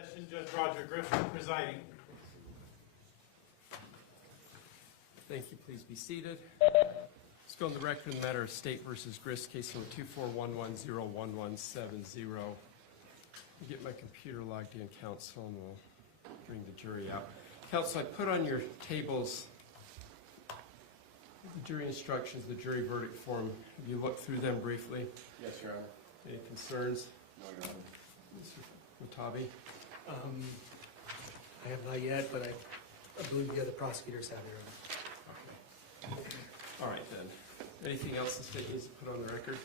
Session, Judge Roger Griffin presiding. Thank you. Please be seated. Let's go on the record in the matter of State v. Grist, case number 241101170. Get my computer logged in, counsel, and we'll bring the jury out. Counsel, I put on your tables the jury instructions, the jury verdict form. Have you looked through them briefly? Yes, Your Honor. Any concerns? No, Your Honor. Mr. Matabi? I have not yet, but I believe the other prosecutors have their own. Okay. All right, then. Anything else the state needs to put on the record?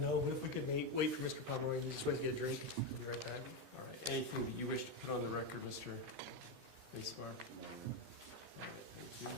No, but if we could wait for Mr. Pomeroy, he just went to get a drink. We'll be right back. All right. Anything that you wish to put on the record, Mr. Basewar? All right, thank you.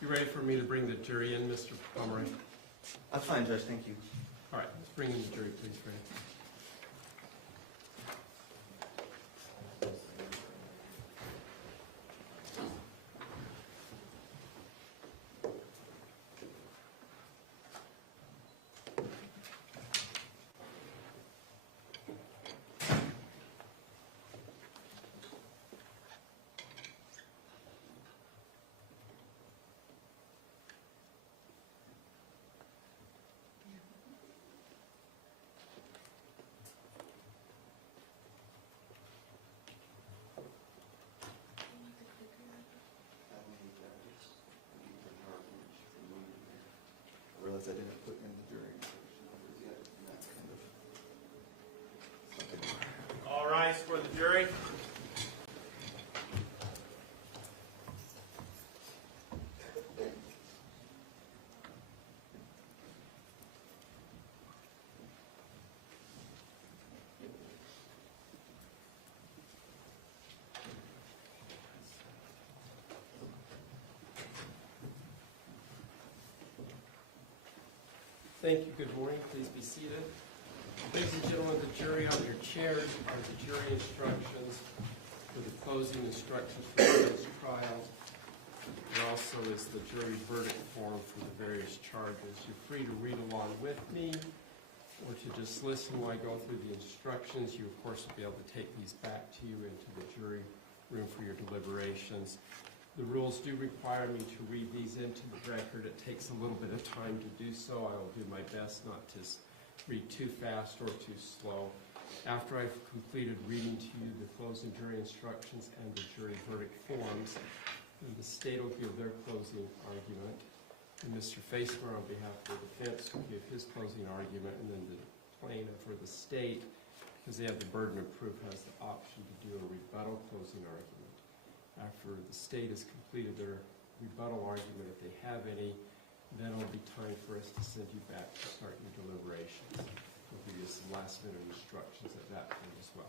You ready for me to bring the jury in, Mr. Pomeroy? That's fine, Judge. Thank you. All right, let's bring in the jury, please, Ray. I realized I didn't put in the jury yet. All rise for the jury. Thank you. Good morning. Please be seated. Ladies and gentlemen, the jury on your chairs are the jury instructions for the closing instructions for this trial. There also is the jury verdict form for the various charges. You're free to read along with me or to just listen while I go through the instructions. You, of course, will be able to take these back to you into the jury room for your deliberations. The rules do require me to read these into the record. It takes a little bit of time to do so. I will do my best not to read too fast or too slow. After I've completed reading to you the closing jury instructions and the jury verdict forms, the state will give their closing argument. And Mr. Facemer, on behalf of the defense, will give his closing argument, and then the plaintiff or the state, because they have the burden of proof, has the option to do a rebuttal closing argument. After the state has completed their rebuttal argument, if they have any, then it'll be time for us to send you back to start your deliberations. We'll give you some last-minute instructions at that point as well.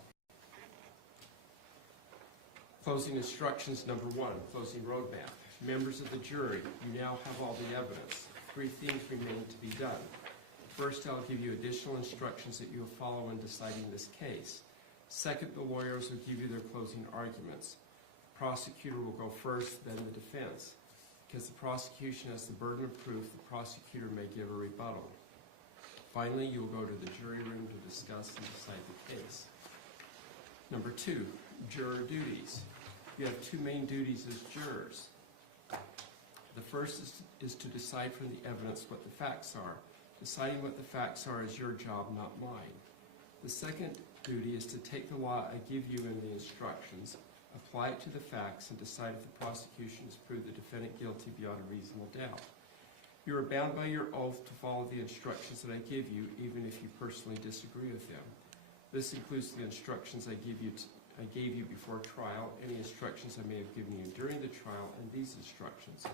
Closing instructions number 1, closing roadmap. Members of the jury, you now have all the evidence. 3 things remain to be done. First, I'll give you additional instructions that you'll follow in deciding this case. Second, the lawyers will give you their closing arguments. Prosecutor will go first, then the defense. Because the prosecution has the burden of proof, the prosecutor may give a rebuttal. Finally, you'll go to the jury room to discuss and decide the case. Number 2, juror duties. You have two main duties as jurors. The first is to decide from the evidence what the facts are. Deciding what the facts are is your job, not mine. The second duty is to take the law I give you in the instructions, apply it to the facts, and decide if the prosecution has proved the defendant guilty beyond a reasonable doubt. You are bound by your oath to follow the instructions that I give you, even if you personally disagree with them. This includes the instructions I gave you before trial, any instructions I may have given you during the trial, and these instructions.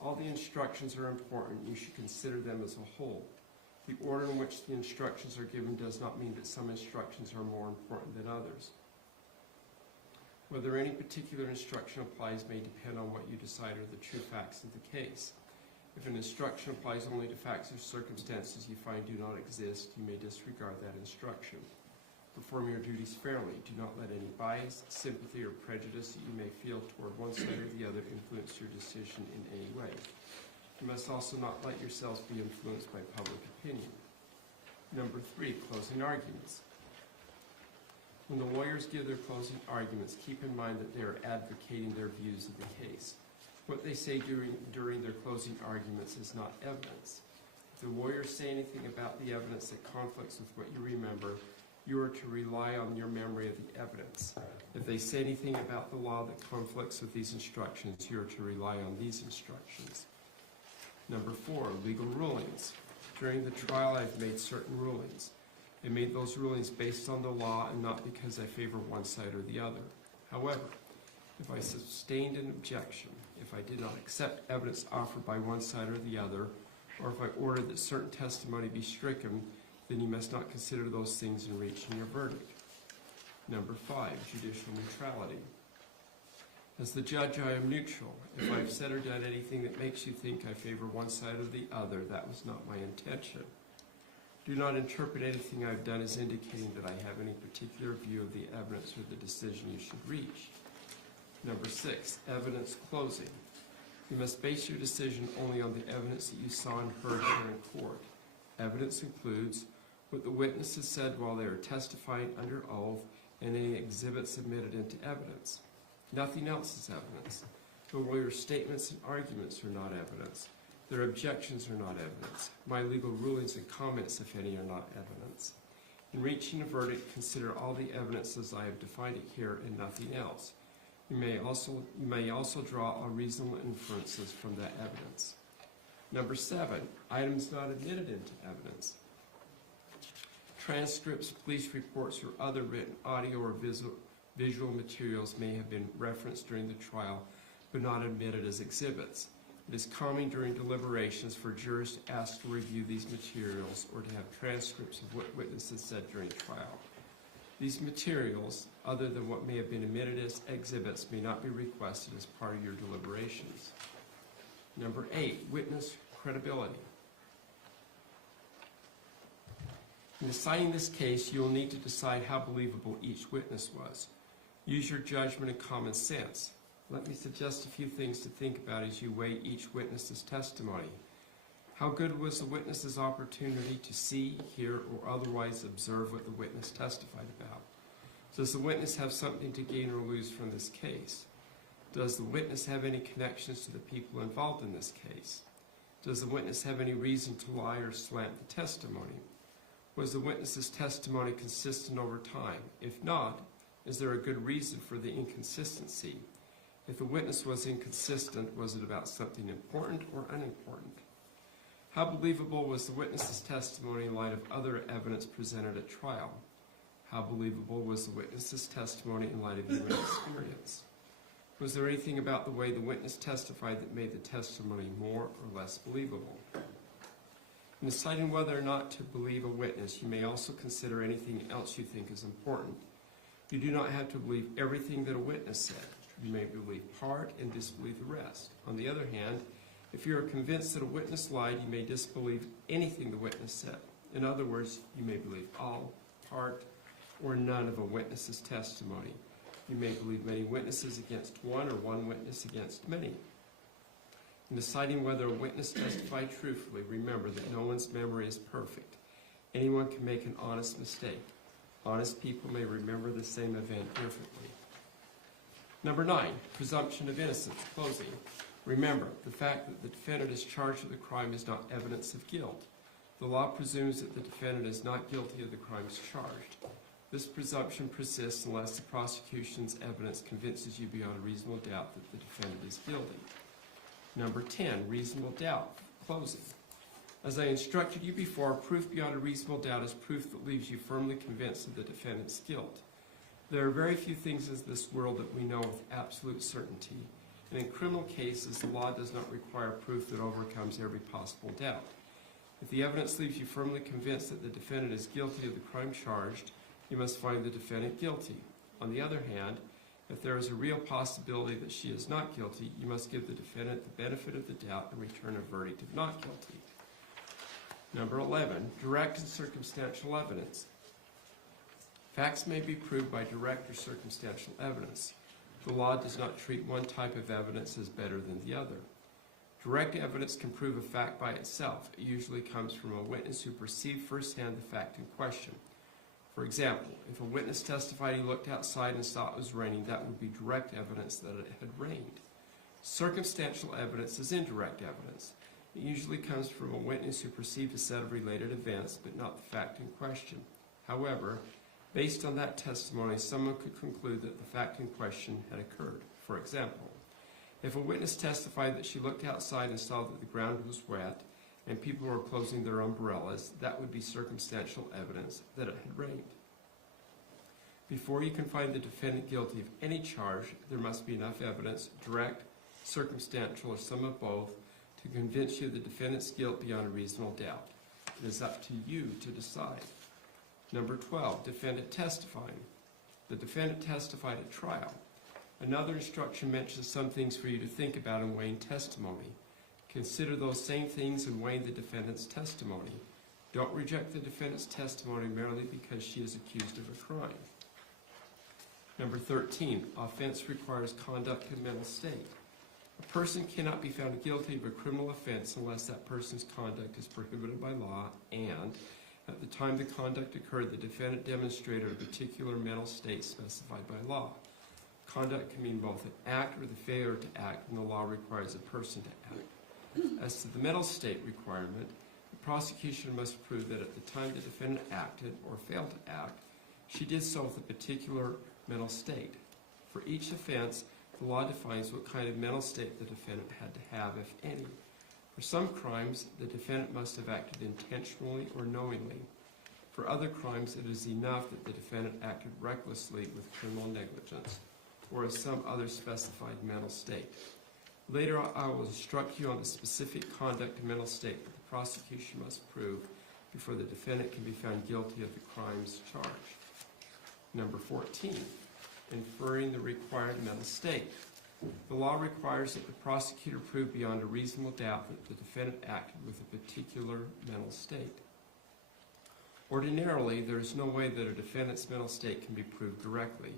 All the instructions are important. You should consider them as a whole. The order in which the instructions are given does not mean that some instructions are more important than others. Whether any particular instruction applies may depend on what you decide are the true facts of the case. If an instruction applies only to facts or circumstances you find do not exist, you may disregard that instruction. Perform your duties fairly. Do not let any bias, sympathy, or prejudice that you may feel toward one side or the other influence your decision in any way. You must also not let yourselves be influenced by public opinion. Number 3, closing arguments. When the lawyers give their closing arguments, keep in mind that they are advocating their views of the case. What they say during their closing arguments is not evidence. If the lawyers say anything about the evidence that conflicts with what you remember, you are to rely on your memory of the evidence. If they say anything about the law that conflicts with these instructions, you are to rely on these instructions. Number 4, legal rulings. During the trial, I've made certain rulings. I made those rulings based on the law and not because I favor one side or the other. However, if I sustained an objection, if I did not accept evidence offered by one side or the other, or if I ordered that certain testimony be stricken, then you must not consider those things in reaching your verdict. Number 5, judicial neutrality. As the judge, I am neutral. If I've said or done anything that makes you think I favor one side or the other, that was not my intention. Do not interpret anything I've done as indicating that I have any particular view of the evidence or the decision you should reach. Number 6, evidence closing. You must base your decision only on the evidence that you saw and heard here in court. Evidence includes what the witnesses said while they were testifying under oath and any exhibits submitted into evidence. Nothing else is evidence. The lawyer's statements and arguments are not evidence. Their objections are not evidence. My legal rulings and comments, if any, are not evidence. In reaching a verdict, consider all the evidence as I have defined it here and nothing else. You may also draw a reasonable inferences from that evidence. Number 7, items not admitted into evidence. Transcripts, police reports, or other written audio or visual materials may have been referenced during the trial, but not admitted as exhibits. It is common during deliberations for jurors to ask to review these materials or to have transcripts of what witnesses said during trial. These materials, other than what may have been admitted as exhibits, may not be requested as part of your deliberations. Number 8, witness credibility. In deciding this case, you will need to decide how believable each witness was. Use your judgment and common sense. Let me suggest a few things to think about as you weigh each witness's testimony. How good was the witness's opportunity to see, hear, or otherwise observe what the witness testified about? Does the witness have something to gain or lose from this case? Does the witness have any connections to the people involved in this case? Does the witness have any reason to lie or slant the testimony? Was the witness's testimony consistent over time? If not, is there a good reason for the inconsistency? If the witness was inconsistent, was it about something important or unimportant? How believable was the witness's testimony in light of other evidence presented at trial? How believable was the witness's testimony in light of human experience? Was there anything about the way the witness testified that made the testimony more or less believable? In deciding whether or not to believe a witness, you may also consider anything else you think is important. You do not have to believe everything that a witness said. You may believe part and disbelieve the rest. On the other hand, if you are convinced that a witness lied, you may disbelieve anything the witness said. In other words, you may believe all, part, or none of a witness's testimony. You may believe many witnesses against one or one witness against many. In deciding whether a witness testified truthfully, remember that no one's memory is perfect. Anyone can make an honest mistake. Honest people may remember the same event differently. Number 9, presumption of innocence, closing. Remember, the fact that the defendant is charged with a crime is not evidence of guilt. The law presumes that the defendant is not guilty of the crimes charged. This presumption persists unless the prosecution's evidence convinces you beyond a reasonable doubt that the defendant is guilty. Number 10, reasonable doubt, closing. As I instructed you before, proof beyond a reasonable doubt is proof that leaves you firmly convinced of the defendant's guilt. There are very few things in this world that we know with absolute certainty, and in criminal cases, the law does not require proof that overcomes every possible doubt. If the evidence leaves you firmly convinced that the defendant is guilty of the crime charged, you must find the defendant guilty. On the other hand, if there is a real possibility that she is not guilty, you must give the defendant the benefit of the doubt and return a verdict of not guilty. Number 11, direct and circumstantial evidence. Facts may be proved by direct or circumstantial evidence. The law does not treat one type of evidence as better than the other. Direct evidence can prove a fact by itself. It usually comes from a witness who perceived firsthand the fact in question. For example, if a witness testified he looked outside and saw it was raining, that would be direct evidence that it had rained. Circumstantial evidence is indirect evidence. It usually comes from a witness who perceived a set of related events, but not the fact in question. However, based on that testimony, someone could conclude that the fact in question had occurred. For example, if a witness testified that she looked outside and saw that the ground was wet and people were closing their umbrellas, that would be circumstantial evidence that it had rained. Before you can find the defendant guilty of any charge, there must be enough evidence, direct, circumstantial, or some of both, to convince you of the defendant's guilt beyond a reasonable doubt. It is up to you to decide. Number 12, defendant testifying. The defendant testified at trial. Another instruction mentions some things for you to think about in weighing testimony. Consider those same things in weighing the defendant's testimony. Don't reject the defendant's testimony merely because she is accused of a crime. Number 13, offense requires conduct and mental state. A person cannot be found guilty of a criminal offense unless that person's conduct is prohibited by law and, at the time the conduct occurred, the defendant demonstrated a particular mental state specified by law. Conduct can mean both an act or the failure to act, and the law requires a person to act. As to the mental state requirement, the prosecution must prove that at the time the defendant acted or failed to act, she did so with a particular mental state. For each offense, the law defines what kind of mental state the defendant had to have, if any. For some crimes, the defendant must have acted intentionally or knowingly. For other crimes, it is enough that the defendant acted recklessly with criminal negligence or as some other specified mental state. Later, I will instruct you on the specific conduct and mental state that the prosecution must prove before the defendant can be found guilty of the crimes charged. Number 14, inferring the required mental state. The law requires that the prosecutor prove beyond a reasonable doubt that the defendant acted with a particular mental state. Ordinarily, there is no way that a defendant's mental state can be proved directly,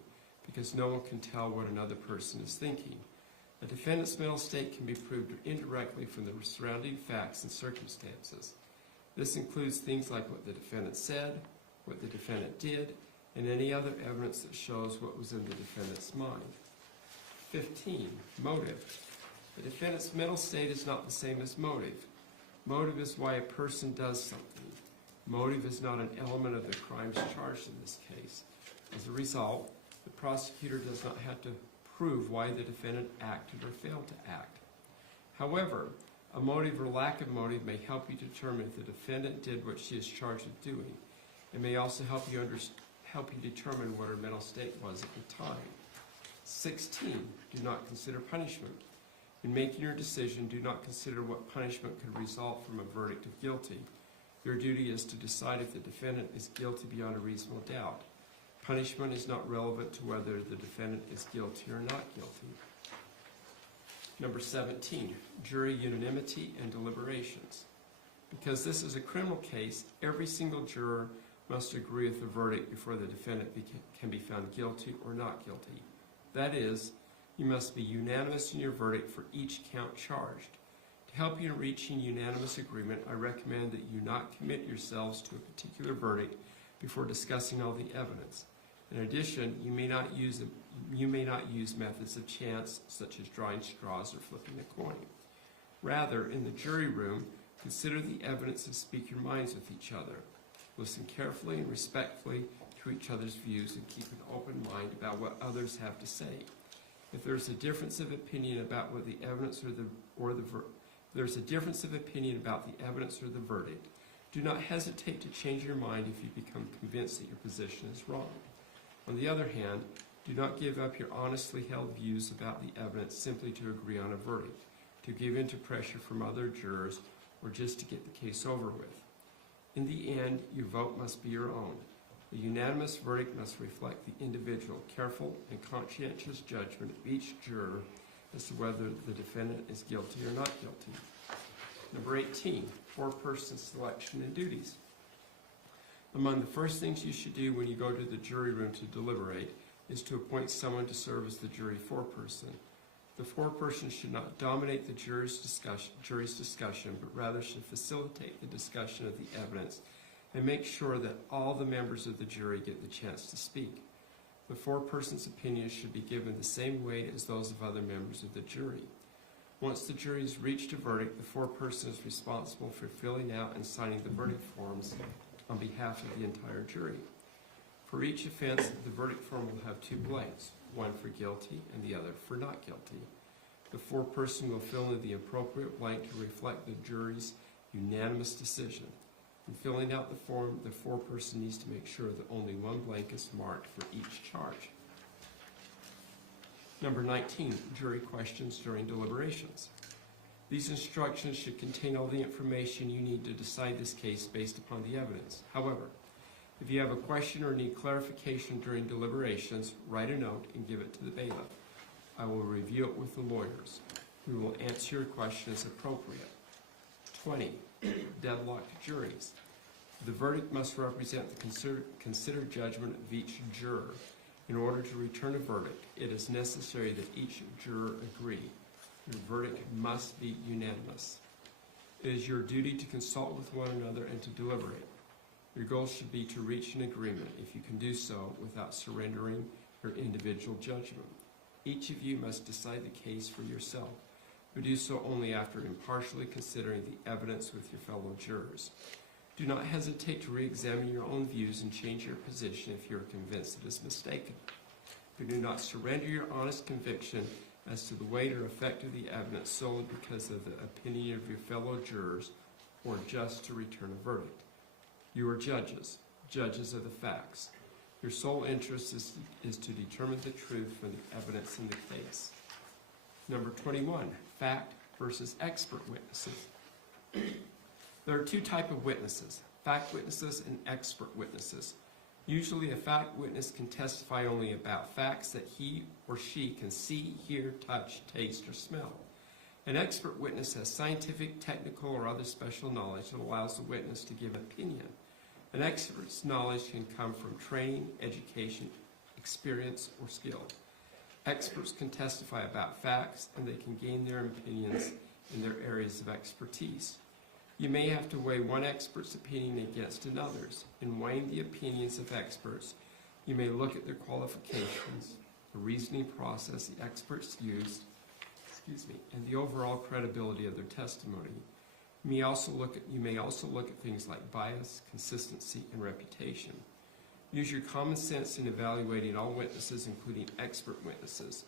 because no one can tell what another person is thinking. A defendant's mental state can be proved indirectly from the surrounding facts and circumstances. This includes things like what the defendant said, what the defendant did, and any other evidence that shows what was in the defendant's mind. 15, motive. The defendant's mental state is not the same as motive. Motive is why a person does something. Motive is not an element of the crimes charged in this case. As a result, the prosecutor does not have to prove why the defendant acted or failed to act. However, a motive or lack of motive may help you determine if the defendant did what she is charged with doing. It may also help you determine what her mental state was at the time. 16, do not consider punishment. In making your decision, do not consider what punishment could result from a verdict of guilty. Your duty is to decide if the defendant is guilty beyond a reasonable doubt. Punishment is not relevant to whether the defendant is guilty or not guilty. Number 17, jury unanimity and deliberations. Because this is a criminal case, every single juror must agree with the verdict before the defendant can be found guilty or not guilty. That is, you must be unanimous in your verdict for each count charged. To help you in reaching unanimous agreement, I recommend that you not commit yourselves to a particular verdict before discussing all the evidence. In addition, you may not use a you may not use methods of chance, such as drawing straws or flipping a coin. Rather, in the jury room, consider the evidence and speak your minds with each other. Listen carefully and respectfully to each other's views and keep an open mind about what others have to say. If there's a difference of opinion about what the evidence there's a difference of opinion about the evidence or the verdict, do not hesitate to change your mind if you become convinced that your position is wrong. On the other hand, do not give up your honestly held views about the evidence simply to agree on a verdict, to give in to pressure from other jurors, or just to get the case over with. In the end, your vote must be your own. A unanimous verdict must reflect the individual, careful, and conscientious judgment of each juror as to whether the defendant is guilty or not guilty. Number 18, foreperson selection and duties. Among the first things you should do when you go to the jury room to deliberate is to appoint someone to serve as the jury foreperson. The foreperson should not dominate the jury's discussion, but rather should facilitate the discussion of the evidence and make sure that all the members of the jury get the chance to speak. The foreperson's opinions should be given the same weight as those of other members of the jury. Once the jury has reached a verdict, the foreperson is responsible for filling out and signing the verdict forms on behalf of the entire jury. For each offense, the verdict form will have two blanks, one for guilty and the other for not guilty. The foreperson will fill in the appropriate blank to reflect the jury's unanimous decision. In filling out the form, the foreperson needs to make sure that only one blank is marked for each charge. Number 19, jury questions during deliberations. These instructions should contain all the information you need to decide this case based upon the evidence. However, if you have a question or need clarification during deliberations, write a note and give it to the bailiff. I will review it with the lawyers. We will answer your question as appropriate. 20, deadlocked juries. The verdict must represent the considered judgment of each juror. In order to return a verdict, it is necessary that each juror agree. Your verdict must be unanimous. It is your duty to consult with one another and to deliberate. Your goal should be to reach an agreement, if you can do so, without surrendering your individual judgment. Each of you must decide the case for yourself, but do so only after impartially considering the evidence with your fellow jurors. Do not hesitate to re-examine your own views and change your position if you are convinced it is mistaken. But do not surrender your honest conviction as to the weight or effect of the evidence solely because of the opinion of your fellow jurors or just to return a verdict. You are judges of the facts. Your sole interest is to determine the truth from the evidence in the case. Number 21, fact versus expert witnesses. There are two types of witnesses, fact witnesses and expert witnesses. Usually a fact witness can testify only about facts that he or she can see, hear, touch, taste, or smell. An expert witness has scientific, technical, or other special knowledge that allows the witness to give opinion. An expert's knowledge can come from training, education, experience, or skill. Experts can testify about facts, and they can gain their opinions in their areas of expertise. You may have to weigh one expert's opinion against another's. In weighing the opinions of experts, you may look at their qualifications, the reasoning process the experts used, and the overall credibility of their testimony. You may also look at things like bias, consistency, and reputation. Use your common sense in evaluating all witnesses, including expert witnesses.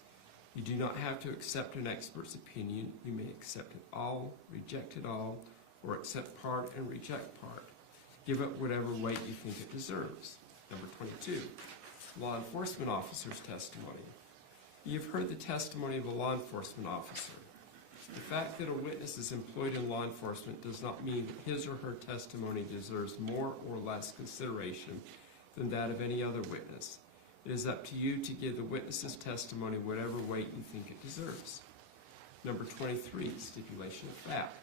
You do not have to accept an expert's opinion. You may accept it all, reject it all, or accept part and reject part. Give it whatever weight you think it deserves. Number 22, law enforcement officer's testimony. You've heard the testimony of a law enforcement officer. The fact that a witness is employed in law enforcement does not mean that his or her testimony deserves more or less consideration than that of any other witness. It is up to you to give the witness's testimony whatever weight you think it deserves. Number 23, stipulation of fact.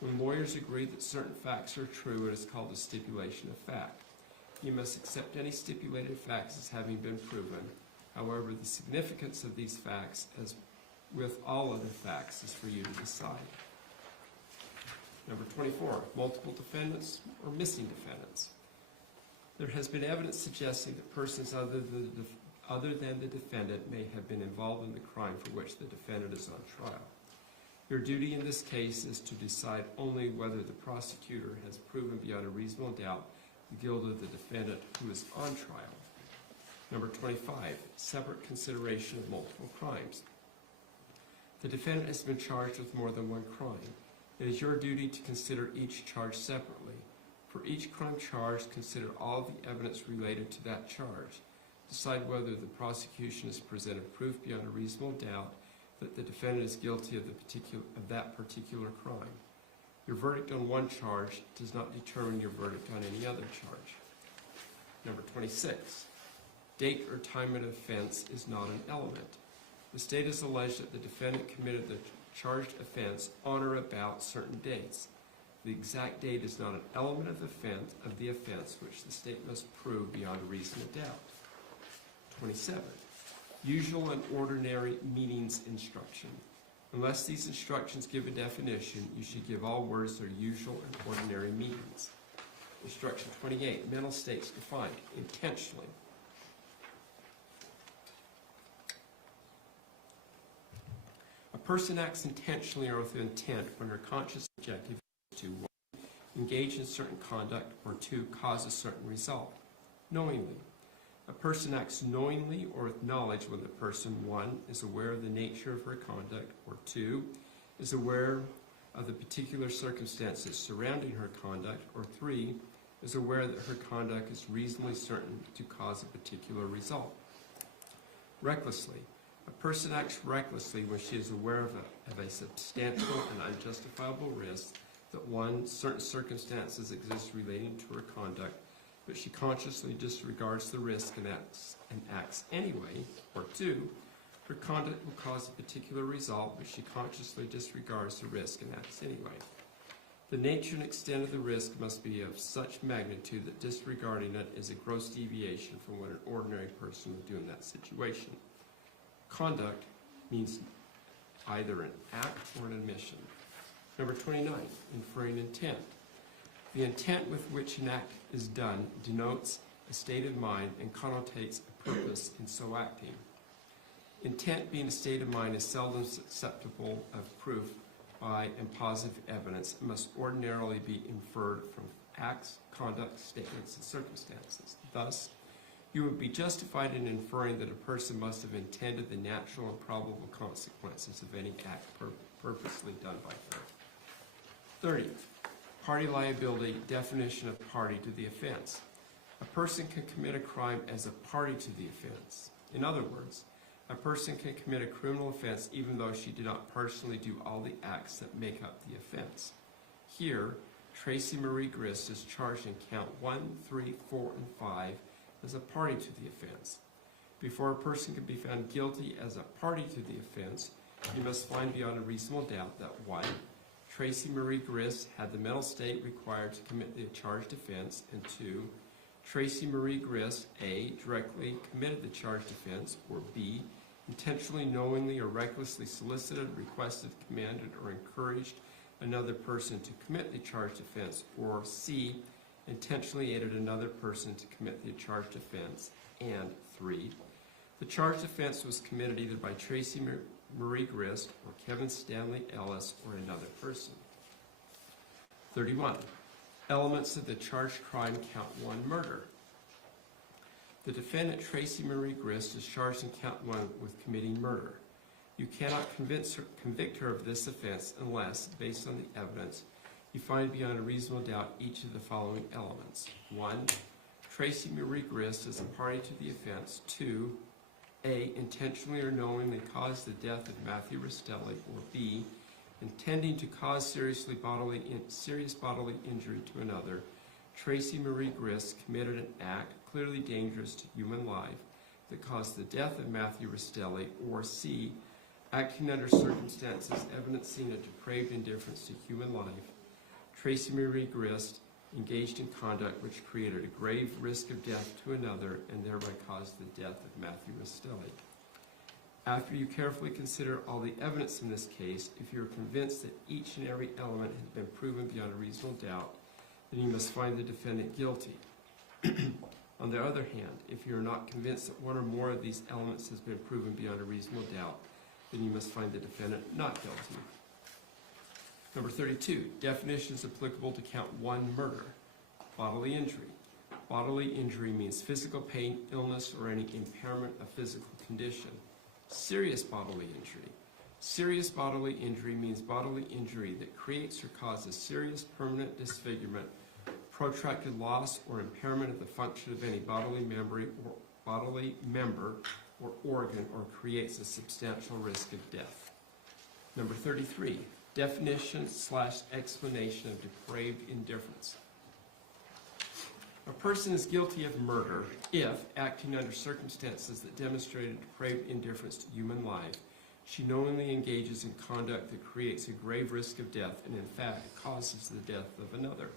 When lawyers agree that certain facts are true, it is called a stipulation of fact. You must accept any stipulated facts as having been proven. However, the significance of these facts, as with all other facts, is for you to decide. Number 24, multiple defendants or missing defendants. There has been evidence suggesting that persons other than other than the defendant may have been involved in the crime for which the defendant is on trial. Your duty in this case is to decide only whether the prosecutor has proven beyond a reasonable doubt the guilt of the defendant who is on trial. Number 25, separate consideration of multiple crimes. The defendant has been charged with more than one crime. It is your duty to consider each charge separately. For each crime charged, consider all the evidence related to that charge. Decide whether the prosecution has presented proof beyond a reasonable doubt that the defendant is guilty of that particular crime. Your verdict on one charge does not determine your verdict on any other charge. Number 26, date or time of offense is not an element. The state has alleged that the defendant committed the charged offense on or about certain dates. The exact date is not an element of the offense which the state must prove beyond a reasonable doubt. 27, usual and ordinary meanings instruction. Unless these instructions give a definition, you should give all words their usual and ordinary meanings. Instruction 28, mental states defined intentionally. A person acts intentionally or with intent when her conscious objective is to 1. Engage in certain conduct, or 2. Cause a certain result. Knowingly. A person acts knowingly or with knowledge when the person 1. Is aware of the nature of her conduct, or 2. Is aware of the particular circumstances surrounding her conduct, or 3. Is aware that her conduct is reasonably certain to cause a particular result. Recklessly. A person acts recklessly when she is aware of a substantial and unjustifiable risk that 1. Certain circumstances exist relating to her conduct, but she consciously disregards the risk and acts anyway, or 2. Her conduct will cause a particular result, but she consciously disregards the risk and acts anyway. The nature and extent of the risk must be of such magnitude that disregarding it is a gross deviation from what an ordinary person would do in that situation. Conduct means either an act or an admission. Number 29, inferring intent. The intent with which an act is done denotes a state of mind and connotates a purpose in so acting. Intent being a state of mind is seldom susceptible of proof by and positive evidence and must ordinarily be inferred from acts, conduct, statements, and circumstances. Thus, you would be justified in inferring that a person must have intended the natural and probable consequences of any act purposely done by her. 30. Party liability, definition of party to the offense. A person can commit a crime as a party to the offense. In other words, a person can commit a criminal offense even though she did not personally do all the acts that make up the offense. Here, Tracey Marie Grist is charged in count 1, 3, 4, and 5 as a party to the offense. Before a person can be found guilty as a party to the offense, you must find beyond a reasonable doubt that 1. Tracey Marie Grist had the mental state required to commit the charged offense, and 2. Tracey Marie Grist, A, directly committed the charged offense, or B, intentionally, knowingly, or recklessly solicited, requested, commanded, or encouraged another person to commit the charged offense, or C, intentionally aided another person to commit the charged offense, and 3. The charged offense was committed either by Tracey Marie Grist or Kevin Ellis or another person. 31. Elements of the charged crime, count 1, murder. The defendant, Tracey Marie Grist, is charged in count 1 with committing murder. You cannot convict her of this offense unless, based on the evidence, you find beyond a reasonable doubt each of the following elements. 1. Tracey Marie Grist is a party to the offense. 2. A. Intentionally or knowingly caused the death of Matthew Restelli, or B. Intending to cause serious bodily injury to another, Tracey Marie Grist committed an act clearly dangerous to human life that caused the death of Matthew Restelli, or C. Acting under circumstances evidencing a depraved indifference to human life, Tracey Marie Grist engaged in conduct which created a grave risk of death to another and thereby caused the death of Matthew Restelli. After you carefully consider all the evidence in this case, if you are convinced that each and every element has been proven beyond a reasonable doubt, then you must find the defendant guilty. On the other hand, if you are not convinced that one or more of these elements has been proven beyond a reasonable doubt, then you must find the defendant not guilty. Number 32, definitions applicable to count 1 murder. Bodily injury. Bodily injury means physical pain, illness, or any impairment of physical condition. Serious bodily injury. Serious bodily injury means bodily injury that creates or causes serious permanent disfigurement, protracted loss or impairment of the function of any bodily member or organ, or creates a substantial risk of death. Number 33, definition/explanation of depraved indifference. A person is guilty of murder if, acting under circumstances that demonstrate a depraved indifference to human life, she knowingly engages in conduct that creates a grave risk of death and in fact causes the death of another.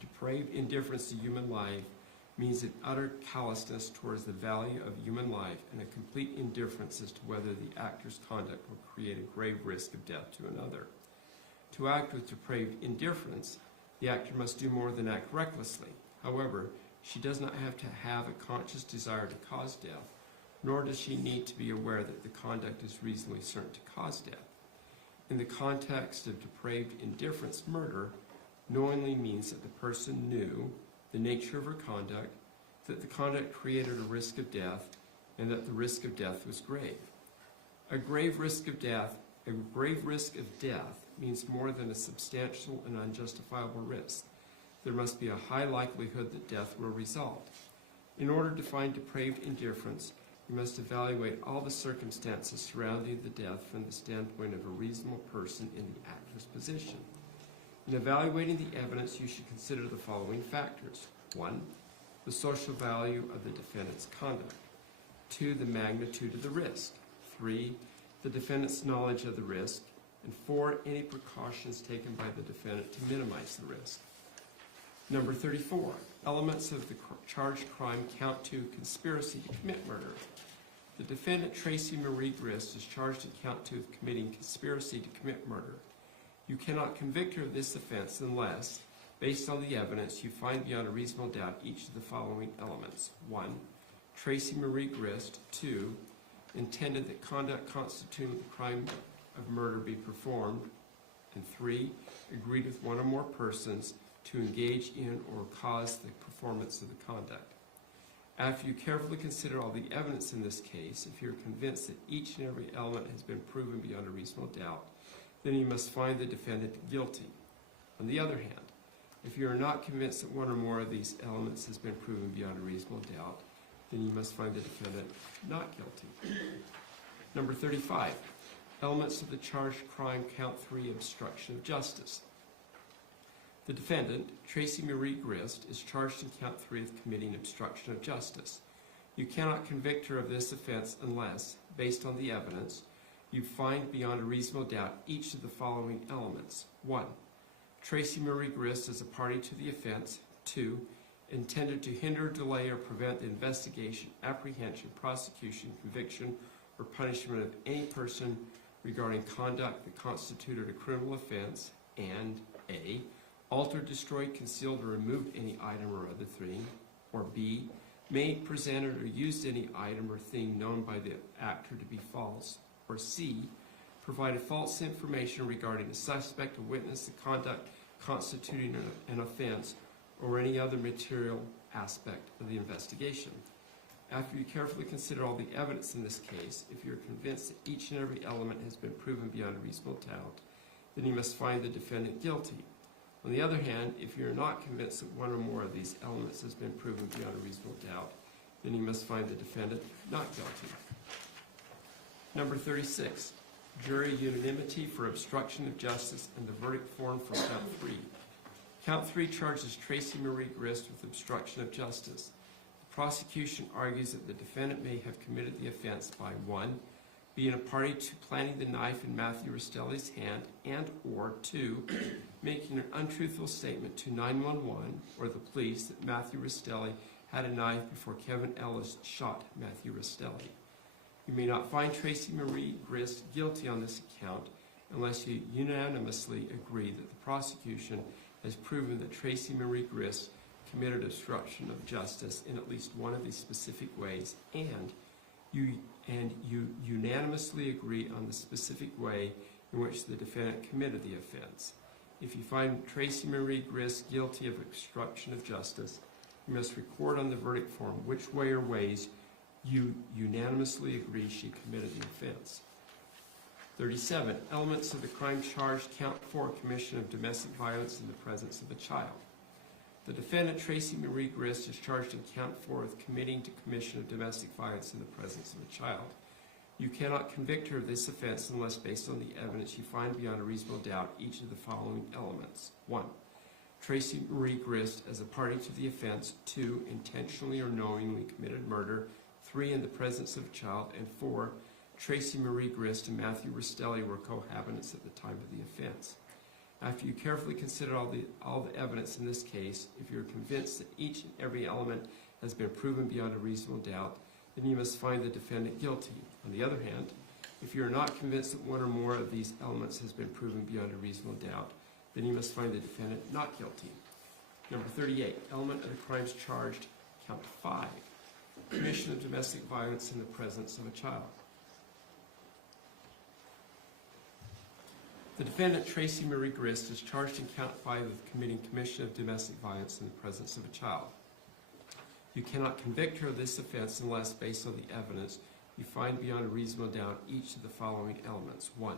Depraved indifference to human life means an utter callousness towards the value of human life and a complete indifference as to whether the actor's conduct will create a grave risk of death to another. To act with depraved indifference, the actor must do more than act recklessly. However, she does not have to have a conscious desire to cause death, nor does she need to be aware that the conduct is reasonably certain to cause death. In the context of depraved indifference, murder knowingly means that the person knew the nature of her conduct, that the conduct created a risk of death, and that the risk of death was grave. A grave risk of death means more than a substantial and unjustifiable risk. There must be a high likelihood that death will result. In order to find depraved indifference, you must evaluate all the circumstances surrounding the death from the standpoint of a reasonable person in the actor's position. In evaluating the evidence, you should consider the following factors. 1, the social value of the defendant's conduct. 2, the magnitude of the risk. 3, the defendant's knowledge of the risk. And 4, any precautions taken by the defendant to minimize the risk. Number 34, elements of the charged crime count 2, conspiracy to commit murder. The defendant, Tracey Marie Grist, is charged in count 2 of committing conspiracy to commit murder. You cannot convict her of this offense unless, based on the evidence, you find beyond a reasonable doubt each of the following elements. 1, Tracey Marie Grist. 2, intended that conduct constituting the crime of murder be performed. And 3, agreed with one or more persons to engage in or cause the performance of the conduct. After you carefully consider all the evidence in this case, if you're convinced that each and every element has been proven beyond a reasonable doubt, then you must find the defendant guilty. On the other hand, if you are not convinced that one or more of these elements has been proven beyond a reasonable doubt, then you must find the defendant not guilty. Number 35, elements of the charged crime count 3, obstruction of justice. The defendant, Tracey Marie Grist, is charged in count 3 of committing obstruction of justice. You cannot convict her of this offense unless, based on the evidence, you find beyond a reasonable doubt each of the following elements. 1, Tracey Marie Grist is a party to the offense. 2, intended to hinder, delay, or prevent the investigation, apprehension, prosecution, conviction, or punishment of any person regarding conduct that constituted a criminal offense, and A, altered, destroyed, concealed, or removed any item or other thing, or B, made, presented, or used any item or thing known by the actor to be false, or C, provided false information regarding a suspect, a witness, the conduct constituting an offense, or any other material aspect of the investigation. After you carefully consider all the evidence in this case, if you are convinced that each and every element has been proven beyond a reasonable doubt, then you must find the defendant guilty. On the other hand, if you are not convinced that one or more of these elements has been proven beyond a reasonable doubt, then you must find the defendant not guilty. Number 36, jury unanimity for obstruction of justice and the verdict form for count 3. Count 3 charges Tracey Marie Grist with obstruction of justice. The prosecution argues that the defendant may have committed the offense by 1, being a party to planting the knife in Matthew Restelli's hand, and or 2, making an untruthful statement to 911 or the police that Matthew Restelli had a knife before Kevin Ellis shot Matthew Restelli. You may not find Tracey Marie Grist guilty on this account unless you unanimously agree that the prosecution has proven that Tracey Marie Grist committed obstruction of justice in at least one of these specific ways, and you unanimously agree on the specific way in which the defendant committed the offense. If you find Tracey Marie Grist guilty of obstruction of justice, you must record on the verdict form which way or ways you unanimously agree she committed the offense. 37. Elements of the crime charged. Count 4, commission of domestic violence in the presence of a child. The defendant, Tracey Marie Grist, is charged in count 4 with committing to commission of domestic violence in the presence of a child. You cannot convict her of this offense unless, based on the evidence, you find beyond a reasonable doubt each of the following elements. 1. Tracey Marie Grist as a party to the offense. 2. Intentionally or knowingly committed murder. 3. In the presence of a child. And 4. Tracey Marie Grist and Matthew Restelli were cohabitants at the time of the offense. After you carefully consider all the evidence in this case, if you are convinced that each and every element has been proven beyond a reasonable doubt, then you must find the defendant guilty. On the other hand, if you are not convinced that one or more of these elements has been proven beyond a reasonable doubt, then you must find the defendant not guilty. Number 38, element of the crimes charged, count 5, commission of domestic violence in the presence of a child. The defendant, Tracey Marie Grist, is charged in count 5 with committing commission of domestic violence in the presence of a child. You cannot convict her of this offense unless, based on the evidence, you find beyond a reasonable doubt each of the following elements. 1.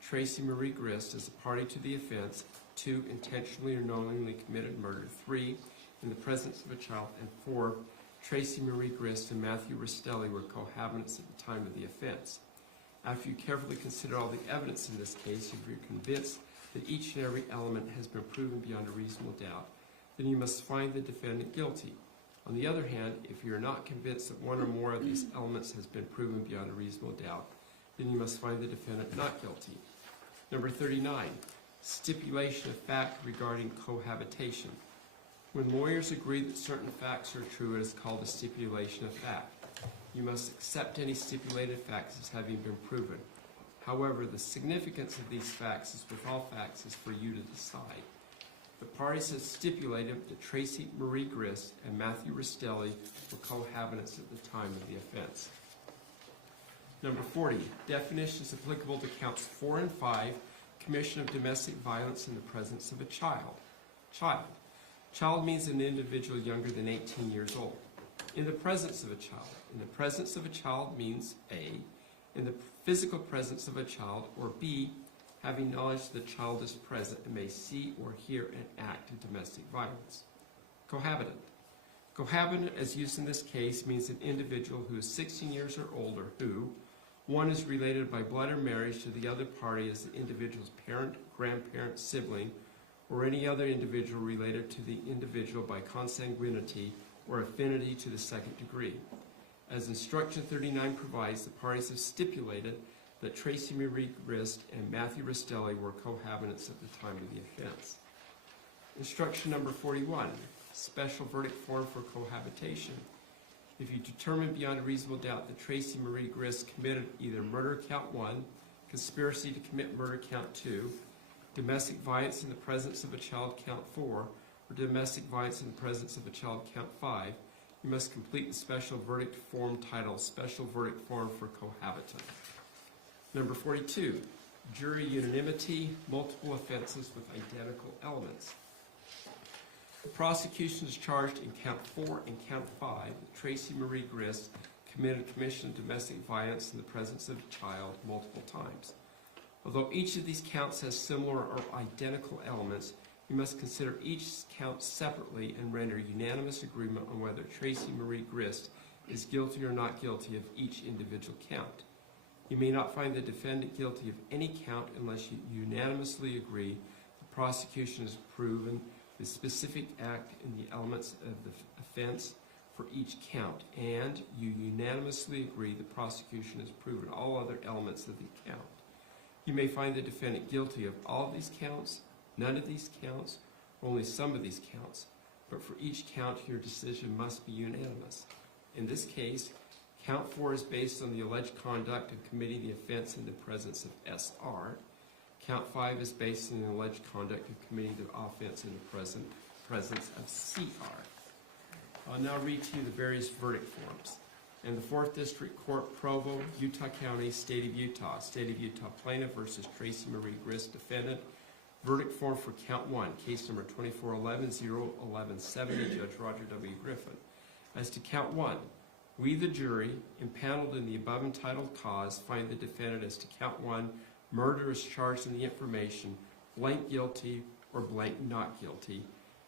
Tracey Marie Grist as a party to the offense. 2. Intentionally or knowingly committed murder. 3. In the presence of a child. And 4. Tracey Marie Grist and Matthew Restelli were cohabitants at the time of the offense. After you carefully consider all the evidence in this case, if you're convinced that each and every element has been proven beyond a reasonable doubt, then you must find the defendant guilty. On the other hand, if you are not convinced that one or more of these elements has been proven beyond a reasonable doubt, then you must find the defendant not guilty. Number 39, stipulation of fact regarding cohabitation. When lawyers agree that certain facts are true, it is called a stipulation of fact. You must accept any stipulated facts as having been proven. However, the significance of these facts, as with all facts, is for you to decide. The parties have stipulated that Tracey Marie Grist and Matthew Restelli were cohabitants at the time of the offense. Number 40, definitions applicable to counts 4 and 5, commission of domestic violence in the presence of a child. Child means an individual younger than 18 years old. In the presence of a child. In the presence of a child means A, in the physical presence of a child, or B, having knowledge that the child is present and may see or hear an act of domestic violence. Cohabitant. Cohabitant, as used in this case, means an individual who is 16 years or older who, 1, is related by blood or marriage to the other party as the individual's parent, grandparent, sibling, or any other individual related to the individual by consanguinity or affinity to the second degree. As Instruction 39 provides, the parties have stipulated that Tracey Marie Grist and Matthew Restelli were cohabitants at the time of the offense. Instruction number 41, special verdict form for cohabitation. If you determine beyond a reasonable doubt that Tracey Marie Grist committed either murder count 1, conspiracy to commit murder count 2, domestic violence in the presence of a child count 4, or domestic violence in the presence of a child count 5, you must complete the special verdict form titled Special Verdict Form for Cohabitant. Number 42, jury unanimity, multiple offenses with identical elements. The prosecution is charged in count 4 and count 5 that Tracey Marie Grist committed commission of domestic violence in the presence of a child multiple times. Although each of these counts has similar or identical elements, you must consider each count separately and render unanimous agreement on whether Tracey Marie Grist is guilty or not guilty of each individual count. You may not find the defendant guilty of any count unless you unanimously agree the prosecution has proven the specific act in the elements of the offense for each count, and you unanimously agree the prosecution has proven all other elements of the count. You may find the defendant guilty of all of these counts, none of these counts, or only some of these counts, but for each count your decision must be unanimous. In this case, count 4 is based on the alleged conduct of committing the offense in the presence of SR. Count 5 is based on the alleged conduct of committing the offense in the presence presence of CR. I'll now read to you the various verdict forms. In the 4th District Court, Provo, Utah County, State of Utah Plaintiff versus Tracey Marie Grist, Defendant. Verdict form for Count 1, case number 2411-01170, Judge Roger W. Griffin. As to Count 1, we, the jury, impaneled in the above entitled cause, find the defendant as to Count 1, murder as charged in the information, blank guilty or blank not guilty.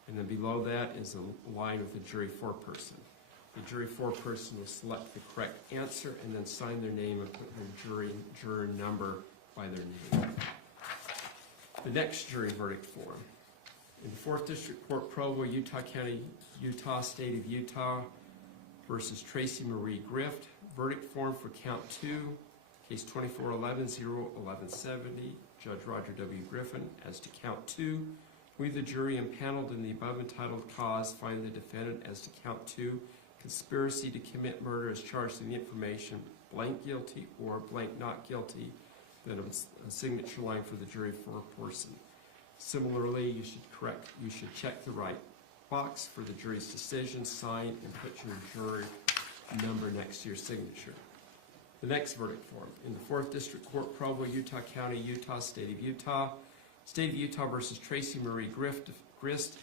And then below that is a line with the jury foreperson. The jury foreperson will select the correct answer and then sign their name and put their juror number by their name. The next jury verdict form. In the 4th District Court, Provo, Utah County, Utah, State of Utah versus Tracey Marie Grist. Verdict form for Count 2, case 2411-01170, Judge Roger W. Griffin. As to Count 2, we, the jury, impaneled in the above entitled cause, find the defendant as to Count 2, conspiracy to commit murder as charged in the information, blank guilty or blank not guilty. Then a signature line for the jury foreperson. Similarly, you should check the right box for the jury's decision, sign, and put your jury number next to your signature. The next verdict form. In the 4th District Court, Provo, Utah County, Utah, State of Utah versus Tracey Marie Grist,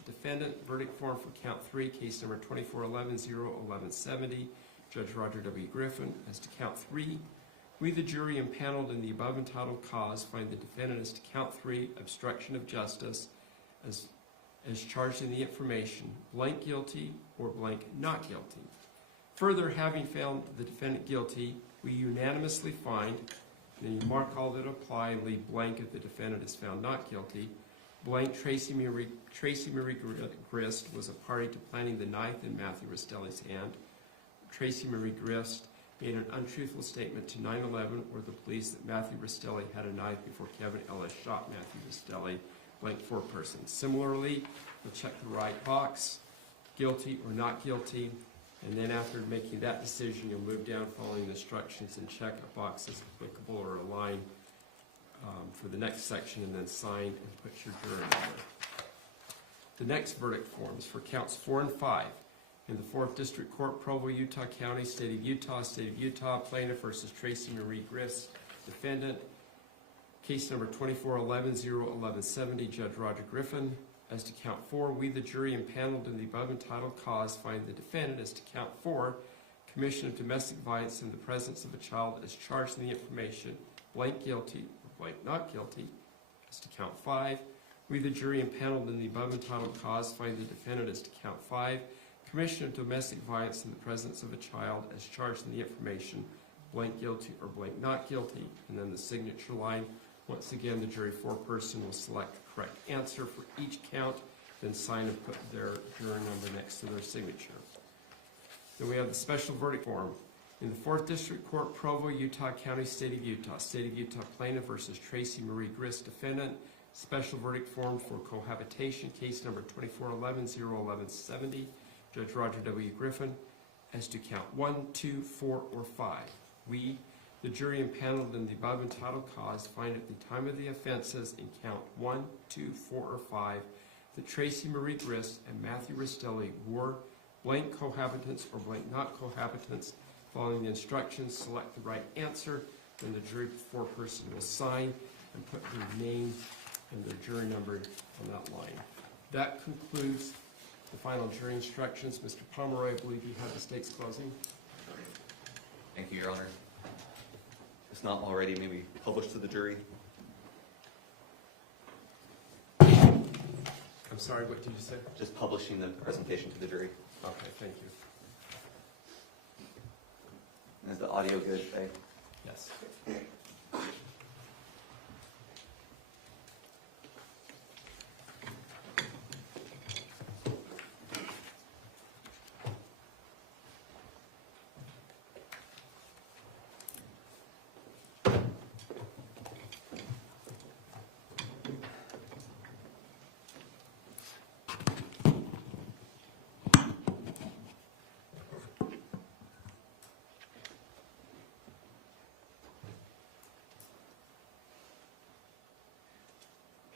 Defendant. Verdict form for Count 3, case number 2411-01170, Judge Roger W. Griffin. As to Count 3, we, the jury, impaneled in the above entitled cause, find the defendant as to Count 3, obstruction of justice, as charged in the information, blank guilty or blank not guilty. Further, having found the defendant guilty, we unanimously find, and you mark all that apply and leave blank if the defendant is found not guilty. Blank, Tracey Marie Grist was a party to planting the knife in Matthew Restelli's hand. Tracey Marie Grist made an untruthful statement to 9/11 or the police that Matthew Restelli had a knife before Kevin Ellis shot Matthew Restelli, blank foreperson. Similarly, we'll check the right box, guilty or not guilty, and then after making that decision, you'll move down following the instructions and check a box as applicable or a line for the next section, and then sign and put your juror number. The next verdict forms for Counts 4 and 5. In the 4th District Court, Provo, Utah County, State of Utah Plaintiff versus Tracey Marie Grist, Defendant. Case number 2411-01170, Judge Roger Griffin. As to Count 4, we, the jury, impaneled in the above entitled cause, find the defendant as to Count 4, commission of domestic violence in the presence of a child as charged in the information, blank guilty or blank not guilty. As to Count 5, we, the jury, impaneled in the above entitled cause, find the defendant as to Count 5, commission of domestic violence in the presence of a child as charged in the information, blank guilty or blank not guilty, and then the signature line. Once again, the jury foreperson will select the correct answer for each count, then sign and put their juror number next to their signature. Then we have the special verdict form. In the 4th District Court, Provo, Utah County, State of Utah Plaintiff versus Tracey Marie Grist, Defendant. Special verdict form for cohabitation, case number 2411-01170, Judge Roger W. Griffin. As to Count 1, 2, 4, or 5, we, the jury impaneled in the above entitled cause, find at the time of the offenses in Count 1, 2, 4, or 5 that Tracey Marie Grist and Matthew Restelli were blank cohabitants or blank not cohabitants. Following the instructions, select the right answer, then the jury foreperson will sign and put their name and their jury number on that line. That concludes the final jury instructions. Mr. Pomeroy, I believe you have the state's closing. Thank you, Your Honor. It's not already maybe published to the jury. I'm sorry, what did you say? Just publishing the presentation to the jury. Okay, thank you. Is the audio good, Faye? Yes.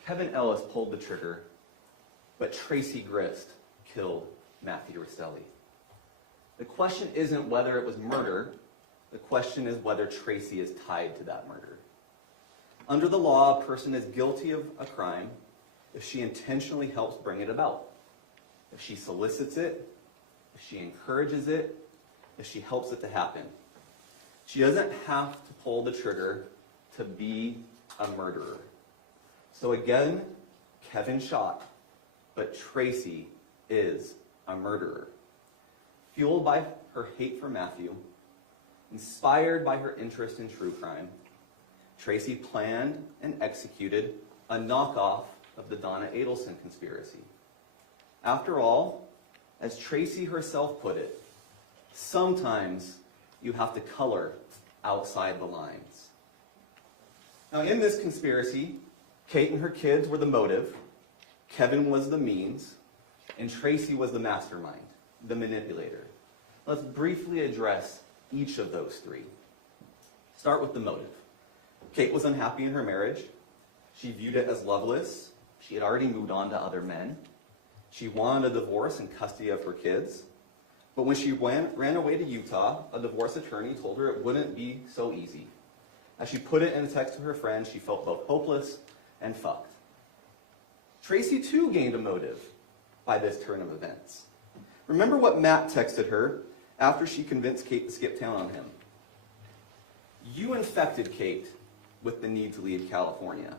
Kevin Ellis pulled the trigger but Tracey Grist killed Matthew Restelli. The question isn't whether it was murder. The question is whether Tracey is tied to that murder. Under the law, a person is guilty of a crime if she intentionally helps bring it about, if she solicits it, if she encourages it, if she helps it to happen. She doesn't have to pull the trigger to be a murderer. So again, Kevin shot, but Tracey is a murderer. Fueled by her hate for Matthew, inspired by her interest in true crime, Tracey planned and executed a knockoff of the Donna Adelson conspiracy. After all, as Tracey herself put it, sometimes you have to color outside the lines. Now, in this conspiracy, Kate and her kids were the motive, Kevin was the means, and Tracey was the mastermind, the manipulator. Let's briefly address each of those three. Start with the motive. Kate was unhappy in her marriage. She viewed it as loveless. She had already moved on to other men. She wanted a divorce and custody of her kids. But when she ran away to Utah, a divorce attorney told her it wouldn't be so easy. As she put it in a text to her friend, she felt both hopeless and fucked. Tracey too gained a motive by this turn of events. Remember what Matt texted her after she convinced Kate to skip town on him. You infected Kate with the need to leave California.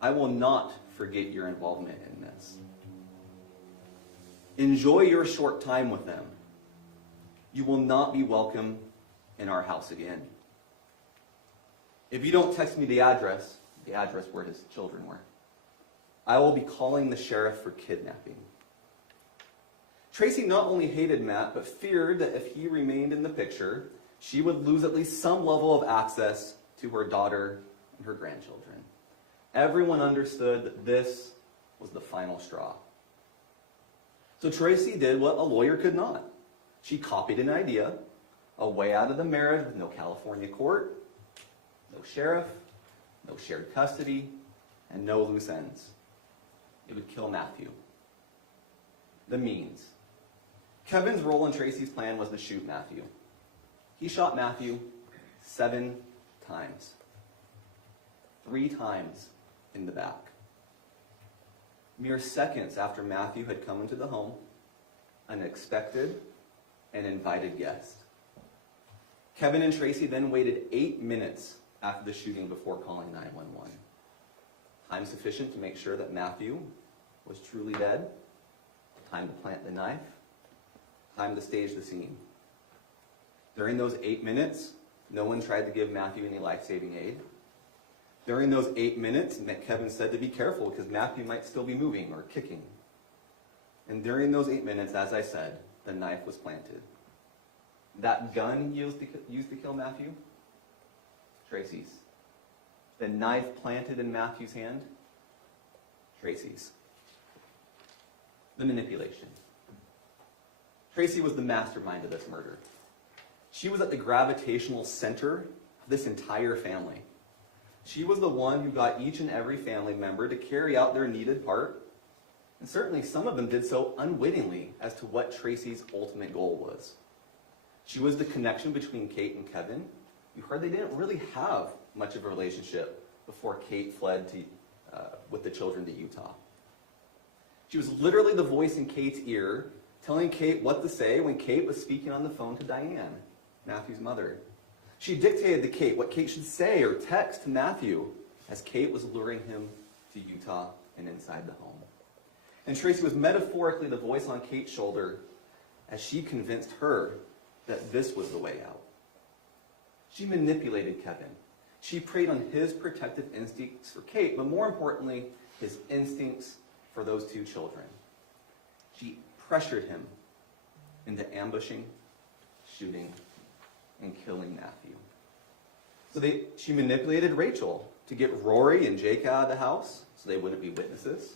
I will not forget your involvement in this. Enjoy your short time with them. You will not be welcome in our house again. If you don't text me the address where his children were, I will be calling the sheriff for kidnapping. Tracey not only hated Matt, but feared that if he remained in the picture, she would lose at least some level of access to her daughter and her grandchildren. Everyone understood that this was the final straw. So Tracey did what a lawyer could not. She copied an idea, a way out of the marriage with no California court, no sheriff, no shared custody, and no loose ends. It would kill Matthew. The means. Kevin's role in Tracey's plan was to shoot Matthew. He shot Matthew 7 times. 3 times in the back. Mere seconds after Matthew had come into the home, an expected and invited guest. Kevin and Tracey then waited 8 minutes after the shooting before calling 911. Time sufficient to make sure that Matthew was truly dead. Time to plant the knife. Time to stage the scene. During those 8 minutes, no one tried to give Matthew any life-saving aid. During those 8 minutes, Kevin said to be careful because Matthew might still be moving or kicking. And during those 8 minutes, as I said, the knife was planted. That gun used to kill Matthew, Tracey's. The knife planted in Matthew's hand, Tracey's. The manipulation. Tracey was the mastermind of this murder. She was at the gravitational center of this entire family. She was the one who got each and every family member to carry out their needed part, and certainly some of them did so unwittingly as to what Tracey's ultimate goal was. She was the connection between Kate and Kevin. You heard they didn't really have much of a relationship before Kate fled with the children to Utah. She was literally the voice in Kate's ear, telling Kate what to say when Kate was speaking on the phone to Diane, Matthew's mother. She dictated to Kate what Kate should say or text to Matthew as Kate was luring him to Utah and inside the home. And Tracey was metaphorically the voice on Kate's shoulder as she convinced her that this was the way out. She manipulated Kevin. She preyed on his protective instincts for Kate, but more importantly, his instincts for those 2 children. She pressured him into ambushing, shooting, and killing Matthew. So she manipulated Rachel to get Rory and Jake out of the house so they wouldn't be witnesses.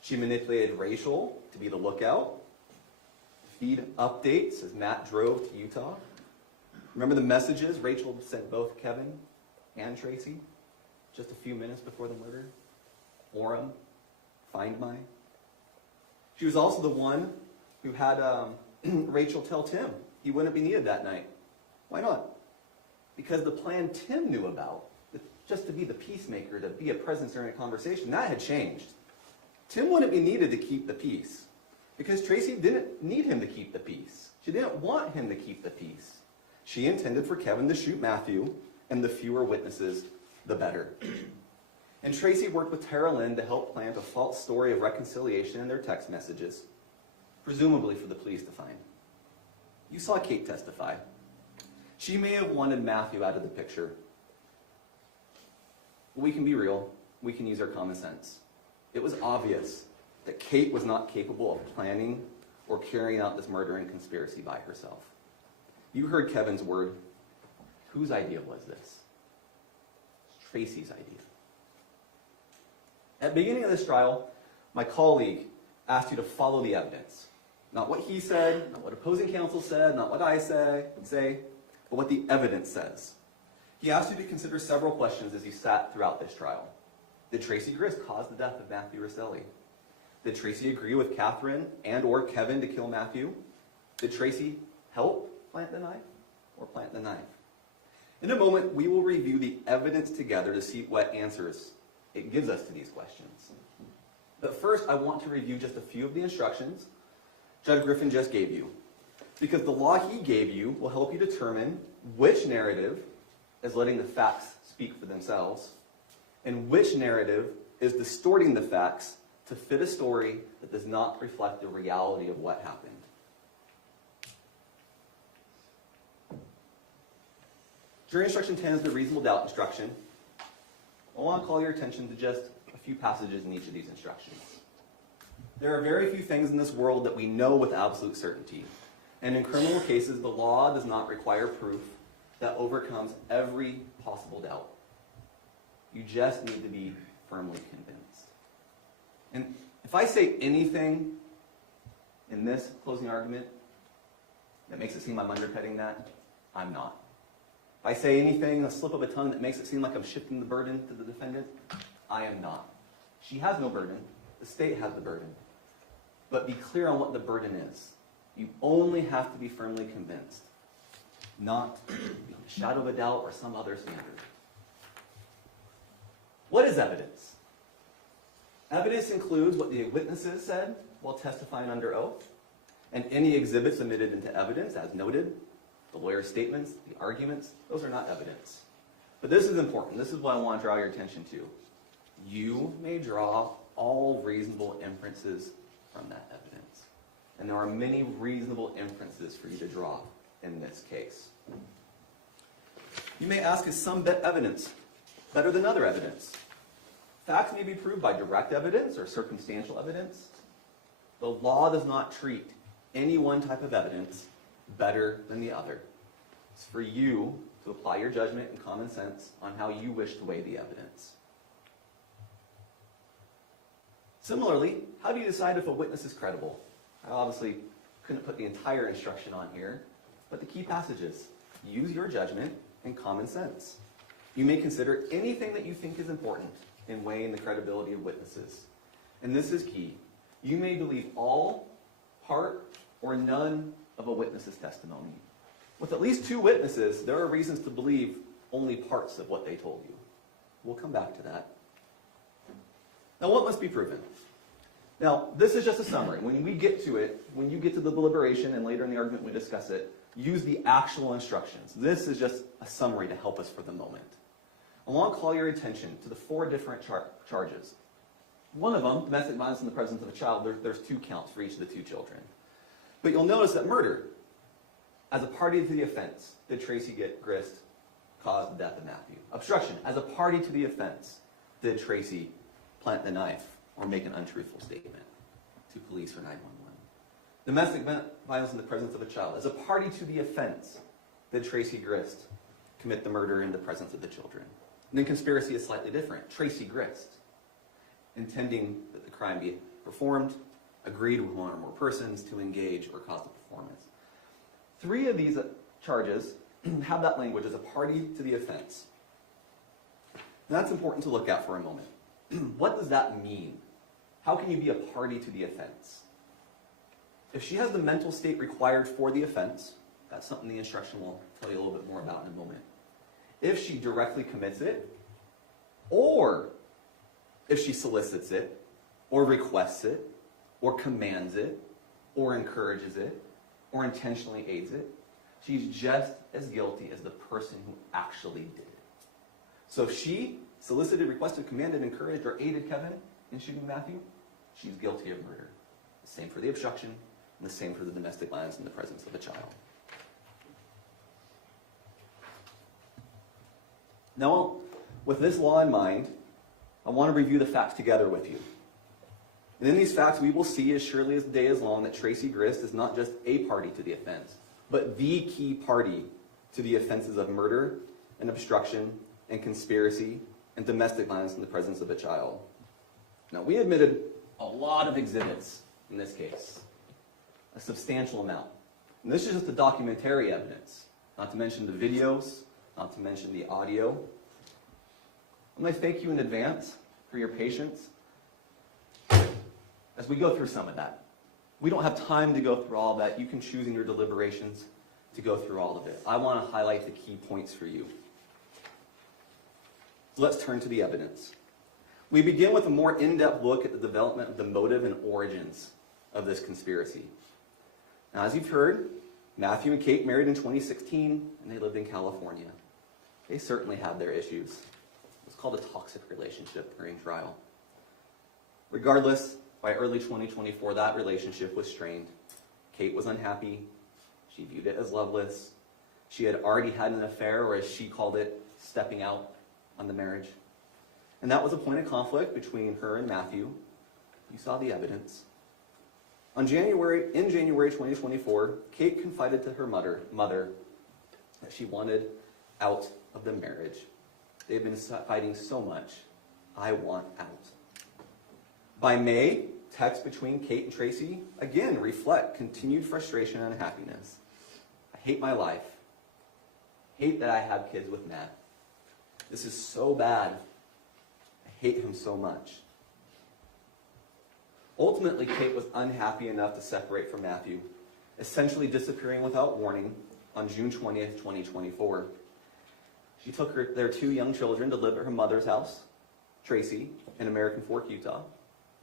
She manipulated Rachel to be the lookout, feed updates as Matt drove to Utah. Remember the messages Rachel sent both Kevin and Tracey just a few minutes before the murder? Orem, find my. She was also the one who had Rachel tell Tim he wouldn't be needed that night. Why not? Because the plan Tim knew about, just to be the peacemaker, to be a presence during a conversation, that had changed. Tim wouldn't be needed to keep the peace because Tracey didn't need him to keep the peace. She didn't want him to keep the peace. She intended for Kevin to shoot Matthew, and the fewer witnesses, the better. And Tracey worked with Tara Lynn to help plant a false story of reconciliation in their text messages, presumably for the police to find. You saw Kate testify. She may have wanted Matthew out of the picture. But we can be real. We can use our common sense. It was obvious that Kate was not capable of planning or carrying out this murdering conspiracy by herself. You heard Kevin's word. Whose idea was this? It's Tracey's idea. At the beginning of this trial, my colleague asked you to follow the evidence. Not what he said, not what opposing counsel said, not what I say, but what the evidence says. He asked you to consider several questions as you sat throughout this trial. Did Tracey Grist cause the death of Matthew Restelli? Did Tracey agree with Kathryn and or Kevin to kill Matthew? Did Tracey help plant the knife or plant the knife? In a moment, we will review the evidence together to see what answers it gives us to these questions. But first, I want to review just a few of the instructions Judge Griffin just gave you, because the law he gave you will help you determine which narrative is letting the facts speak for themselves, and which narrative is distorting the facts to fit a story that does not reflect the reality of what happened. Jury instruction 10 is the reasonable doubt instruction. I want to call your attention to just a few passages in each of these instructions. There are very few things in this world that we know with absolute certainty. And in criminal cases, the law does not require proof that overcomes every possible doubt. You just need to be firmly convinced. And if I say anything in this closing argument that makes it seem I'm undercutting that, I'm not. If I say anything, a slip of a tongue that makes it seem like I'm shifting the burden to the defendant, I am not. She has no burden. The state has the burden. But be clear on what the burden is. You only have to be firmly convinced, not beyond a shadow of a doubt or some other standard. What is evidence? Evidence includes what the witnesses said while testifying under oath, and any exhibits admitted into evidence, as noted. The lawyer's statements, the arguments, those are not evidence. But this is important. This is what I want to draw your attention to. You may draw all reasonable inferences from that evidence. And there are many reasonable inferences for you to draw in this case. You may ask, is some evidence better than other evidence? Facts may be proved by direct evidence or circumstantial evidence. The law does not treat any one type of evidence better than the other. It's for you to apply your judgment and common sense on how you wish to weigh the evidence. Similarly, how do you decide if a witness is credible? I obviously couldn't put the entire instruction on here, but the key passages. Use your judgment and common sense. You may consider anything that you think is important in weighing the credibility of witnesses. And this is key. You may believe all, part, or none of a witness's testimony. With at least 2 witnesses, there are reasons to believe only parts of what they told you. We'll come back to that. Now, what must be proven? Now, this is just a summary. When we get to it, when you get to the deliberation and later in the argument we discuss it, use the actual instructions. This is just a summary to help us for the moment. I want to call your attention to the 4 different charges. One of them, domestic violence in the presence of a child, there's 2 counts for each of the 2 children. But you'll notice that murder, as a party to the offense, did Tracey Grist cause the death of Matthew? Obstruction, as a party to the offense, did Tracey plant the knife or make an untruthful statement to police or 911? Domestic violence in the presence of a child, as a party to the offense, did Tracey Grist commit the murder in the presence of the children? And then conspiracy is slightly different. Tracey Grist, intending that the crime be performed, agreed with 1 or more persons to engage or cause the performance. 3 of these charges have that language as a party to the offense. And that's important to look at for a moment. What does that mean? How can you be a party to the offense? If she has the mental state required for the offense, that's something the instruction will tell you a little bit more about in a moment. If she directly commits it, or if she solicits it, or requests it, or commands it, or encourages it, or intentionally aids it, she's just as guilty as the person who actually did it. So if she solicited, requested, commanded, encouraged, or aided Kevin in shooting Matthew, she's guilty of murder. The same for the obstruction, and the same for the domestic violence in the presence of a child. Now, with this law in mind, I want to review the facts together with you. And in these facts, we will see, as surely as the day is long, that Tracey Grist is not just a party to the offense, but the key party to the offenses of murder and obstruction and conspiracy and domestic violence in the presence of a child. Now, we admitted a lot of exhibits in this case, a substantial amount. And this is just the documentary evidence, not to mention the videos, not to mention the audio. I'm going to thank you in advance for your patience as we go through some of that. We don't have time to go through all of that. You can choose in your deliberations to go through all of it. I want to highlight the key points for you. So let's turn to the evidence. We begin with a more in-depth look at the development of the motive and origins of this conspiracy. Now, as you've heard, Matthew and Kate married in 2016, and they lived in California. They certainly had their issues. It was called a toxic relationship during trial. Regardless, by early 2024, that relationship was strained. Kate was unhappy. She viewed it as loveless. She had already had an affair, or as she called it, stepping out on the marriage. And that was a point of conflict between her and Matthew. You saw the evidence. In January 2024, Kate confided to her mother that she wanted out of the marriage. They've been fighting so much. I want out. By May, texts between Kate and Tracey again reflect continued frustration and unhappiness. I hate my life. Hate that I have kids with Matt. This is so bad. I hate him so much. Ultimately, Kate was unhappy enough to separate from Matthew, essentially disappearing without warning on June 20th, 2024. She took their two young children to live at her mother's house, Tracey, in American Fork, Utah,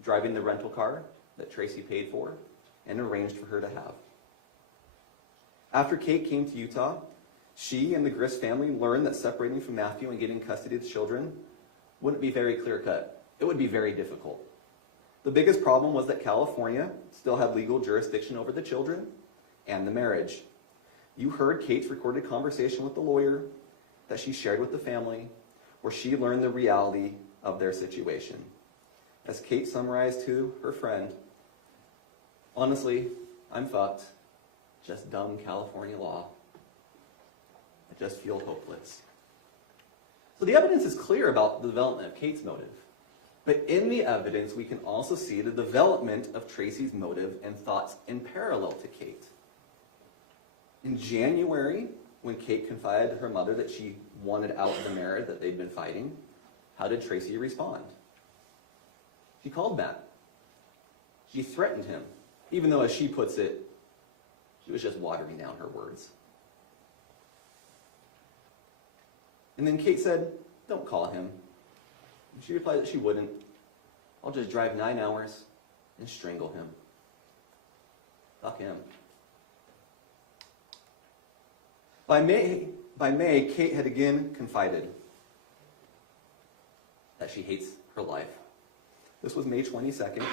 driving the rental car that Tracey paid for and arranged for her to have. After Kate came to Utah, she and the Grist family learned that separating from Matthew and getting custody of the children wouldn't be very clear-cut. It would be very difficult. The biggest problem was that California still had legal jurisdiction over the children and the marriage. You heard Kate's recorded conversation with the lawyer that she shared with the family, where she learned the reality of their situation. As Kate summarized to her friend, honestly, I'm fucked. Just dumb California law. I just feel hopeless. So the evidence is clear about the development of Kate's motive. But in the evidence, we can also see the development of Tracey's motive and thoughts in parallel to Kate. In January, when Kate confided to her mother that she wanted out of the marriage that they'd been fighting, how did Tracey respond? She called Matt. She threatened him, even though, as she puts it, she was just watering down her words. And then Kate said, "Don't call him." And she replied that she wouldn't. "I'll just drive 9 hours and strangle him." Fuck him. By May, Kate had again confided that she hates her life. This was May 22nd.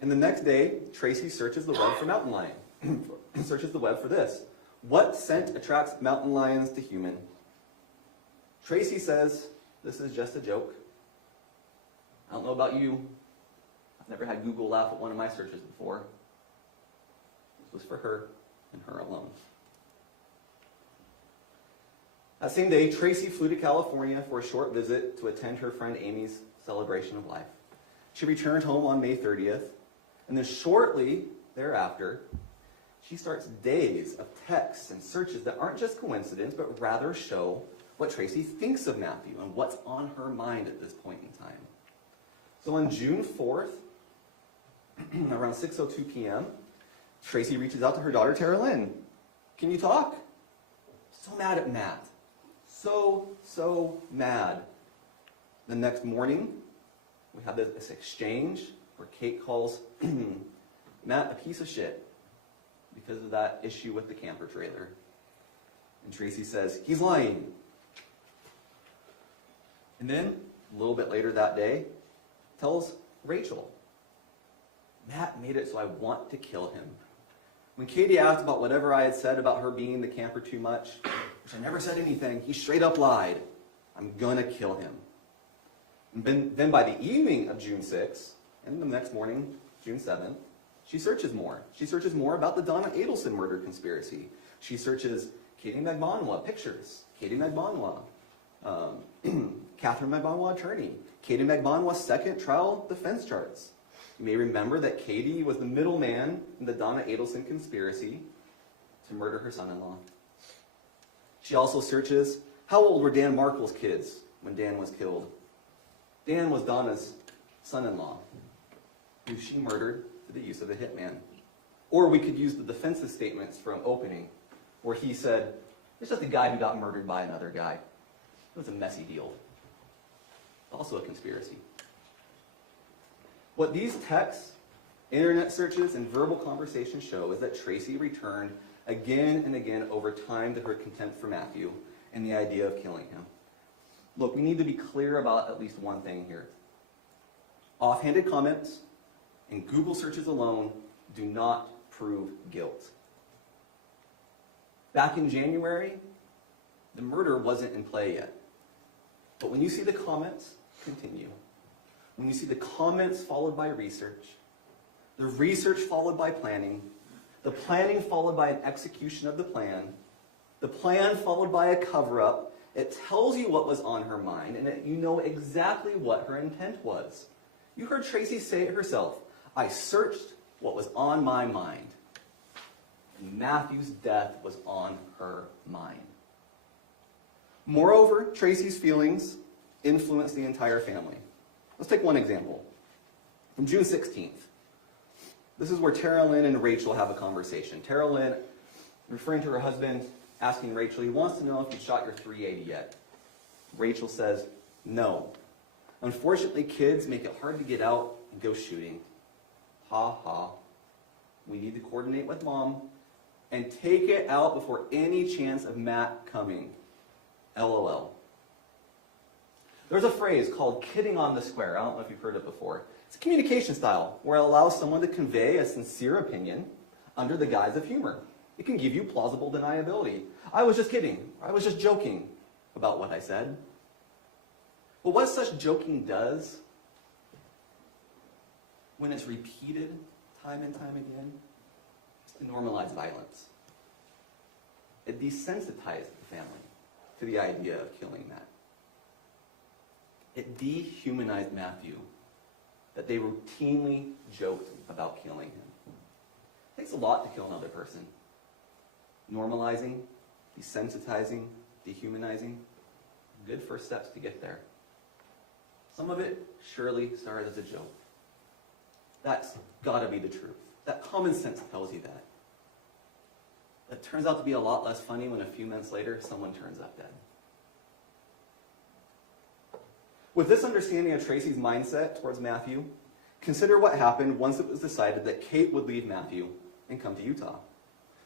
And the next day, Tracey searches the web for mountain lion. Searches the web for this. What scent attracts mountain lions to human? Tracey says, this is just a joke. I don't know about you. I've never had Google laugh at one of my searches before. This was for her and her alone. That same day, Tracey flew to California for a short visit to attend her friend Amy's celebration of life. She returned home on May 30th, and then shortly thereafter, she starts days of texts and searches that aren't just coincidence, but rather show what Tracey thinks of Matthew and what's on her mind at this point in time. So on June 4th, around 6:02 p.m., Tracey reaches out to her daughter, Tara Lynn. Can you talk? So mad at Matt. So mad. The next morning, we have this exchange where Kate calls Matt a piece of shit because of that issue with the camper trailer. And Tracey says, he's lying. And then, a little bit later that day, tells Rachel, Matt made it so I want to kill him. When Katie asked about whatever I had said about her being the camper too much, which I never said anything, he straight up lied. I'm gonna kill him. And then by the evening of June 6th, and the next morning, June 7th, she searches more. She searches more about the Donna Adelson murder conspiracy. She searches Katie Magbanwa pictures. Katie Magbanwa, Kathryn Magbanwa attorney. Katie Magbanwa's second trial defense charts. You may remember that Katie was the middleman in the Donna Adelson conspiracy to murder her son-in-law. She also searches, how old were Dan Markle's kids when Dan was killed? Dan was Donna's son-in-law, who she murdered through the use of a hitman. Or we could use the defense's statements from opening, where he said, it's just a guy who got murdered by another guy. It was a messy deal. Also a conspiracy. What these texts, internet searches, and verbal conversations show is that Tracey returned again and again over time to her contempt for Matthew and the idea of killing him. Look, we need to be clear about at least one thing here. Offhanded comments and Google searches alone do not prove guilt. Back in January, the murder wasn't in play yet. But when you see the comments continue, when you see the comments followed by research, the research followed by planning, the planning followed by an execution of the plan followed by a cover-up, it tells you what was on her mind, and you know exactly what her intent was. You heard Tracey say it herself. I searched what was on my mind. And Matthew's death was on her mind. Moreover, Tracey's feelings influenced the entire family. Let's take one example. From June 16th. This is where Tara Lynn and Rachel have a conversation. Tara Lynn, referring to her husband, asking Rachel, he wants to know if you shot your .380 yet. Rachel says, no. Unfortunately, kids make it hard to get out and go shooting. Ha ha. We need to coordinate with Mom and take it out before any chance of Matt coming. LOL. There's a phrase called kidding on the square. I don't know if you've heard it before. It's a communication style where it allows someone to convey a sincere opinion under the guise of humor. It can give you plausible deniability. I was just kidding. I was just joking about what I said. But what such joking does, when it's repeated time and time again, is to normalize violence. It desensitized the family to the idea of killing Matt. It dehumanized Matthew, that they routinely joked about killing him. It takes a lot to kill another person. Normalizing, desensitizing, dehumanizing, good first steps to get there. Some of it surely started as a joke. That's got to be the truth. That common sense tells you that. It turns out to be a lot less funny when a few months later someone turns up dead. With this understanding of Tracey's mindset towards Matthew, consider what happened once it was decided that Kate would leave Matthew and come to Utah.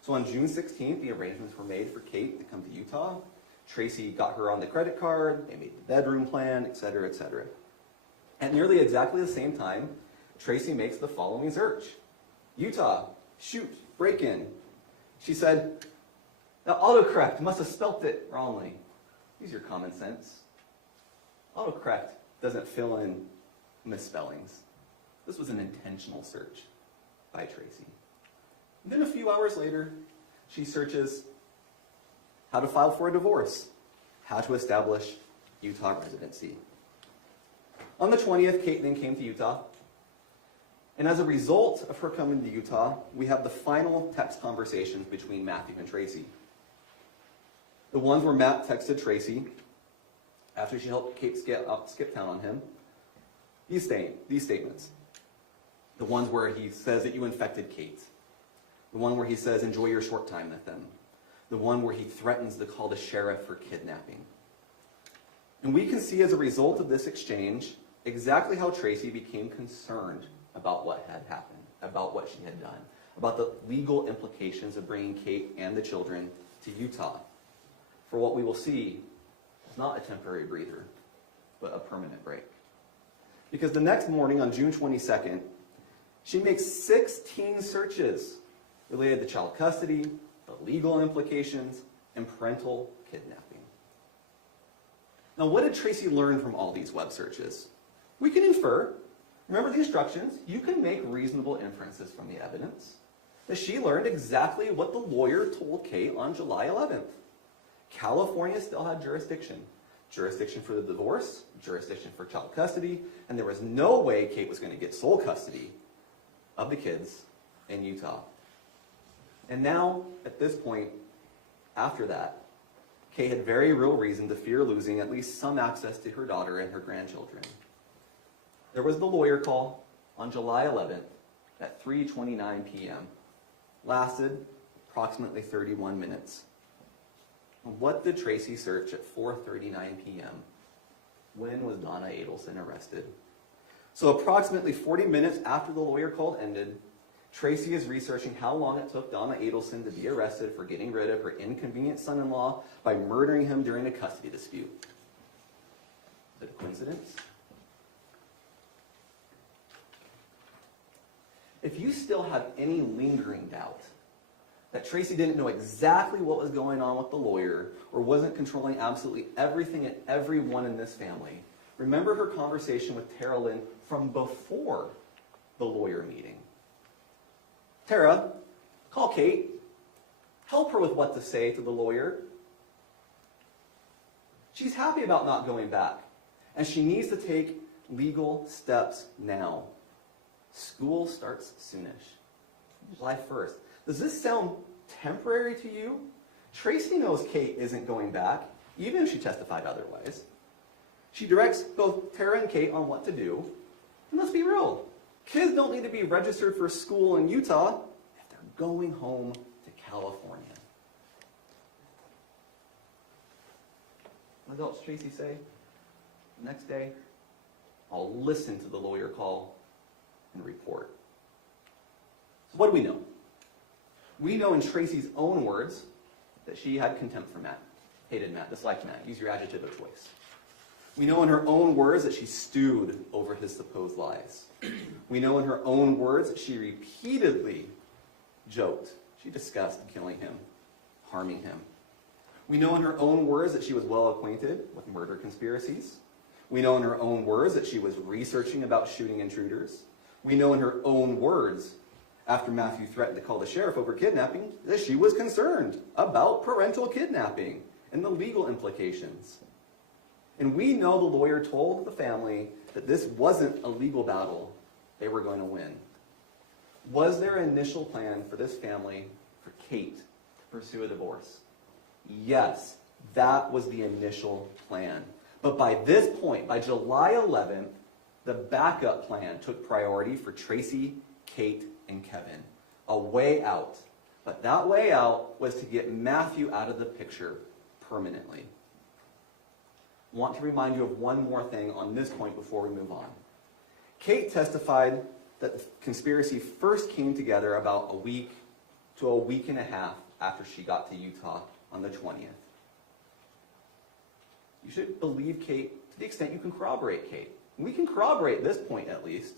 So on June 16th, the arrangements were made for Kate to come to Utah. Tracey got her on the credit card, they made the bedroom plan, etc., etc. At nearly exactly the same time, Tracey makes the following search. Utah, shoot, break in. She said, the autocorrect must have spelt it wrongly. Use your common sense. Autocorrect doesn't fill in misspellings. This was an intentional search by Tracey. And then a few hours later, she searches how to file for a divorce, how to establish Utah residency. On the 20th, Kate then came to Utah. And as a result of her coming to Utah, we have the final text conversations between Matthew and Tracey. The ones where Matt texted Tracey after she helped Kate skip town on him. These statements. The ones where he says that you infected Kate. The one where he says, enjoy your short time with them. The one where he threatens to call the sheriff for kidnapping. And we can see as a result of this exchange exactly how Tracey became concerned about what had happened, about what she had done, about the legal implications of bringing Kate and the children to Utah. For what we will see is not a temporary breather, but a permanent break. Because the next morning on June 22nd, she makes 16 searches related to child custody, the legal implications, and parental kidnapping. Now, what did Tracey learn from all these web searches? We can infer, remember the instructions, you can make reasonable inferences from the evidence, that she learned exactly what the lawyer told Kate on July 11th. California still had jurisdiction. Jurisdiction for the divorce, jurisdiction for child custody, and there was no way Kate was going to get sole custody of the kids in Utah. And now, at this point, after that, Kate had very real reason to fear losing at least some access to her daughter and her grandchildren. There was the lawyer call on July 11th at 3:29 p.m. Lasted approximately 31 minutes. What did Tracey search at 4:39 p.m.? When was Donna Adelson arrested? So approximately 40 minutes after the lawyer call ended, Tracey is researching how long it took Donna Adelson to be arrested for getting rid of her inconvenient son-in-law by murdering him during a custody dispute. Is it a coincidence? If you still have any lingering doubt that Tracey didn't know exactly what was going on with the lawyer or wasn't controlling absolutely everything and everyone in this family, remember her conversation with Tara Lynn from before the lawyer meeting. Tara, call Kate. Help her with what to say to the lawyer. She's happy about not going back, and she needs to take legal steps now. School starts soonish, July 1st. Does this sound temporary to you? Tracey knows Kate isn't going back, even if she testified otherwise. She directs both Tara and Kate on what to do. And let's be real, kids don't need to be registered for school in Utah if they're going home to California. What else Tracey say? The next day, I'll listen to the lawyer call and report. So what do we know? We know in Tracey's own words that she had contempt for Matt, hated Matt, disliked Matt. Use your adjective of choice. We know in her own words that she stewed over his supposed lies. We know in her own words that she repeatedly joked. She discussed killing him, harming him. We know in her own words that she was well acquainted with murder conspiracies. We know in her own words that she was researching about shooting intruders. We know in her own words, after Matthew threatened to call the sheriff over kidnapping, that she was concerned about parental kidnapping and the legal implications. And we know the lawyer told the family that this wasn't a legal battle they were going to win. Was there an initial plan for this family, for Kate, to pursue a divorce? Yes, that was the initial plan. But by this point, by July 11th, the backup plan took priority for Tracey, Kate, and Kevin. A way out. But that way out was to get Matthew out of the picture permanently. I want to remind you of one more thing on this point before we move on. Kate testified that the conspiracy first came together about a week to a week and a half after she got to Utah on the 20th. You should believe Kate to the extent you can corroborate Kate. We can corroborate this point at least.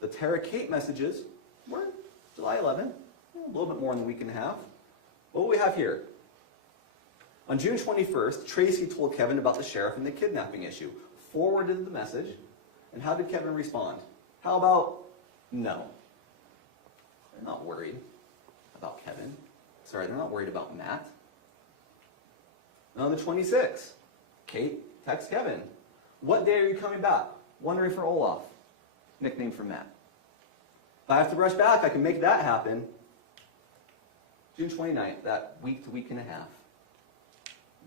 The Tara Kate messages were July 11th, a little bit more than a week and a half. What do we have here? On June 21st, Tracey told Kevin about the sheriff and the kidnapping issue, forwarded the message, and how did Kevin respond? How about no? They're not worried about Kevin. Sorry, they're not worried about Matt. And on the 26th, Kate texts Kevin, what day are you coming back? Wondering for Olaf. Nickname for Matt. If I have to rush back, I can make that happen. June 29th, that week to week and a half.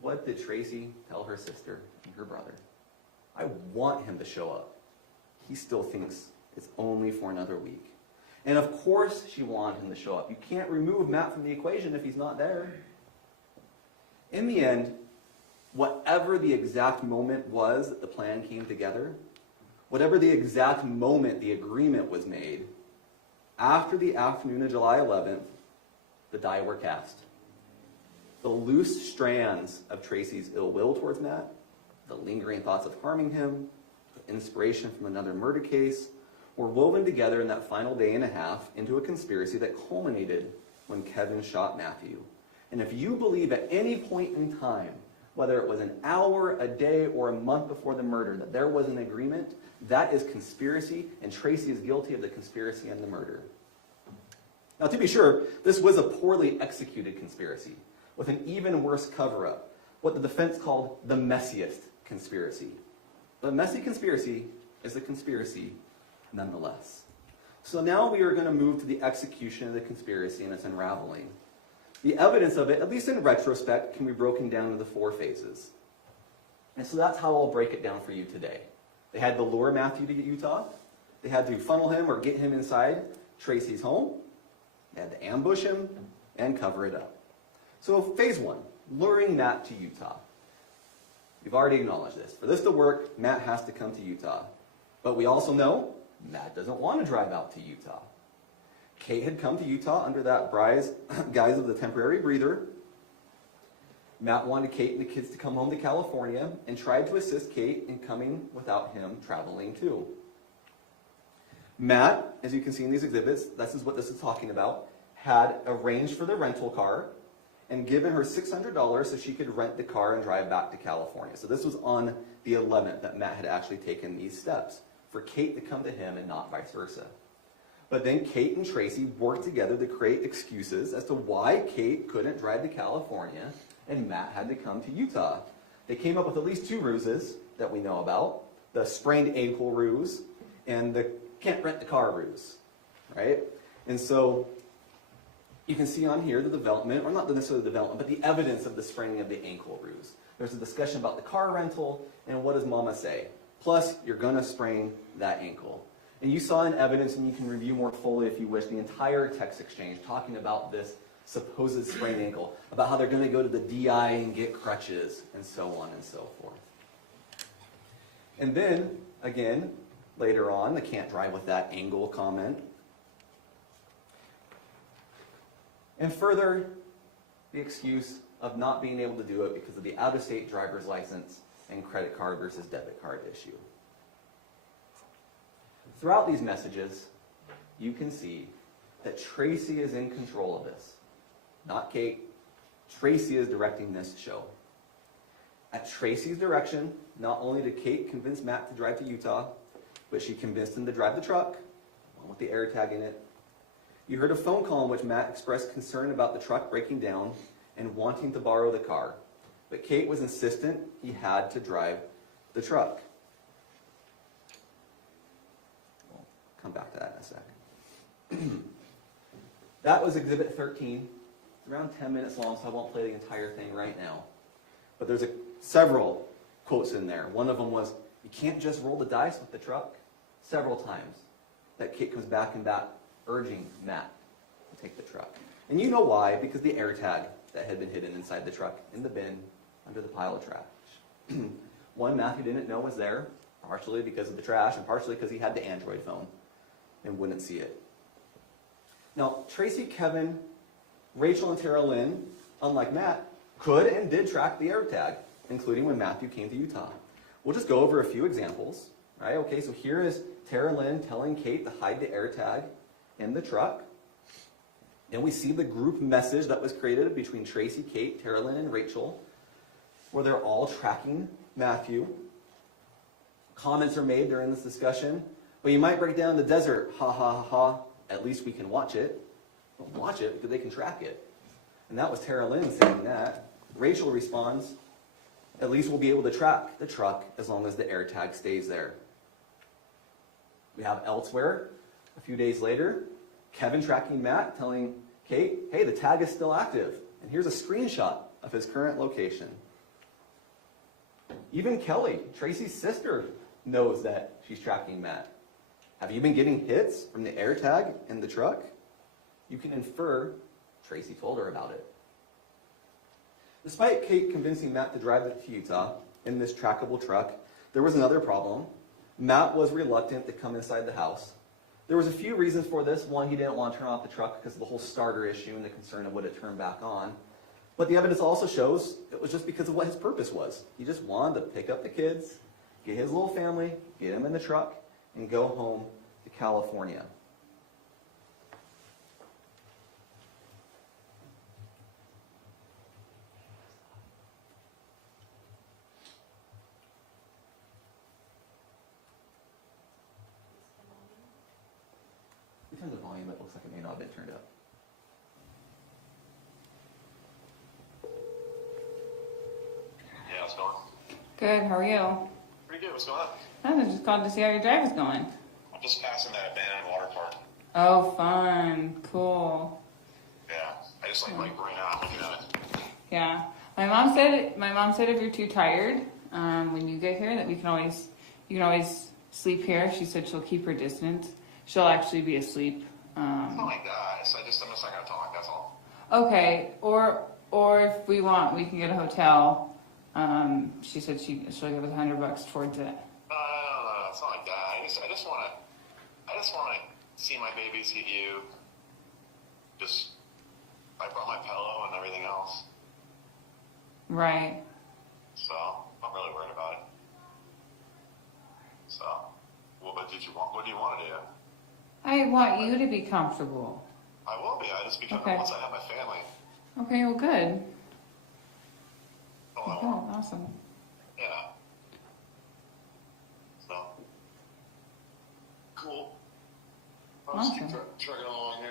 What did Tracey tell her sister and her brother? I want him to show up. He still thinks it's only for another week. And of course she wanted him to show up. You can't remove Matt from the equation if he's not there. In the end, whatever the exact moment was that the plan came together, whatever the exact moment the agreement was made, after the afternoon of July 11th, the die were cast. The loose strands of Tracey's ill will towards Matt, the lingering thoughts of harming him, the inspiration from another murder case, were woven together in that final day and a half into a conspiracy that culminated when Kevin shot Matthew. And if you believe at any point in time, whether it was an hour, a day, or a month before the murder, that there was an agreement, that is conspiracy, and Tracey is guilty of the conspiracy and the murder. Now, to be sure, this was a poorly executed conspiracy, with an even worse cover-up, what the defense called the messiest conspiracy. But a messy conspiracy is a conspiracy nonetheless. So now we are going to move to the execution of the conspiracy and its unraveling. The evidence of it, at least in retrospect, can be broken down into 4 phases. And so that's how I'll break it down for you today. They had to lure Matthew to Utah. They had to funnel him or get him inside Tracey's home. They had to ambush him and cover it up. So phase 1, luring Matt to Utah. We've already acknowledged this. For this to work, Matt has to come to Utah. But we also know Matt doesn't want to drive out to Utah. Kate had come to Utah under that guise of the temporary breather. Matt wanted Kate and the kids to come home to California and tried to assist Kate in coming without him traveling too. Matt, as you can see in these exhibits, this is what this is talking about, had arranged for the rental car and given her $600 so she could rent the car and drive back to California. So this was on the 11th that Matt had actually taken these steps, for Kate to come to him and not vice versa. But then Kate and Tracey worked together to create excuses as to why Kate couldn't drive to California and Matt had to come to Utah. They came up with at least 2 ruses that we know about, the sprained ankle ruse and the can't rent the car ruse, right? And so you can see on here the development, or not necessarily the development, but the evidence of the spraining of the ankle ruse. There's a discussion about the car rental and what does mama say? Plus, you're going to sprain that ankle. And you saw in evidence, and you can review more fully if you wish, the entire text exchange talking about this supposed sprained ankle, about how they're going to go to the DI and get crutches, and so on and so forth. And then, again, later on, the can't drive with that angle comment. And further, the excuse of not being able to do it because of the out-of-state driver's license and credit card versus debit card issue. Throughout these messages, you can see that Tracey is in control of this. Not Kate. Tracey is directing this show. At Tracey's direction, not only did Kate convince Matt to drive to Utah, but she convinced him to drive the truck, one with the air tag in it. You heard a phone call in which Matt expressed concern about the truck breaking down and wanting to borrow the car. But Kate was insistent he had to drive the truck. We'll come back to that in a sec. That was Exhibit 13. It's around 10 minutes long, so I won't play the entire thing right now. But there's several quotes in there. One of them was, "You can't just roll the dice with the truck." Several times that Kate comes back and back, urging Matt to take the truck. And you know why, because the air tag that had been hidden inside the truck, in the bin, under the pile of trash. One Matthew didn't know was there, partially because of the trash, and partially because he had the Android phone and wouldn't see it. Now, Tracey, Kevin, Rachel, and Tara Lynn, unlike Matt, could and did track the air tag, including when Matthew came to Utah. We'll just go over a few examples. Right? Okay, so here is Tara Lynn telling Kate to hide the air tag in the truck. And we see the group message that was created between Tracey, Kate, Tara Lynn, and Rachel, where they're all tracking Matthew. Comments are made during this discussion. Well, you might break down the desert. Ha, ha, ha, ha. At least we can watch it. Well, watch it because they can track it. And that was Tara Lynn saying that. Rachel responds, at least we'll be able to track the truck as long as the air tag stays there. We have elsewhere, a few days later, Kevin tracking Matt, telling Kate, hey, the tag is still active. And here's a screenshot of his current location. Even Kelly, Tracey's sister, knows that she's tracking Matt. Have you been getting hits from the air tag in the truck? You can infer Tracey told her about it. Despite Kate convincing Matt to drive to Utah in this trackable truck, there was another problem. Matt was reluctant to come inside the house. There was a few reasons for this. One, he didn't want to turn off the truck because of the whole starter issue and the concern of would it turn back on. But the evidence also shows it was just because of what his purpose was. He just wanted to pick up the kids, get his little family, get them in the truck, and go home to California. Turn the volume, it looks like it may not have been turned up. Yeah, what's going on? Good, how are you? Pretty good, what's going on? I just called to see how your drive is going. I'm just passing that abandoned water park. Oh, fun, cool. Yeah, I just like ran out looking at it. Yeah, my mom said if you're too tired, when you get here, that you can always sleep here. She said she'll keep her distance. She'll actually be asleep. Oh my gosh, I'm just not gonna talk, that's all. Okay, or if we want, we can get a hotel. She said she'll give us $100 towards it. No, it's not like that. I just wanna see my baby, see you. I brought my pillow and everything else. Right. So, I'm really worried about it. So, well, but what do you want to do? I want you to be comfortable. I will be, I just become Okay. once I have my family. Okay, well, good. Oh, I Okay, want. awesome. Yeah. So, cool. I'll just keep Awesome. trucking along here.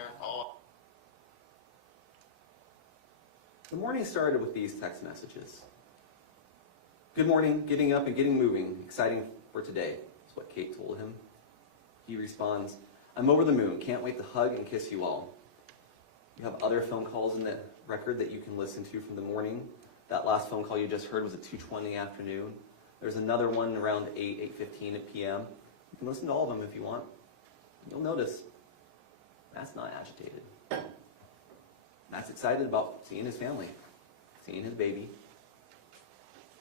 The morning started with these text messages. Good morning, getting up and getting moving. Exciting for today. That's what Kate told him. He responds, I'm over the moon. Can't wait to hug and kiss you all. You have other phone calls in the record that you can listen to from the morning. That last phone call you just heard was at 2:20 in the afternoon. There's another one around 8:15 p.m. You can listen to all of them if you want. You'll notice Matt's not agitated. Matt's excited about seeing his family, seeing his baby,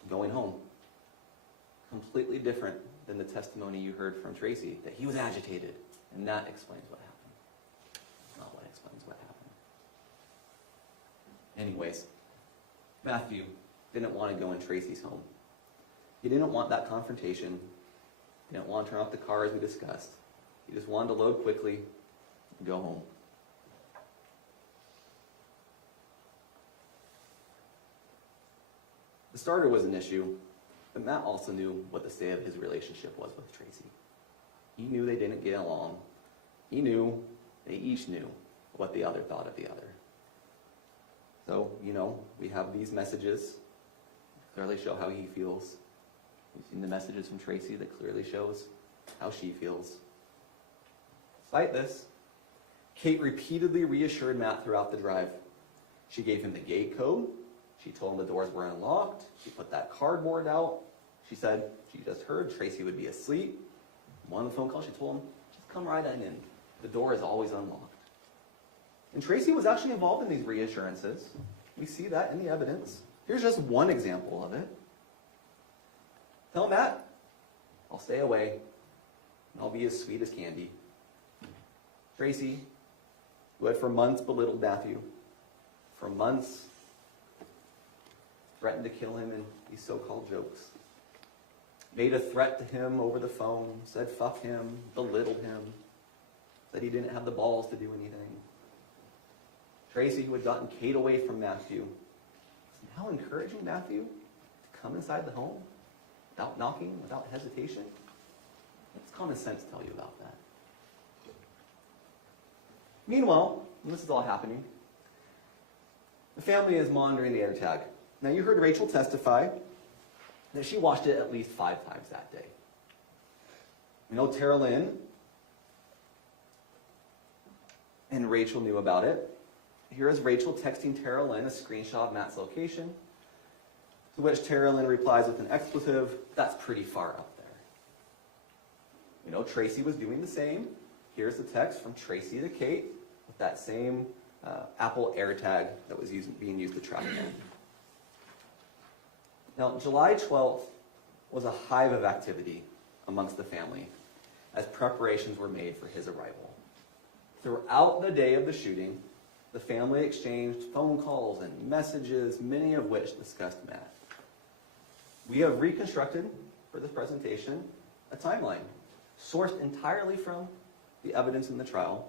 going home. Completely different than the testimony you heard from Tracey, that he was agitated, and that explains what happened. Not what explains what happened. Anyways, Matthew didn't want to go in Tracey's home. He didn't want that confrontation. He didn't want to turn off the car as we discussed. He just wanted to load quickly and go home. The starter was an issue, but Matt also knew what the state of his relationship was with Tracey. He knew they didn't get along. He knew, they each knew what the other thought of the other. So, we have these messages that clearly show how he feels. We've seen the messages from Tracey that clearly shows how she feels. Despite this, Kate repeatedly reassured Matt throughout the drive. She gave him the gate code. She told him the doors were unlocked. She put that cardboard out. She said she just heard Tracey would be asleep. One of the phone calls, she told him, just come right on in. The door is always unlocked. And Tracey was actually involved in these reassurances. We see that in the evidence. Here's just one example of it. Tell Matt, I'll stay away, and I'll be as sweet as candy. Tracey, who had for months belittled Matthew, for months threatened to kill him in these so-called jokes, made a threat to him over the phone, said fuck him, belittled him, said he didn't have the balls to do anything. Tracey, who had gotten Kate away from Matthew, is now encouraging Matthew to come inside the home without knocking, without hesitation. What's common sense tell you about that? Meanwhile, when this is all happening, the family is monitoring the AirTag. Now, you heard Rachel testify that she watched it at least 5 times that day. We know Tara Lynn and Rachel knew about it. Here is Rachel texting Tara Lynn a screenshot of Matt's location, to which Tara Lynn replies with an expletive, that's pretty far up there. We know Tracey was doing the same. Here's the text from Tracey to Kate with that same Apple AirTag that was being used to track him. Now, July 12th was a hive of activity amongst the family as preparations were made for his arrival. Throughout the day of the shooting, the family exchanged phone calls and messages, many of which discussed Matt. We have reconstructed, for this presentation, a timeline sourced entirely from the evidence in the trial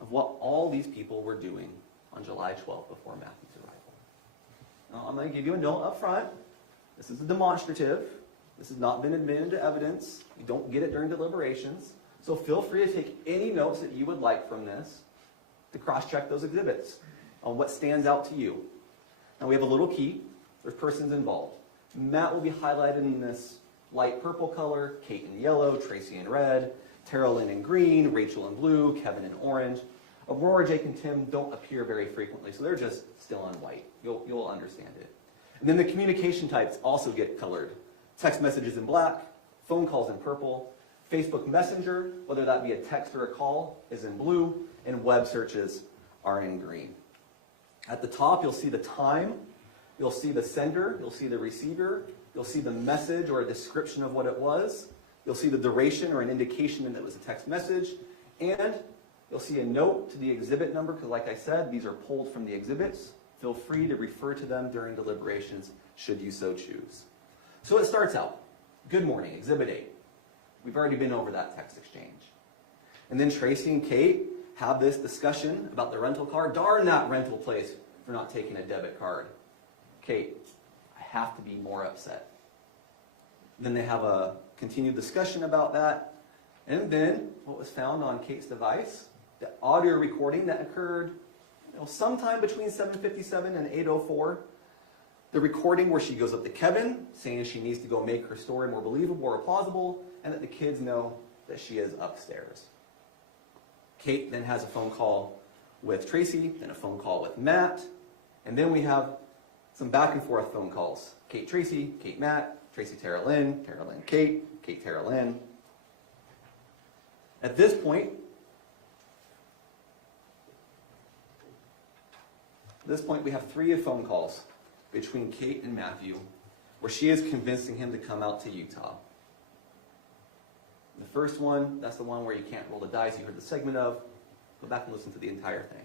of what all these people were doing on July 12th before Matthew's arrival. Now, I'm going to give you a note up front. This is a demonstrative. This has not been admitted into evidence. You don't get it during deliberations. So feel free to take any notes that you would like from this to cross-check those exhibits on what stands out to you. Now we have a little key. There's persons involved. Matt will be highlighted in this light purple color, Kate in yellow, Tracey in red, Tara Lynn in green, Rachel in blue, Kevin in orange. Aurora, Jake, and Tim don't appear very frequently, so they're just still on white. You'll understand it. And then the communication types also get colored. Text messages in black, phone calls in purple, Facebook Messenger, whether that be a text or a call, is in blue, and web searches are in green. At the top, you'll see the time, you'll see the sender, you'll see the receiver, you'll see the message or a description of what it was, you'll see the duration or an indication that it was a text message, and you'll see a note to the exhibit number, because like I said, these are pulled from the exhibits. Feel free to refer to them during deliberations, should you so choose. So it starts out, good morning, Exhibit 8. We've already been over that text exchange. And then Tracey and Kate have this discussion about the rental car. Darn that rental place for not taking a debit card. Kate, I have to be more upset. Then they have a continued discussion about that. And then what was found on Kate's device, the audio recording that occurred sometime between 7:57 and 8:04. The recording where she goes up to Kevin, saying she needs to go make her story more believable or plausible, and that the kids know that she is upstairs. Kate then has a phone call with Tracey, then a phone call with Matt, and then we have some back and forth phone calls. Kate Tracey, Kate Matt, Tracey Tara Lynn Kate, Kate Tara Lynn. At this point, we have 3 phone calls between Kate and Matthew where she is convincing him to come out to Utah. The first one, that's the one where you can't roll the dice, you heard the segment of. Go back and listen to the entire thing.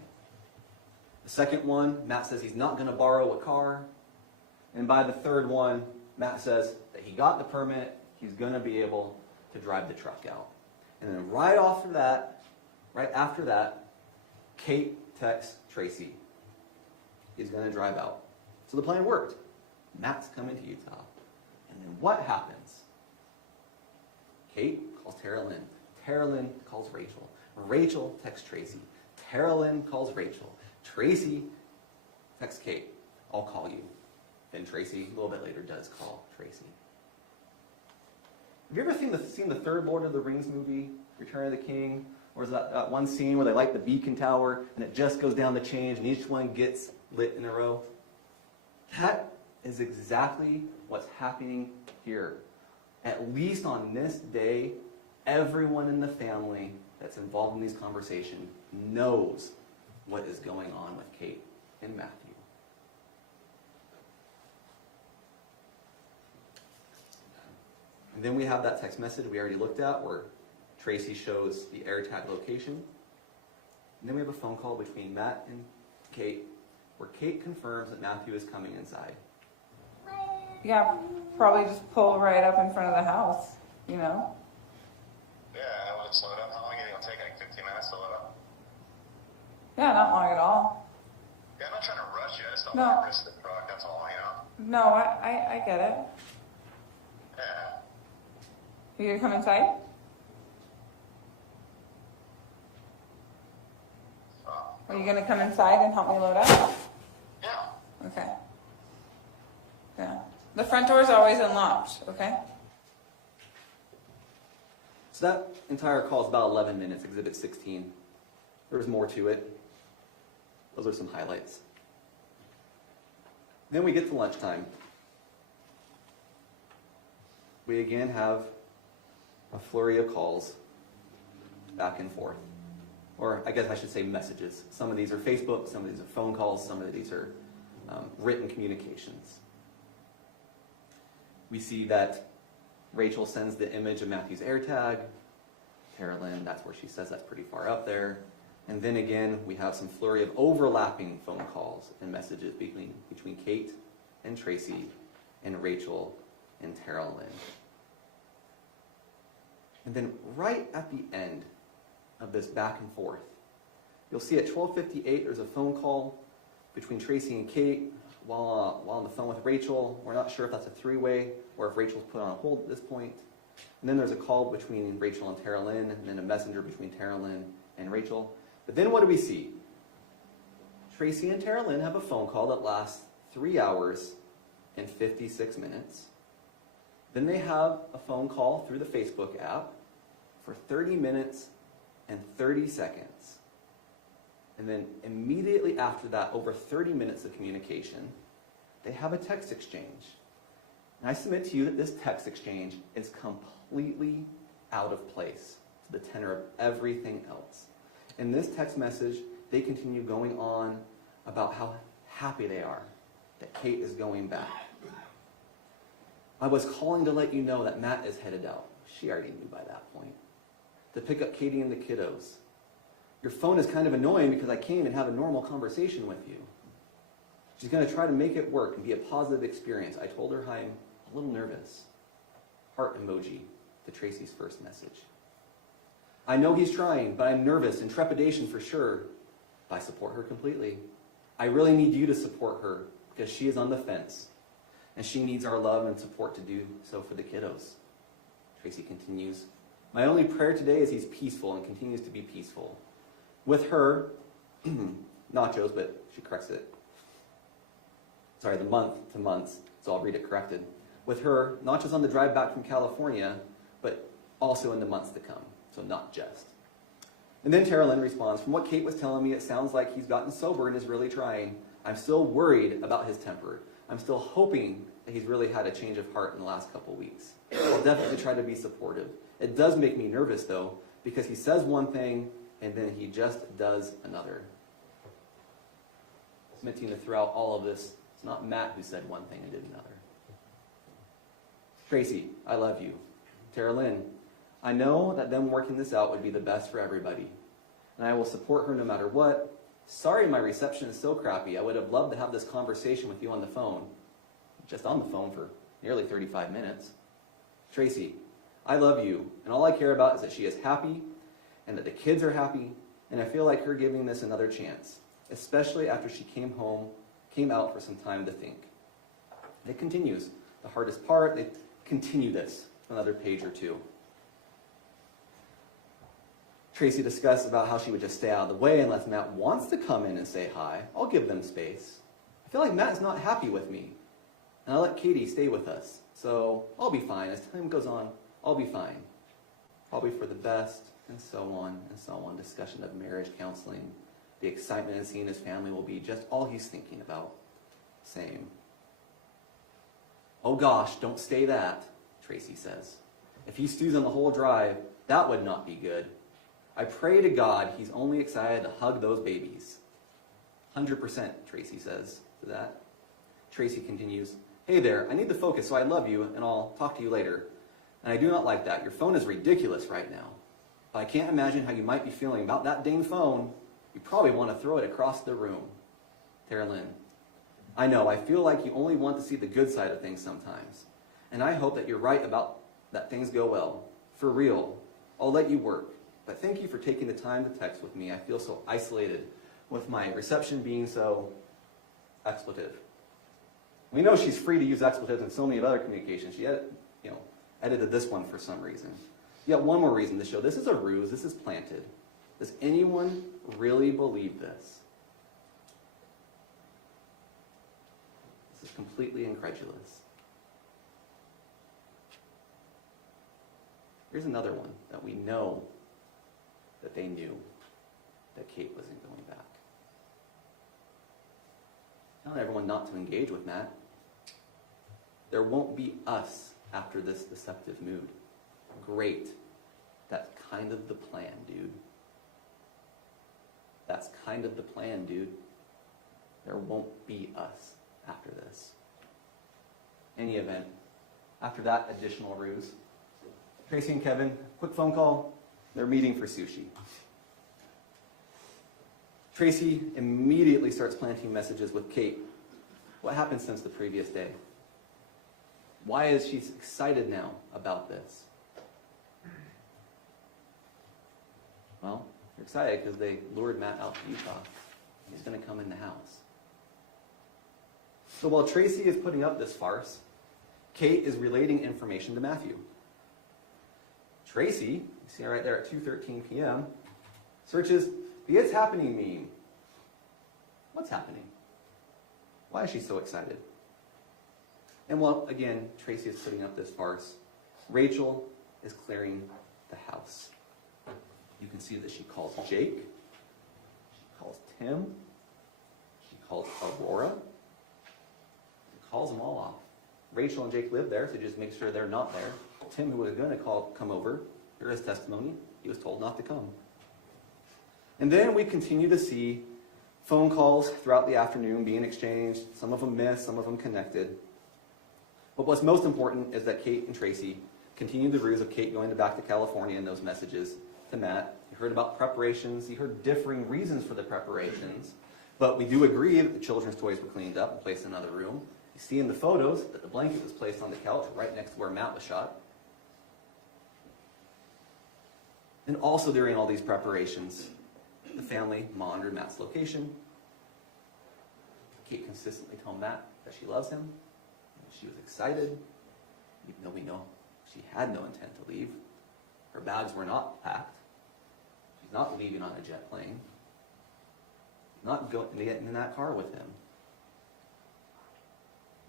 The second one, Matt says he's not going to borrow a car. And by the third one, Matt says that he got the permit, he's going to be able to drive the truck out. And then right after that, Kate texts Tracey. He's going to drive out. So the plan worked. Matt's coming to Utah. And then what happens? Kate calls Tara Lynn. Tara Lynn calls Rachel. Rachel texts Tracey. Tara Lynn calls Rachel. Tracey texts Kate. I'll call you. Then Tracey, a little bit later, does call Tracey. Have you ever seen the third Lord of the Rings movie, Return of the King? Or is that one scene where they light the beacon tower and it just goes down the chain and each one gets lit in a row? That is exactly what's happening here. At least on this day, everyone in the family that's involved in these conversations knows what is going on with Kate and Matthew. And then we have that text message we already looked at where Tracey shows the AirTag location. And then we have a phone call between Matt and Kate where Kate confirms that Matthew is coming inside. Yeah, probably just pull right up in front of the house, Yeah, I would slow it up. How long are you going to take? Like 15 minutes to load up? Yeah, not long at all. Yeah, I'm not trying to rush you. I just don't No. want to risk the truck. That's all, No, I get it. Yeah. You gonna come inside? Are you gonna come inside and help me load up? Yeah. Okay. Yeah. The front door is always unlocked, okay? So that entire call is about 11 minutes, Exhibit 16. There's more to it. Those are some highlights. Then we get to lunchtime. We again have a flurry of calls back and forth. Or I guess I should say messages. Some of these are Facebook, some of these are phone calls, some of these are written communications. We see that Rachel sends the image of Matthew's AirTag. Carolyn, that's where she says that's pretty far up there. And then again, we have some flurry of overlapping phone calls and messages between Kate and Tracey and Rachel and Tara Lynn. And then right at the end of this back and forth, you'll see at 12:58 there's a phone call between Tracey and Kate while on the phone with Rachel. We're not sure if that's a three-way or if Rachel's put on hold at this point. And then there's a call between Rachel and Tara Lynn, and then a messenger between Tara Lynn and Rachel. But then what do we see? Tracey and Tara Lynn have a phone call that lasts 3 hours and 56 minutes. Then they have a phone call through the Facebook app for 30 minutes and 30 seconds. And then immediately after that, over 30 minutes of communication, they have a text exchange. And I submit to you that this text exchange is completely out of place to the tenor of everything else. In this text message, they continue going on about how happy they are that Kate is going back. I was calling to let you know that Matt is headed out. She already knew by that point. To pick up Katie and the kiddos. Your phone is kind of annoying because I came and have a normal conversation with you. She's going to try to make it work and be a positive experience. I told her I'm a little nervous. Heart emoji to Tracey's first message. I know he's trying, but I'm nervous and trepidation for sure. But I support her completely. I really need you to support her because she is on the fence. And she needs our love and support to do so for the kiddos. Tracey continues, my only prayer today is he's peaceful and continues to be peaceful. With her, nachos, but she corrects it. Sorry, the month to months, so I'll read it corrected. With her, not just on the drive back from California, but also in the months to come, so not just. And then Tara Lynn responds, from what Kate was telling me, it sounds like he's gotten sober and is really trying. I'm still worried about his temper. I'm still hoping that he's really had a change of heart in the last couple weeks. I'll definitely try to be supportive. It does make me nervous, though, because he says one thing and then he just does another. Submitting that throughout all of this, it's not Matt who said one thing and did another. Tracey, I love you. Tara Lynn, I know that them working this out would be the best for everybody, and I will support her no matter what. Sorry my reception is so crappy. I would have loved to have this conversation with you on the phone. Just on the phone for nearly 35 minutes. Tracey, I love you, and all I care about is that she is happy, and that the kids are happy, and I feel like her giving this another chance, especially after she came out for some time to think. It continues. The hardest part, they continue this another page or two. Tracey discussed about how she would just stay out of the way unless Matt wants to come in and say hi. I'll give them space. I feel like Matt is not happy with me. And I'll let Katie stay with us. So I'll be fine. As time goes on, I'll be fine. Probably for the best, and so on and so on. Discussion of marriage counseling. The excitement of seeing his family will be just all he's thinking about. Same. Oh gosh, don't say that, Tracey says. If he stews on the whole drive, that would not be good. I pray to God he's only excited to hug those babies. 100%, Tracey says to that. Tracey continues, hey there, I need to focus, so I love you, and I'll talk to you later. And I do not like that. Your phone is ridiculous right now. But I can't imagine how you might be feeling about that dang phone. You probably want to throw it across the room. Tara Lynn, I know, I feel like you only want to see the good side of things sometimes. And I hope that you're right about that things go well. For real. I'll let you work. But thank you for taking the time to text with me. I feel so isolated with my reception being so expletive. We know she's free to use expletives in so many other communications. She edited this one for some reason. Yet one more reason to show this is a ruse, this is planted. Does anyone really believe this? This is completely incredulous. Here's another one that we know that they knew that Kate wasn't going back. Tell everyone not to engage with Matt. There won't be us after this deceptive mood. Great. That's kind of the plan, dude. That's kind of the plan, dude. There won't be us after this. Any event, after that additional ruse, Tracey and Kevin, quick phone call, they're meeting for sushi. Tracey immediately starts planting messages with Kate. What happened since the previous day? Why is she excited now about this? Well, they're excited because they lured Matt out to Utah. He's going to come in the house. So while Tracey is putting up this farce, Kate is relating information to Matthew. Tracey, you see her right there at 2:13 p.m., searches the "It's Happening" meme. What's happening? Why is she so excited? And well, again, Tracey is putting up this farce. Rachel is clearing the house. You can see that she calls Jake, she calls Tim, she calls Aurora, she calls them all off. Rachel and Jake live there, so just make sure they're not there. Tim, who was going to come over, hear his testimony, he was told not to come. And then we continue to see phone calls throughout the afternoon being exchanged, some of them missed, some of them connected. But what's most important is that Kate and Tracey continued the ruse of Kate going back to California and those messages to Matt. You heard about preparations, you heard differing reasons for the preparations, but we do agree that the children's toys were cleaned up and placed in another room. You see in the photos that the blanket was placed on the couch right next to where Matt was shot. And also during all these preparations, the family monitored Matt's location. Kate consistently told Matt that she loves him. She was excited, even though we know she had no intent to leave. Her bags were not packed. She's not leaving on a jet plane. She's not going to get in that car with him.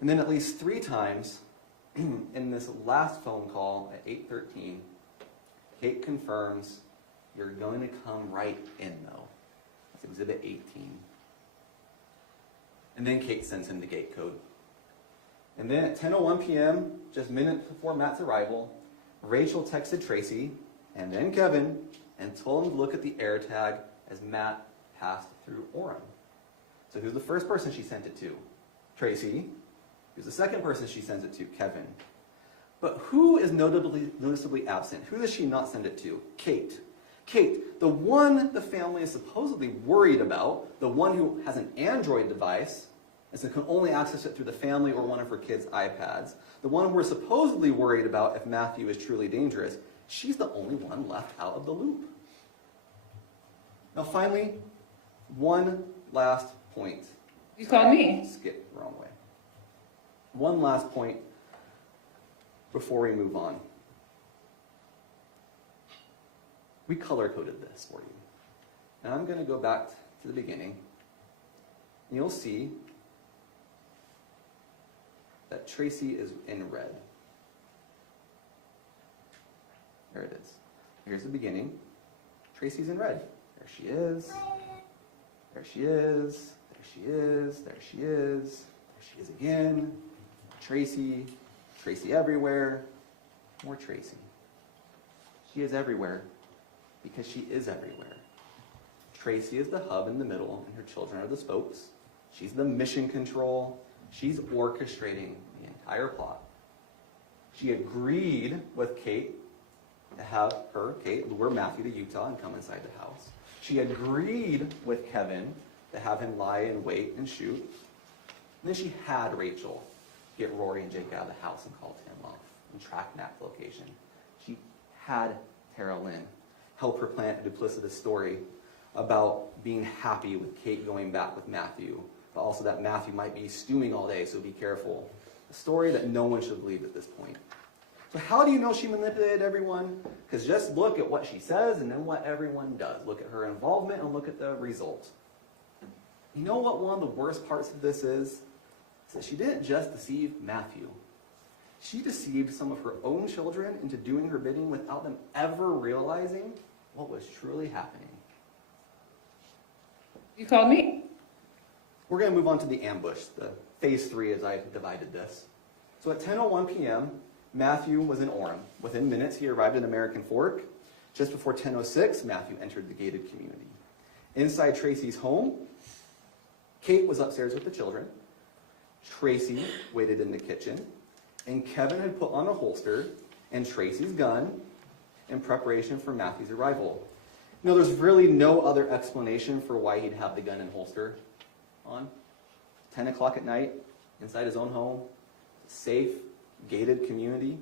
And then at least 3 times in this last phone call at 8:13, Kate confirms, "You're going to come right in, though." That's Exhibit 18. And then Kate sends him the gate code. And then at 10:01 p.m., just minutes before Matt's arrival, Rachel texted Tracey and then Kevin and told them to look at the AirTag as Matt passed through Orem. So who's the first person she sent it to? Tracey. Who's the second person she sends it to? Kevin. But who is noticeably absent? Who does she not send it to? Kate. Kate, the one the family is supposedly worried about, the one who has an Android device, and so can only access it through the family or one of her kids' iPads, the one we're supposedly worried about if Matthew is truly dangerous, she's the only one left out of the loop. Now finally, one last point. You called me. Skip the wrong way. One last point before we move on. We color-coded this for you. And I'm going to go back to the beginning. And you'll see that Tracey is in red. There it is. Here's the beginning. Tracey's in red. There she is. There she is. There she is. There she is. There she is again. Tracey. Tracey everywhere. More Tracey. She is everywhere because she is everywhere. Tracey is the hub in the middle, and her children are the spokes. She's the mission control. She's orchestrating the entire plot. She agreed with Kate to have Kate, lure Matthew to Utah and come inside the house. She agreed with Kevin to have him lie in wait and shoot. And then she had Rachel get Rory and Jake out of the house and call Tim off and track Matt's location. She had Tara Lynn help her plant a duplicitous story about being happy with Kate going back with Matthew, but also that Matthew might be stewing all day, so be careful. A story that no one should believe at this point. So how do you know she manipulated everyone? Because just look at what she says and then what everyone does. Look at her involvement and look at the result. You know what one of the worst parts of this is? It's that she didn't just deceive Matthew. She deceived some of her own children into doing her bidding without them ever realizing what was truly happening. You called me? We're going to move on to the ambush, the phase 3 as I've divided this. So at 10:01 p.m., Matthew was in Orem. Within minutes, he arrived at American Fork. Just before 10:06, Matthew entered the gated community. Inside Tracey's home, Kate was upstairs with the children. Tracey waited in the kitchen, and Kevin had put on a holster and Tracey's gun in preparation for Matthew's arrival. There's really no other explanation for why he'd have the gun and holster on. 10 o'clock at night, inside his own home, safe, gated community.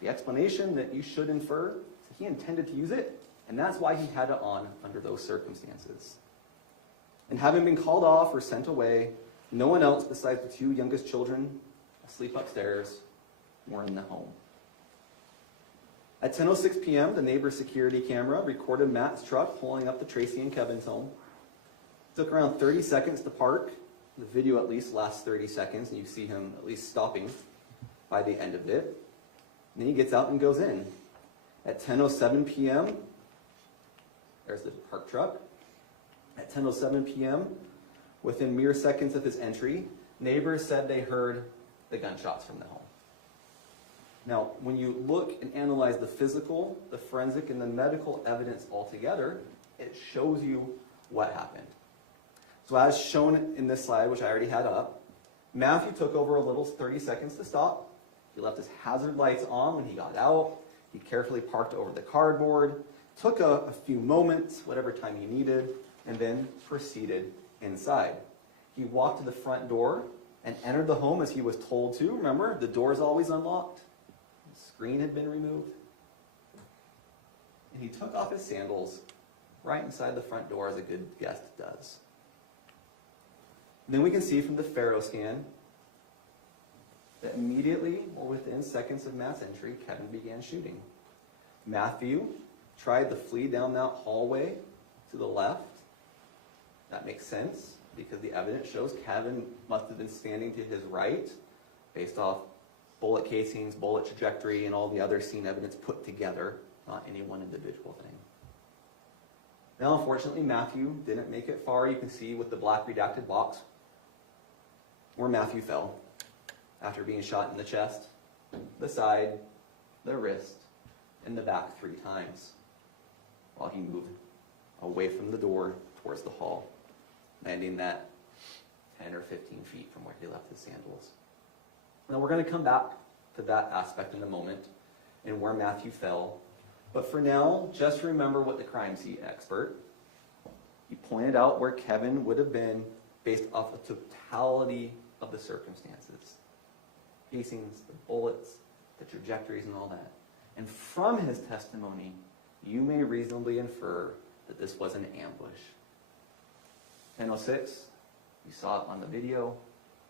The explanation that you should infer is that he intended to use it, and that's why he had it on under those circumstances. And having been called off or sent away, no one else besides the two youngest children asleep upstairs were in the home. At 10:06 p.m., the neighbor's security camera recorded Matt's truck pulling up to Tracey and Kevin's home. It took around 30 seconds to park. The video at least lasts 30 seconds, and you see him at least stopping by the end of it. And then he gets out and goes in. At 10:07 p.m., there's the parked truck. At 10:07 p.m., within mere seconds of his entry, neighbors said they heard the gunshots from the home. Now, when you look and analyze the physical, the forensic, and the medical evidence altogether, it shows you what happened. So as shown in this slide, which I already had up, Matthew took over a little 30 seconds to stop. He left his hazard lights on when he got out. He carefully parked over the cardboard, took a few moments, whatever time he needed, and then proceeded inside. He walked to the front door and entered the home as he was told to. Remember, the door is always unlocked. The screen had been removed. And he took off his sandals right inside the front door as a good guest does. And then we can see from the Faro scan that immediately, or within seconds of Matt's entry, Kevin began shooting. Matthew tried to flee down that hallway to the left. That makes sense because the evidence shows Kevin must have been standing to his right based off bullet casings, bullet trajectory, and all the other scene evidence put together, not any one individual thing. Now, unfortunately, Matthew didn't make it far. You can see with the black redacted box where Matthew fell after being shot in the chest, the side, the wrist, and the back 3 times while he moved away from the door towards the hall, landing that 10 or 15 feet from where he left his sandals. Now we're going to come back to that aspect in a moment and where Matthew fell. But for now, just remember what the crime scene expert, he pointed out where Kevin would have been based off the totality of the circumstances. Casings, the bullets, the trajectories, and all that. And from his testimony, you may reasonably infer that this was an ambush. 10:06, you saw it on the video,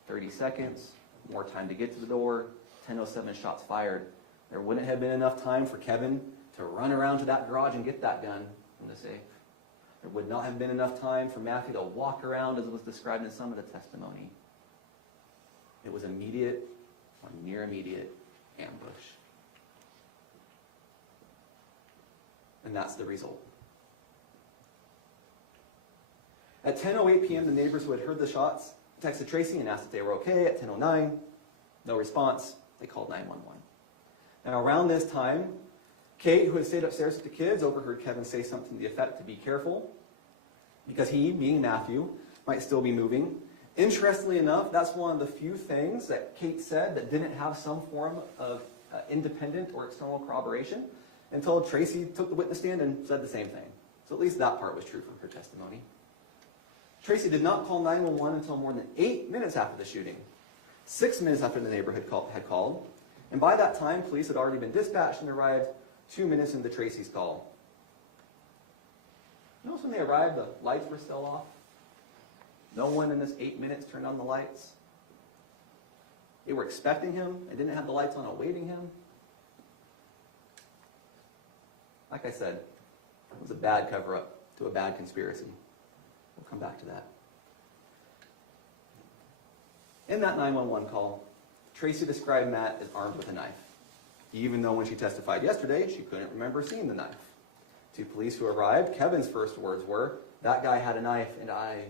30 seconds, more time to get to the door, 10:07 shots fired. There wouldn't have been enough time for Kevin to run around to that garage and get that gun from the safe. There would not have been enough time for Matthew to walk around as it was described in some of the testimony. It was immediate or near immediate ambush. And that's the result. At 10:08 p.m., the neighbors who had heard the shots texted Tracey and asked if they were okay. At 10:09, no response. They called 911. Now, around this time, Kate, who had stayed upstairs with the kids, overheard Kevin say something to the effect to be careful, because he, being Matthew, might still be moving. Interestingly enough, that's one of the few things that Kate said that didn't have some form of independent or external corroboration until Tracey took the witness stand and said the same thing. So at least that part was true from her testimony. Tracey did not call 911 until more than 8 minutes after the shooting, 6 minutes after the neighbor had called. And by that time, police had already been dispatched and arrived 2 minutes into Tracey's call. Notice when they arrived, the lights were still off. No one in this 8 minutes turned on the lights. They were expecting him and didn't have the lights on awaiting him. Like I said, it was a bad cover-up to a bad conspiracy. We'll come back to that. In that 911 call, Tracey described Matt as armed with a knife, even though when she testified yesterday, she couldn't remember seeing the knife. To police who arrived, Kevin's first words were, "That guy had a knife and I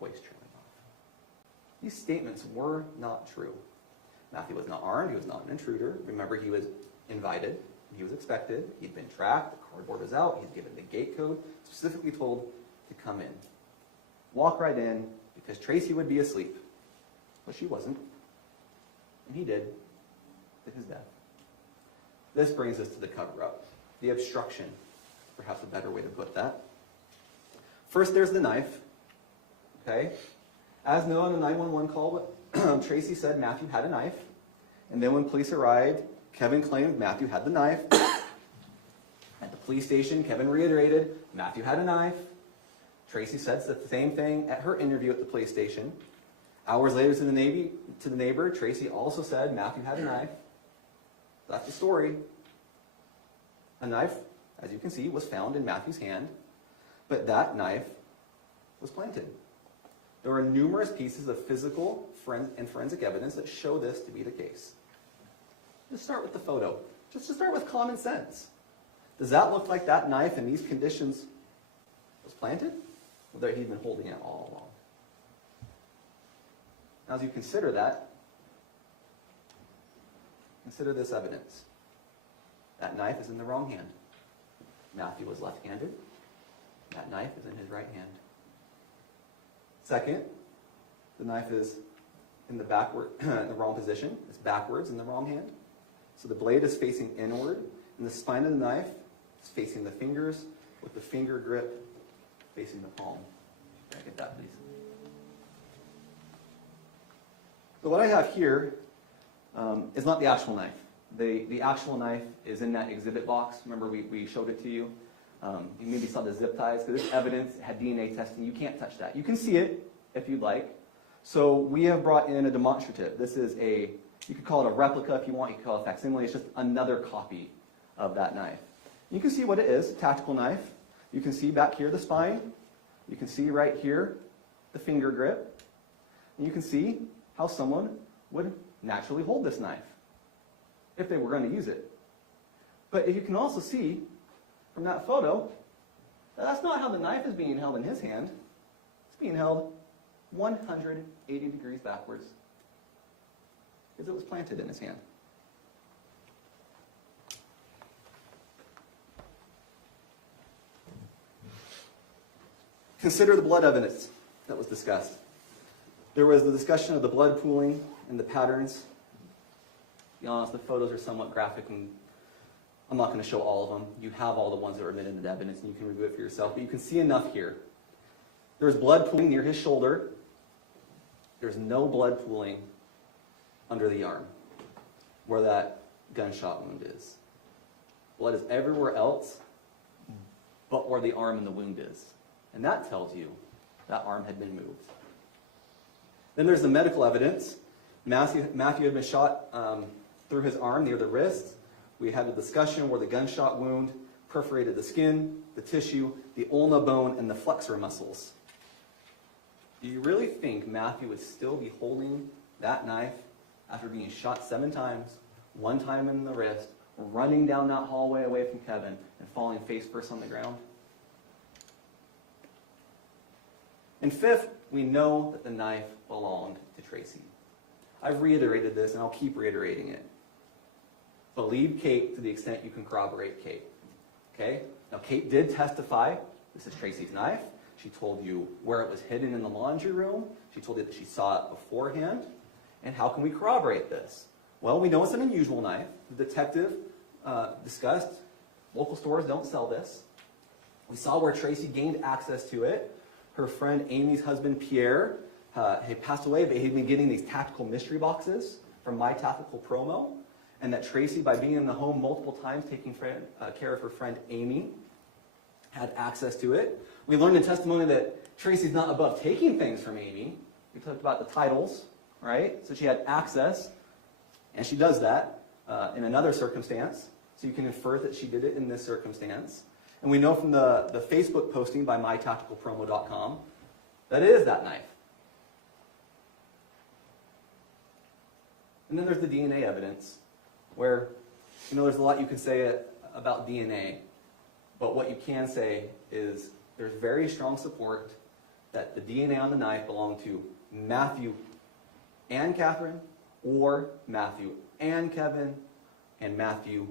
was trailing off." These statements were not true. Matthew was not armed, he was not an intruder. Remember, he was invited, He was expected. He'd been tracked. The cardboard was out. He's given the gate code, specifically told to come in. Walk right in, because Tracey would be asleep. But she wasn't. And he did, to his death. This brings us to the cover-up, the obstruction, perhaps a better way to put that. First, there's the knife. Okay? As known in the 911 call, Tracey said Matthew had a knife. And then when police arrived, Kevin claimed Matthew had the knife. At the police station, Kevin reiterated Matthew had a knife. Tracey said the same thing at her interview at the police station. Hours later to the neighbor, Tracey also said Matthew had a knife. That's the story. A knife, as you can see, was found in Matthew's hand, but that knife was planted. There are numerous pieces of physical and forensic evidence that show this to be the case. Let's start with the photo. Just to start with common sense. Does that look like that knife in these conditions was planted? Or that he'd been holding it all along? Now, as you consider that, consider this evidence. That knife is in the wrong hand. Matthew was left-handed. That knife is in his right hand. Second, the knife is in the wrong position. It's backwards in the wrong hand. So the blade is facing inward, and the spine of the knife is facing the fingers, with the finger grip facing the palm. Can I get that, please? So what I have here is not the actual knife. The actual knife is in that exhibit box. Remember, we showed it to you. You maybe saw the zip ties, because this evidence had DNA testing. You can't touch that. You can see it if you'd like. So we have brought in a demonstrative. This is you could call it a replica if you want. You could call it a facsimile. It's just another copy of that knife. You can see what it is, a tactical knife. You can see back here the spine. You can see right here the finger grip. And you can see how someone would naturally hold this knife if they were going to use it. But you can also see from that photo that that's not how the knife is being held in his hand. It's being held 180 degrees backwards, because it was planted in his hand. Consider the blood evidence that was discussed. There was the discussion of the blood pooling and the patterns. To be honest, the photos are somewhat graphic, and I'm not going to show all of them. You have all the ones that were admitted into evidence, and you can review it for yourself. But you can see enough here. There was blood pooling near his shoulder. There's no blood pooling under the arm, where that gunshot wound is. Blood is everywhere else but where the arm and the wound is. And that tells you that arm had been moved. Then there's the medical evidence. Matthew had been shot through his arm near the wrist. We had a discussion where the gunshot wound perforated the skin, the tissue, the ulna bone, and the flexor muscles. Do you really think Matthew would still be holding that knife after being shot 7 times, 1 time in the wrist, running down that hallway away from Kevin, and falling face first on the ground? And fifth, we know that the knife belonged to Tracey. I've reiterated this, and I'll keep reiterating it. Believe Kate to the extent you can corroborate Kate. Okay? Now, Kate did testify. This is Tracey's knife. She told you where it was hidden in the laundry room. She told you that she saw it beforehand. And how can we corroborate this? Well, we know it's an unusual knife. The detective discussed local stores don't sell this. We saw where Tracey gained access to it. Her friend Amy's husband, Pierre, had passed away, but he'd been getting these tactical mystery boxes from My Tactical Promo. And that Tracey, by being in the home multiple times, taking care of her friend Amy, had access to it. We learned in testimony that Tracey's not above taking things from Amy. We talked about the titles, right? So she had access, and she does that in another circumstance. So you can infer that she did it in this circumstance. And we know from the Facebook posting by mytacticalpromo.com that it is that knife. And then there's the DNA evidence, where, there's a lot you can say about DNA, but what you can say is there's very strong support that the DNA on the knife belonged to Matthew and Kathryn, or Matthew and Kevin, and Matthew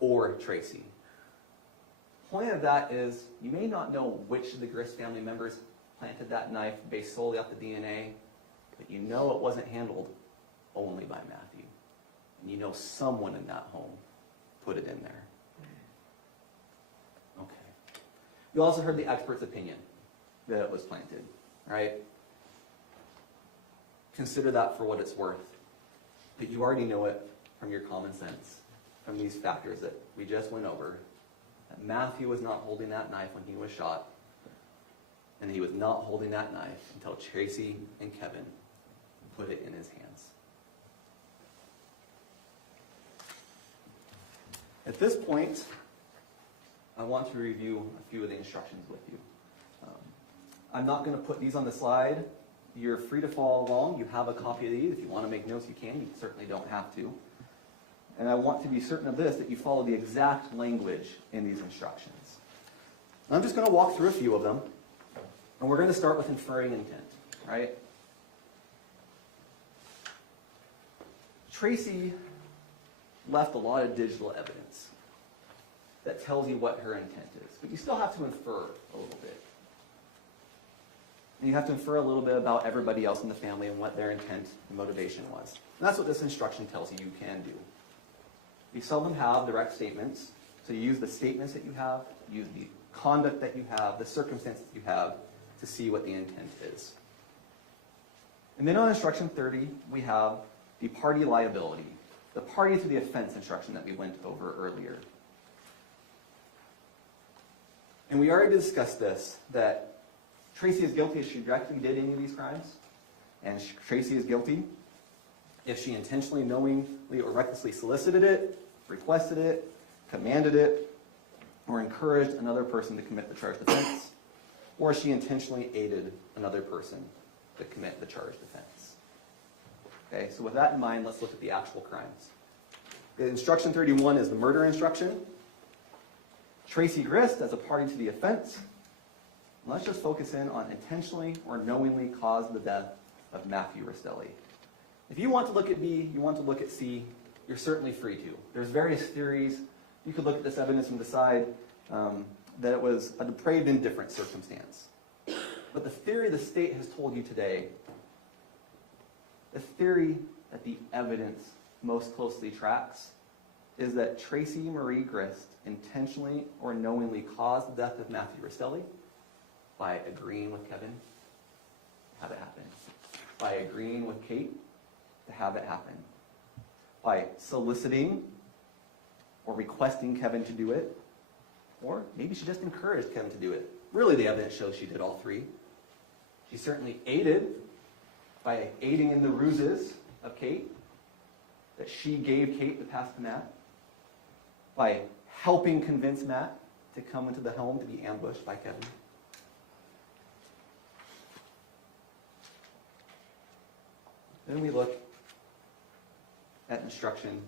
or Tracey. Point of that is, you may not know which of the Grist family members planted that knife based solely off the DNA, but you know it wasn't handled only by Matthew. And you know someone in that home put it in there. Okay. You also heard the expert's opinion that it was planted, right? Consider that for what it's worth. But you already know it from your common sense, from these factors that we just went over, that Matthew was not holding that knife when he was shot, and he was not holding that knife until Tracey and Kevin put it in his hands. At this point, I want to review a few of the instructions with you. I'm not going to put these on the slide. You're free to follow along. You have a copy of these. If you want to make notes, you can. You certainly don't have to. And I want to be certain of this, that you follow the exact language in these instructions. I'm just going to walk through a few of them. And we're going to start with inferring intent, right? Tracey left a lot of digital evidence that tells you what her intent is. But you still have to infer a little bit. And you have to infer a little bit about everybody else in the family and what their intent and motivation was. And that's what this instruction tells you you can do. You seldom have direct statements, so you use the statements that you have, use the conduct that you have, the circumstances that you have, to see what the intent is. And then on instruction 30, we have the party liability, the party to the offense instruction that we went over earlier. And we already discussed this, that Tracey is guilty if she directly did any of these crimes, and Tracey is guilty if she intentionally, knowingly, or recklessly solicited it, requested it, commanded it, or encouraged another person to commit the charged offense, or she intentionally aided another person to commit the charged offense. Okay, so with that in mind, let's look at the actual crimes. The instruction 31 is the murder instruction. Tracey Grist as a party to the offense. And let's just focus in on intentionally or knowingly caused the death of Matthew Restelli. If you want to look at B, you want to look at C, you're certainly free to. There's various theories. You could look at this evidence and decide that it was a depraved indifferent circumstance. But the theory the state has told you today, the theory that the evidence most closely tracks, is that Tracey Marie Grist intentionally or knowingly caused the death of Matthew Restelli by agreeing with Kevin to have it happen, by agreeing with Kate to have it happen, by soliciting or requesting Kevin to do it, or maybe she just encouraged Kevin to do it. Really, the evidence shows she did all three. She certainly aided by aiding in the ruses of Kate, that she gave Kate the pass to Matt, by helping convince Matt to come into the home to be ambushed by Kevin. Then we look at instruction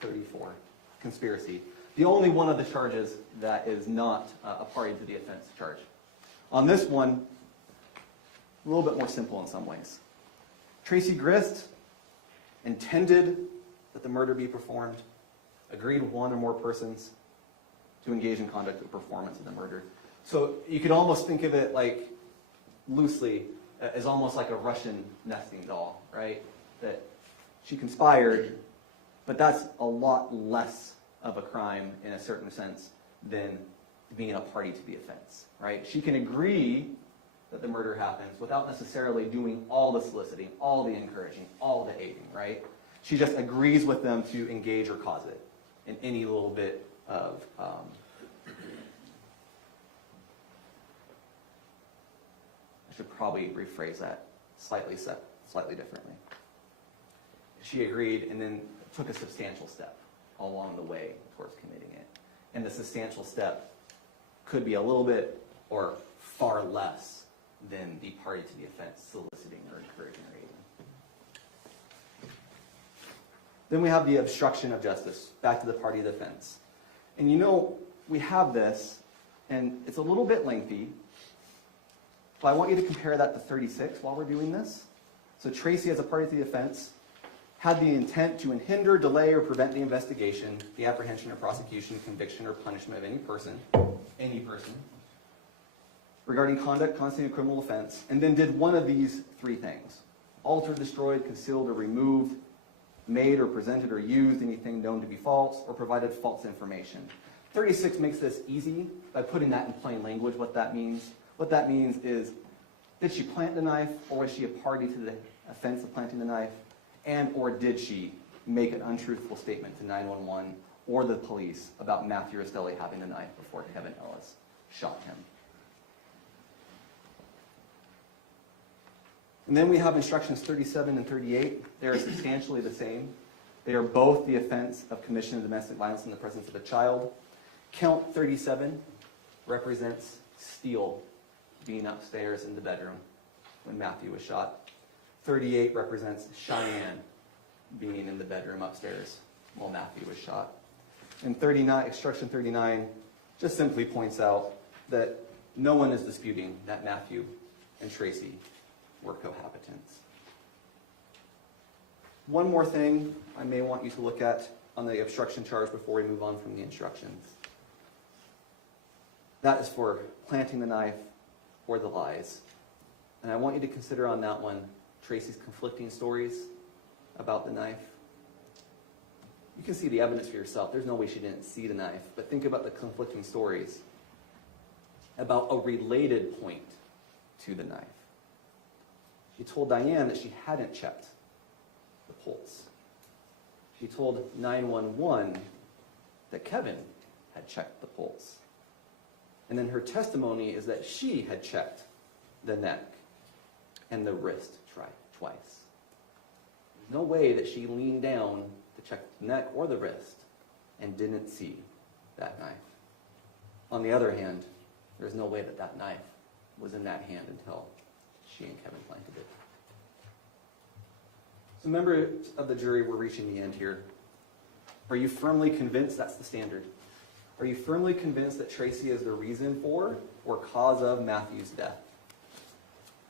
34, conspiracy. The only one of the charges that is not a party to the offense charge. On this one, a little bit more simple in some ways. Tracey Grist intended that the murder be performed, agreed with one or more persons to engage in conduct of performance of the murder. So you could almost think of it like, loosely, as almost like a Russian nesting doll, right? That she conspired, but that's a lot less of a crime in a certain sense than being a party to the offense, right? She can agree that the murder happens without necessarily doing all the soliciting, all the encouraging, all the aiding, right? She just agrees with them to engage or cause it in any little bit of I should probably rephrase that slightly differently. She agreed and then took a substantial step along the way towards committing it. And the substantial step could be a little bit or far less than the party to the offense soliciting or encouraging or aiding. Then we have the obstruction of justice, back to the party of the offense. And you know, we have this, and it's a little bit lengthy, but I want you to compare that to 36 while we're doing this. So Tracey, as a party to the offense, had the intent to hinder, delay, or prevent the investigation, the apprehension or prosecution, conviction, or punishment of any person, regarding conduct constituting a criminal offense, and then did one of these three things: altered, destroyed, concealed, or removed, made or presented or used anything known to be false, or provided false information. 36 makes this easy by putting that in plain language, what that means. What that means is, did she plant the knife, or was she a party to the offense of planting the knife? And or did she make an untruthful statement to 911 or the police about Matthew Restelli having the knife before Kevin Ellis shot him? And then we have instructions 37 and 38. They are substantially the same. They are both the offense of commission of domestic violence in the presence of a child. Count 37 represents Steele being upstairs in the bedroom when Matthew was shot. 38 represents Cheyenne being in the bedroom upstairs while Matthew was shot. And 39, instruction 39 just simply points out that no one is disputing that Matthew and Tracey were cohabitants. One more thing I may want you to look at on the obstruction charge before we move on from the instructions. That is for planting the knife or the lies. And I want you to consider on that one Tracey's conflicting stories about the knife. You can see the evidence for yourself. There's no way she didn't see the knife. But think about the conflicting stories about a related point to the knife. She told Diane that she hadn't checked the pulse. She told 911 that Kevin had checked the pulse. And then her testimony is that she had checked the neck and the wrist twice. There's no way that she leaned down to check the neck or the wrist and didn't see that knife. On the other hand, there's no way that that knife was in that hand until she and Kevin planted it. So members of the jury, we're reaching the end here. Are you firmly convinced that's the standard? Are you firmly convinced that Tracey is the reason for or cause of Matthew's death?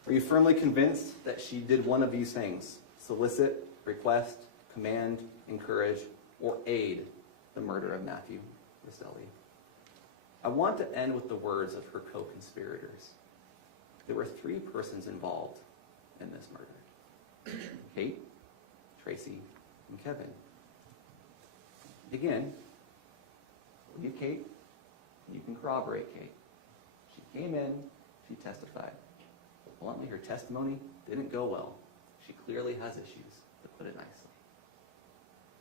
Are you firmly convinced that she did one of these things: solicit, request, command, encourage, or aid the murder of Matthew Restelli? I want to end with the words of her co-conspirators. There were three persons involved in this murder: Kate, Tracey, and Kevin. Again, believe Kate, you can corroborate Kate. She came in, she testified. But bluntly, her testimony didn't go well. She clearly has issues, to put it nicely.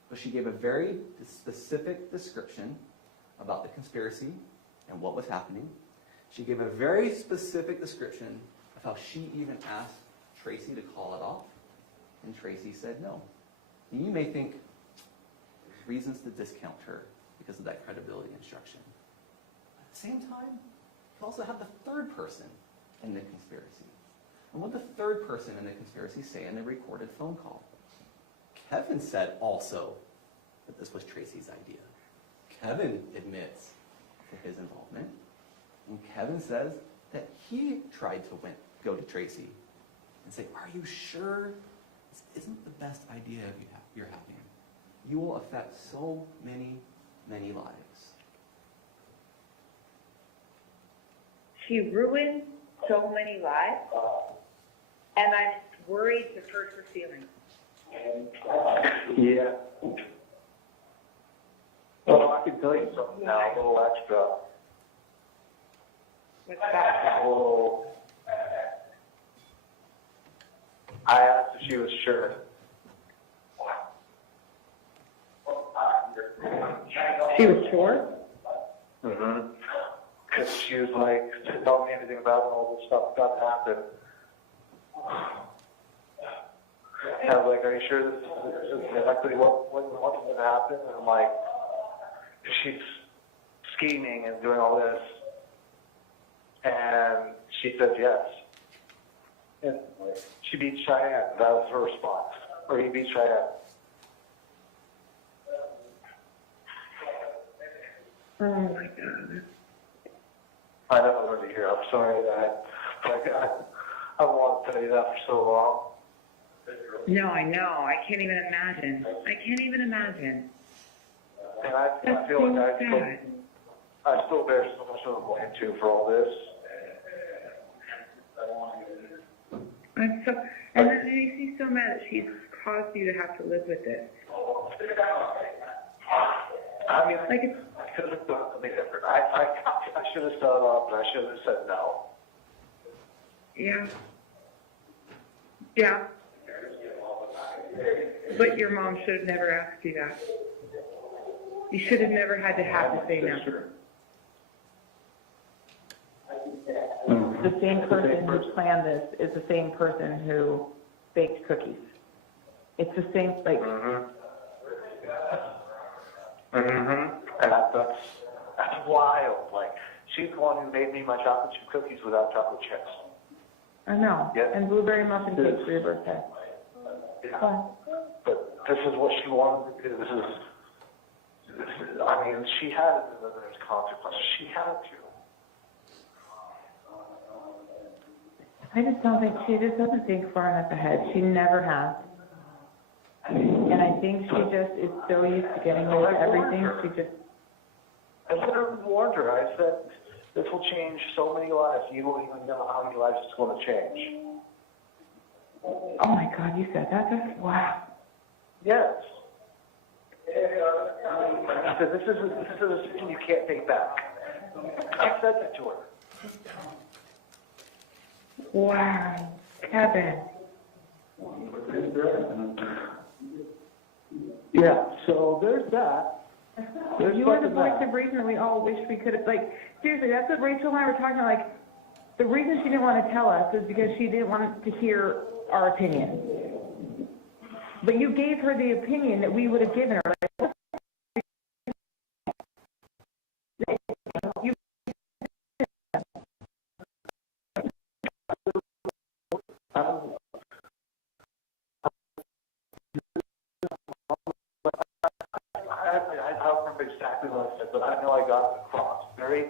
But she gave a very specific description about the conspiracy and what was happening. She gave a very specific description of how she even asked Tracey to call it off, and Tracey said no. And you may think there's reasons to discount her because of that credibility instruction. But at the same time, you also have the third person in the conspiracy. And what did the third person in the conspiracy say in the recorded phone call? Kevin said also that this was Tracey's idea. Kevin admits to his involvement. And Kevin says that he tried to go to Tracey and say, "Are you sure this isn't the best idea you're having? You will affect so many, many lives." She ruined so many lives, and I'm worried to hurt her feelings. Yeah. Well, I can tell you something now, a little extra. What's that? Oh, I asked if she was sure. She was sure? Mm-hmm. Because she was like, tell me anything about all this stuff that happened. And I was like, are you sure this is exactly what's going to happen? And I'm like, she's scheming and doing all this. And she said yes. And she beat Cheyenne. That was her response. Or he beat Cheyenne. Oh my God. I never wanted to hear. I'm sorry that I wanted to tell you that for so long. No, I know. I can't even imagine. And I That's feel so like sad. I still bear so much of the blame too for all this. And that makes me so mad that she's caused you to have to live with this. I mean, Like it's, I could have done something different. I should have started off, but I should have said no. yeah. Yeah. But your mom should have never asked you that. You should have never had to have to say no. The same person who planned this is the same person who baked cookies. It's the same, like, And that's wild. Like, she's the one who made me my chocolate chip cookies without chocolate chips. I know, Yeah. and blueberry muffin cakes for your birthday. Yeah. Fine. But this is what she wanted to do. This is I mean, she had to know there's consequences. She had to. I just don't think, she just doesn't think far enough ahead. She never has. And I think she just is so used to getting away with everything, she just, I literally warned her. I said, this will change so many lives. You won't even know how many lives it's going to change. oh my God, you said that? That's, wow. Yes. I said, this is a decision you can't take back. I said that to her. Wow. Kevin. Yeah, so there's that. You are the voice of reason that we all wish we could have, like, seriously, that's what Rachel and I were talking about, like, the reason she didn't want to tell us is because she didn't want to hear our opinion. But you gave her the opinion that we would have given her. Like, you, I don't remember exactly what I said, but I know I got it across very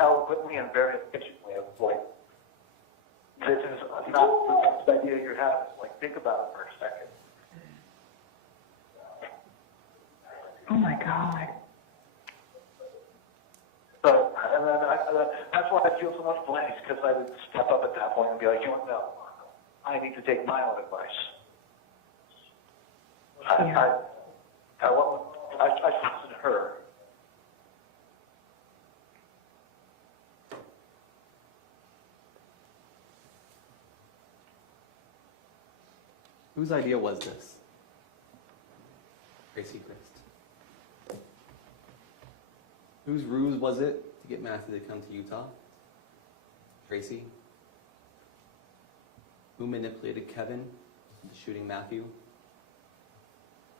eloquently and very efficiently. Of like, this is not the best idea you're having. Like, think about it for a second. oh my God. So, and then that's why I feel so much blame, because I would step up at that point and be like, you know what, no, I need to take my own advice. Yeah. I trusted her. Whose idea was this? Tracey Grist. Whose ruse was it to get Matthew to come to Utah? Tracey. Who manipulated Kevin into shooting Matthew?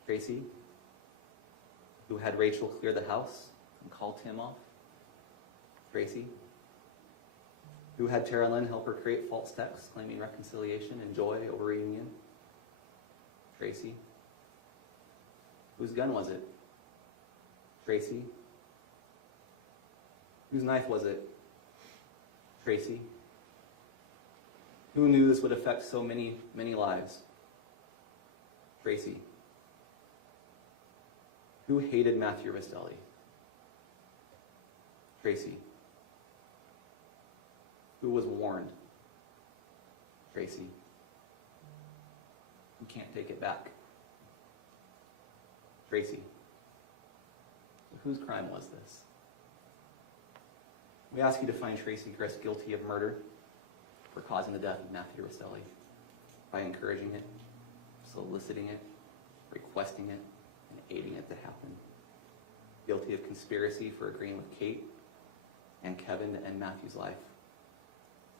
Tracey. Who had Rachel clear the house and call Tim off? Tracey. Who had Tara Lynn help her create false texts claiming reconciliation and joy over reunion? Tracey. Whose gun was it? Tracey. Whose knife was it? Tracey. Who knew this would affect so many, many lives? Tracey. Who hated Matthew Restelli? Tracey. Who was warned? Tracey. Who can't take it back? Tracey. So whose crime was this? We ask you to find Tracey Grist guilty of murder for causing the death of Matthew Restelli by encouraging it, soliciting it, requesting it, and aiding it to happen. Guilty of conspiracy for agreeing with Kate and Kevin to end Matthew's life.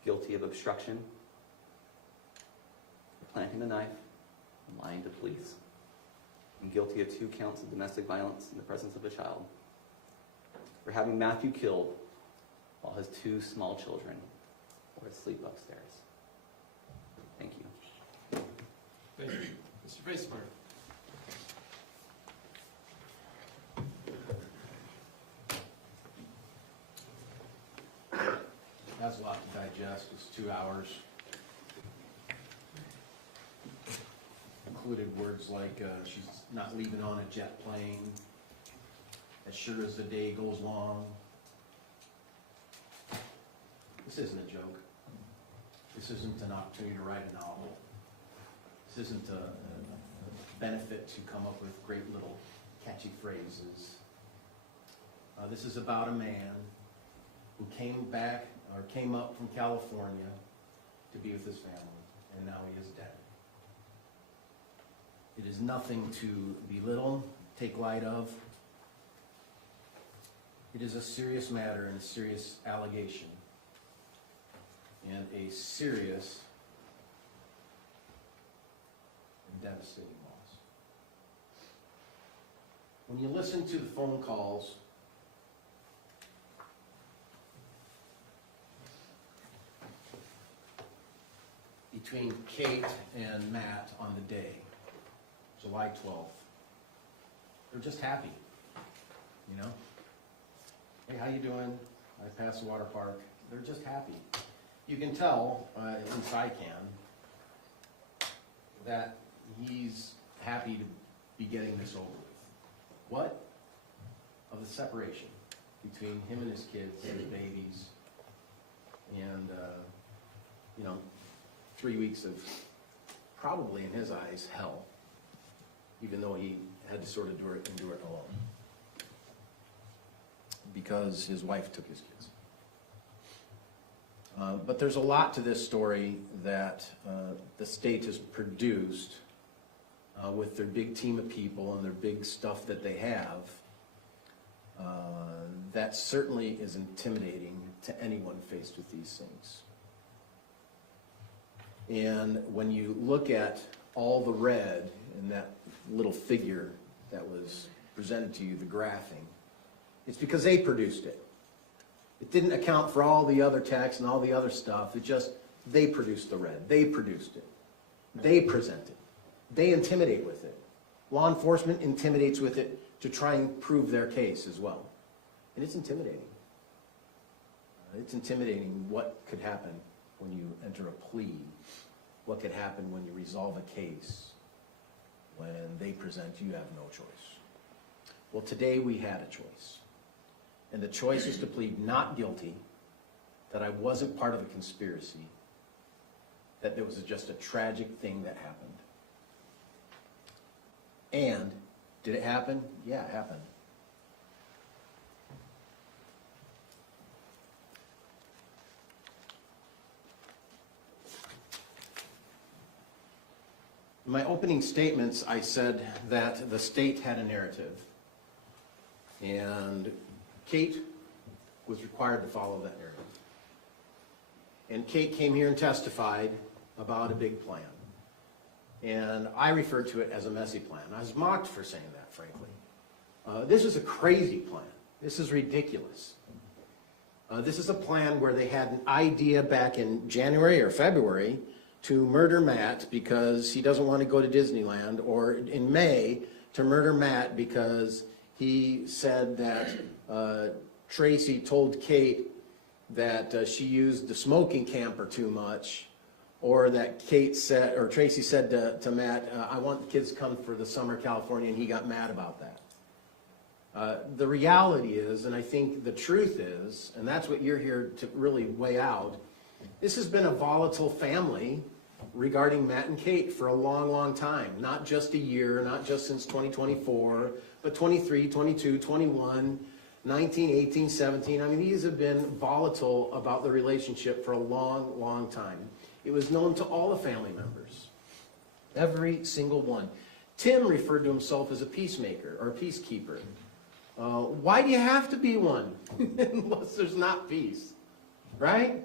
Guilty of obstruction for planting the knife and lying to police. And guilty of 2 counts of domestic violence in the presence of a child. For having Matthew killed while his 2 small children were asleep upstairs. Thank you. Thank you. Mr. Basemeyer. That's a lot to digest. It's 2 hours. included words like she's not leaving on a jet plane, as sure as the day goes long. This isn't a joke. This isn't an opportunity to write a novel. This isn't a benefit to come up with great little catchy phrases. This is about a man who came up from California to be with his family, and now he is dead. It is nothing to belittle, take light of. It is a serious matter and a serious allegation, and a serious and devastating loss. When you listen to the phone calls between Kate and Matt on the day, July 12th, they're just happy, you know? Hey, how you doing? I passed the water park. They're just happy. You can tell, at least I can, that he's happy to be getting this over with. What? Of the separation between him and his kids, his babies, and, 3 weeks of probably, in his eyes, hell, even though he had to sort of endure it alone, because his wife took his kids. But there's a lot to this story that the state has produced with their big team of people and their big stuff that they have. That certainly is intimidating to anyone faced with these things. And when you look at all the red in that little figure that was presented to you, the graphing, it's because they produced it. It didn't account for all the other text and all the other stuff. It just, they produced the red. They produced it. They present it. They intimidate with it. Law enforcement intimidates with it to try and prove their case as well. And it's intimidating. It's intimidating what could happen when you enter a plea, what could happen when you resolve a case, when they present, you have no choice. Well, today we had a choice. And the choice is to plead not guilty, that I wasn't part of a conspiracy, that there was just a tragic thing that happened. And did it happen? Yeah, it happened. In my opening statements, I said that the state had a narrative, and Kate was required to follow that narrative. And Kate came here and testified about a big plan. And I referred to it as a messy plan. I was mocked for saying that, frankly. This is a crazy plan. This is ridiculous. This is a plan where they had an idea back in January or February to murder Matt because he doesn't want to go to Disneyland, or in May to murder Matt because he said that Tracey told Kate that she used the smoking camper too much, or that Tracey said to Matt, I want the kids to come for the summer California, and he got mad about that. The reality is, and I think the truth is, and that's what you're here to really weigh out, this has been a volatile family regarding Matt and Kate for a long, long time. Not just a year, not just since 2024, but 23, 22, 21, 19, 18, 17. I mean, these have been volatile about the relationship for a long, long time. It was known to all the family members, every single one. Tim referred to himself as a peacemaker or a peacekeeper. Why do you have to be one unless there's not peace, right?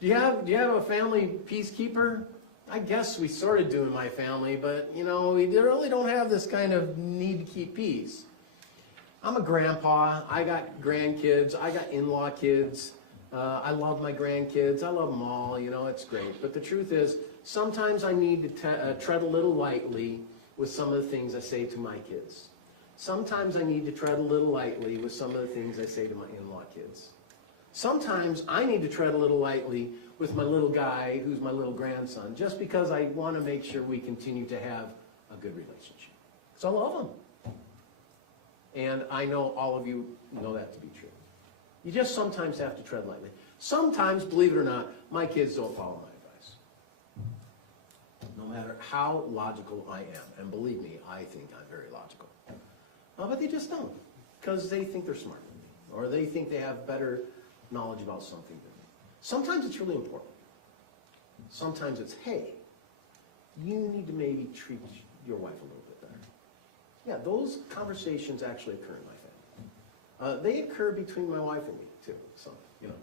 Do you have a family peacekeeper? I guess we sort of do in my family, but we really don't have this kind of need to keep peace. I'm a grandpa. I got grandkids. I got in-law kids. I love my grandkids. I love them all. It's great. But the truth is, sometimes I need to tread a little lightly with some of the things I say to my kids. Sometimes I need to tread a little lightly with some of the things I say to my in-law kids. Sometimes I need to tread a little lightly with my little guy who's my little grandson, just because I want to make sure we continue to have a good relationship. Because I love them. And I know all of you know that to be true. You just sometimes have to tread lightly. Sometimes, believe it or not, my kids don't follow my advice. No matter how logical I am, and believe me, I think I'm very logical. But they just don't, because they think they're smarter than me, or they think they have better knowledge about something than me. Sometimes it's really important. Sometimes it's, hey, you need to maybe treat your wife a little bit better. Yeah, those conversations actually occur in my family. They occur between my wife and me, too. So, you know,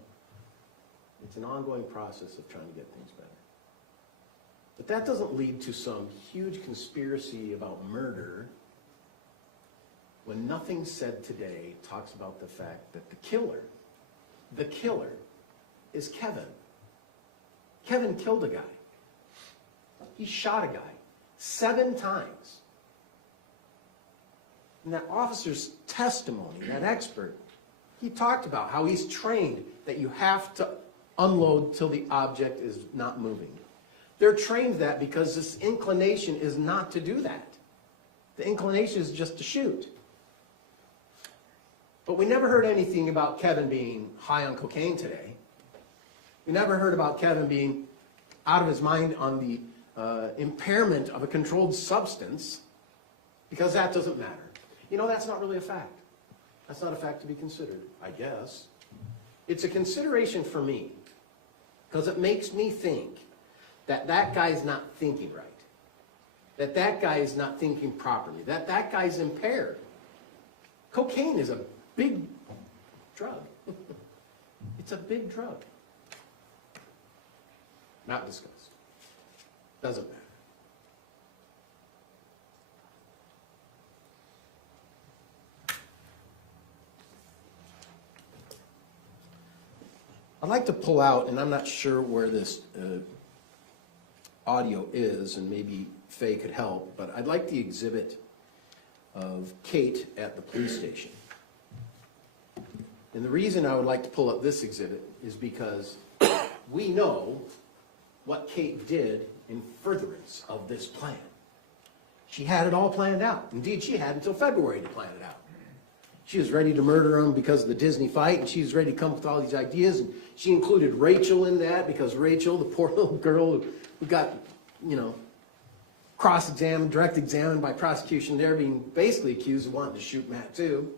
it's an ongoing process of trying to get things better. But that doesn't lead to some huge conspiracy about murder when nothing said today talks about the fact that the killer is Kevin. Kevin killed a guy. He shot a guy 7 times. And that officer's testimony, that expert, he talked about how he's trained that you have to unload till the object is not moving. They're trained that because this inclination is not to do that. The inclination is just to shoot. But we never heard anything about Kevin being high on cocaine today. We never heard about Kevin being out of his mind on the impairment of a controlled substance, because that doesn't matter. You know, that's not really a fact. That's not a fact to be considered, I guess. It's a consideration for me, because it makes me think that that guy's not thinking right, that that guy is not thinking properly, that that guy's impaired. Cocaine is a big drug. It's a big drug. Not discussed. Doesn't matter. I'd like to pull out, and I'm not sure where this audio is, and maybe Faye could help, but I'd like the exhibit of Kate at the police station. And the reason I would like to pull up this exhibit is because we know what Kate did in furtherance of this plan. She had it all planned out. Indeed, she had until February to plan it out. She was ready to murder him because of the Disney fight, and she was ready to come up with all these ideas, and she included Rachel in that because Rachel, the poor little girl who got, you know, cross-examined, direct examined by prosecution, they're being basically accused of wanting to shoot Matt too.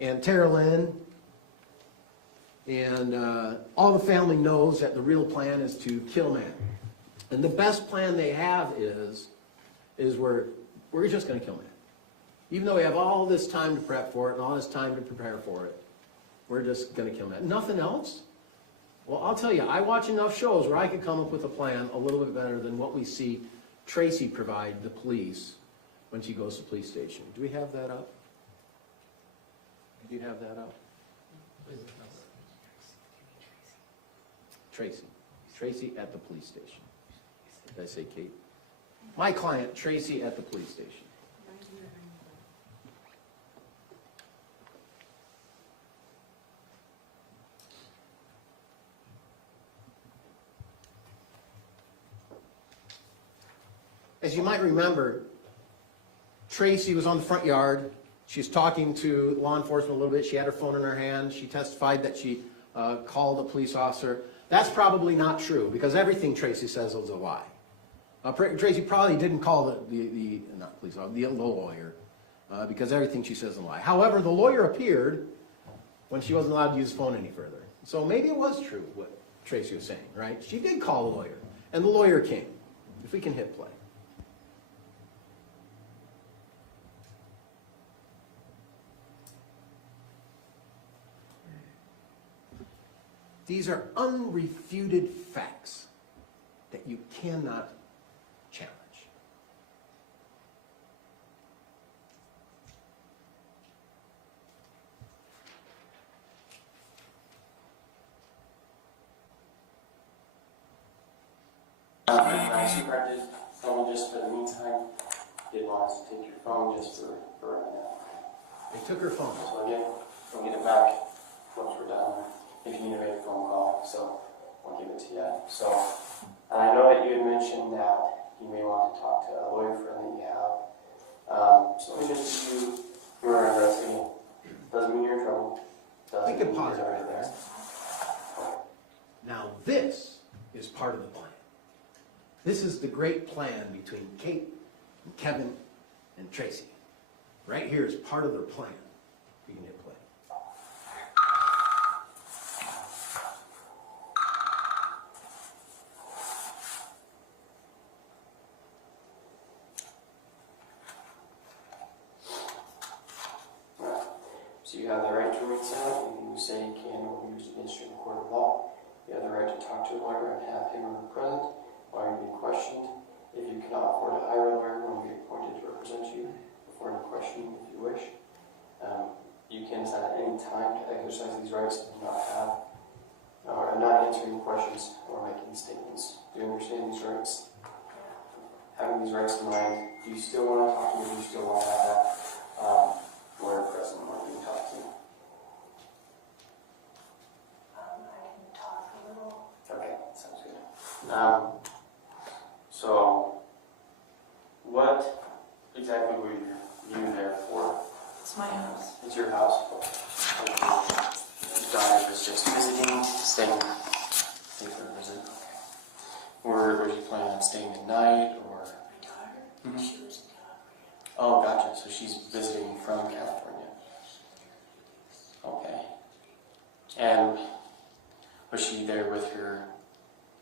And Tara Lynn, and all the family knows that the real plan is to kill Matt. And the best plan they have is we're just going to kill Matt. Even though we have all this time to prep for it and all this time to prepare for it, we're just going to kill Matt. Nothing else? Well, I'll tell you, I watch enough shows where I could come up with a plan a little bit better than what we see Tracey provide the police when she goes to the police station. Do we have that up? Do you have that up? Tracey at the police station. Did I say Kate? My client, Tracey at the police station. As you might remember, Tracey was on the front yard. She was talking to law enforcement a little bit. She had her phone in her hand. She testified that she called a police officer. That's probably not true, because everything Tracey says is a lie. Tracey probably didn't call the not police officer, the lawyer, because everything she says is a lie. However, the lawyer appeared when she wasn't allowed to use the phone any further. So maybe it was true what Tracey was saying, right? She did call the lawyer, and the lawyer came. If we can hit play. These are unrefuted facts that you cannot challenge. My supervisor did someone just for the meantime. Didn't want us to take your phone just for right now. They took her phone. So we'll get it back once we're done. If you need to make a phone call, so we'll give it to you. So I know that you had mentioned that you may want to talk to a lawyer friend that you have. So even if you are arrested, doesn't mean you're in trouble. We can pause it right there. Now this is part of the plan. This is the great plan between Kate and Kevin and Tracey. Right here is part of their plan. You can hit play. So you have the right to remain silent, and you say you can use against you in a court of law. You have the right to talk to a lawyer and have him or her present while you're being questioned. If you cannot afford to hire a lawyer when you get appointed to represent you before any questioning, if you wish, you can decide at any time to exercise these rights and not answering questions or making statements. Do you understand these rights? Having these rights in mind, do you still want to talk to me? Do you still want to have that lawyer present when you talk to me? I can talk a little. Okay, sounds good. So, what exactly were you there for? It's my house. It's your house? Your daughter was just visiting, staying for a visit. Were you planning on staying the night, or? My daughter? Mhm. She lives in California. Oh, gotcha. So she's visiting from California. Okay. And was she there with her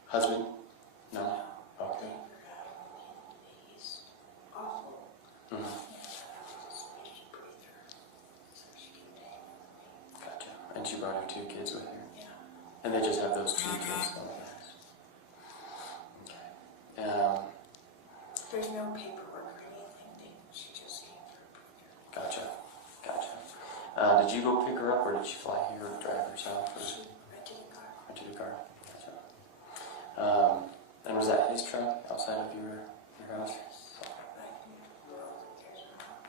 husband? No? Okay. He's awful. Mhm. We didn't breathe her, so she came to hang with me. Gotcha. And she brought her 2 kids with her? Yeah. And they just have those 2 kids? Oh, nice. Okay. There's no paperwork or anything. She just came for a breather. Gotcha. Did you go pick her up, or did she fly here or drive herself? Or? She rented a car. Rented a car. Gotcha. And was that his truck outside of your house?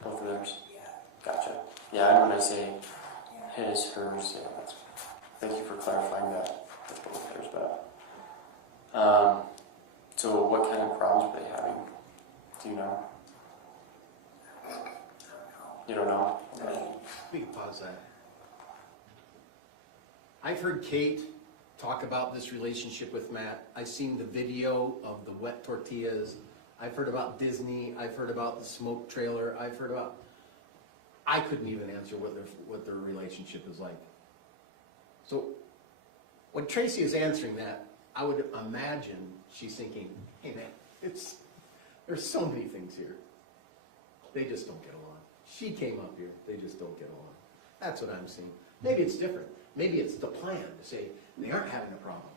Both of theirs? Yeah. Gotcha. Yeah, I know when I say his, hers, yeah, thank you for clarifying that with both of theirs, but, so what kind of problems were they having? Do you know? I don't know. You don't know? I mean, We can pause that. I've heard Kate talk about this relationship with Matt. I've seen the video of the wet tortillas. I've heard about Disney. I've heard about the smoke trailer. I've heard about... I couldn't even answer what their relationship is like. So when Tracey is answering that, I would imagine she's thinking, hey man, there's so many things here. They just don't get along. She came up here, they just don't get along. That's what I'm seeing. Maybe it's different. Maybe it's the plan to say they aren't having a problem.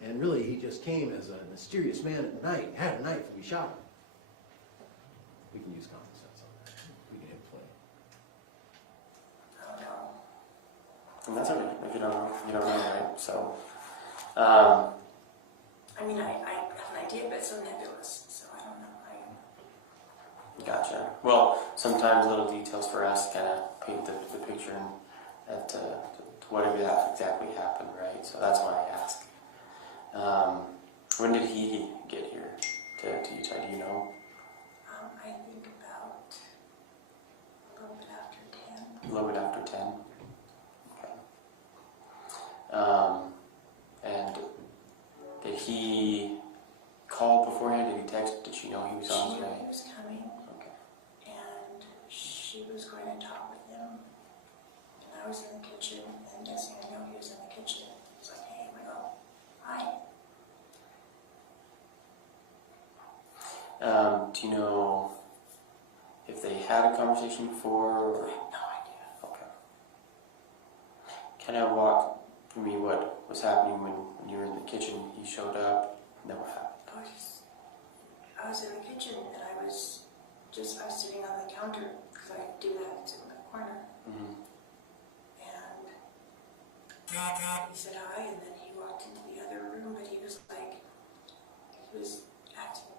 And really he just came as a mysterious man at night, had a knife, and we shot him. We can use common sense on that. We can hit play. I don't know. And that's okay, if you don't know, right? So, I mean, I have an idea, but it's so nebulous, so I don't know. gotcha. Well, sometimes little details for us kind of paint the picture and to what exactly happened, right? So that's why I ask. When did he get here to Utah? Do you know? I think about a little bit after 10. A little bit after 10. Okay. And did he call beforehand? Did he text? Did she know he was on She knew today? he was coming, Okay. and she was going to talk with him. And I was in the kitchen, and next thing I know, he was in the kitchen. He's like, hey, I go, hi. Do you know if they had a conversation before? Or? I have no idea. Okay. Can I walk through me what was happening when you were in the kitchen? He showed up, and then what happened? I was in the kitchen, and I was sitting on the counter, because I do that, it's in the corner. Mm-hmm. And he said hi, and then he walked into the other room, but he was acting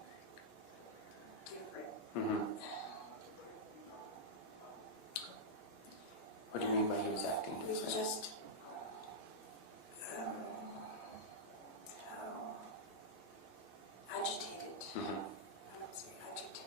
different. Mm-hmm. What do you mean by he was acting He was different? just, agitated. Mm-hmm. I would say agitated.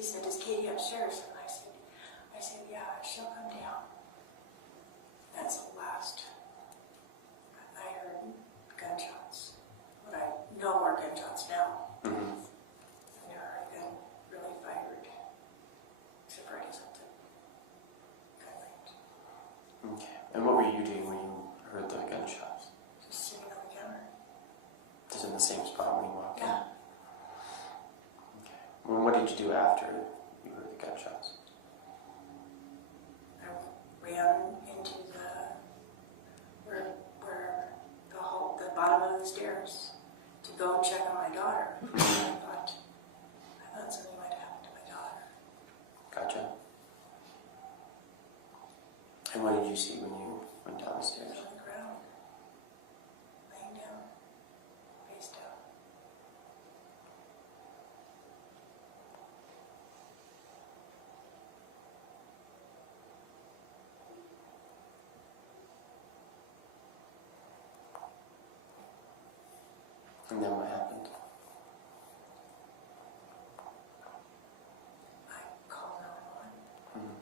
he said, is Katie upstairs? And I said, yeah, she'll come down. That's the last I heard gunshots. But no more gunshots now. Mm-hmm. And they're already been really fired. Except for something. Gunfight. Okay. And what were you doing when you heard the gunshots? Just sitting on the counter. Just in the same spot when you walked in? Yeah. Okay. Well, what did you do after you heard the gunshots? I ran into the bottom of the stairs to go check on my daughter. I thought something might happen to my daughter. Gotcha. And what did you see when you went down the stairs? On the ground, laying down, face down. And then what happened? I called 911. Mm-hmm.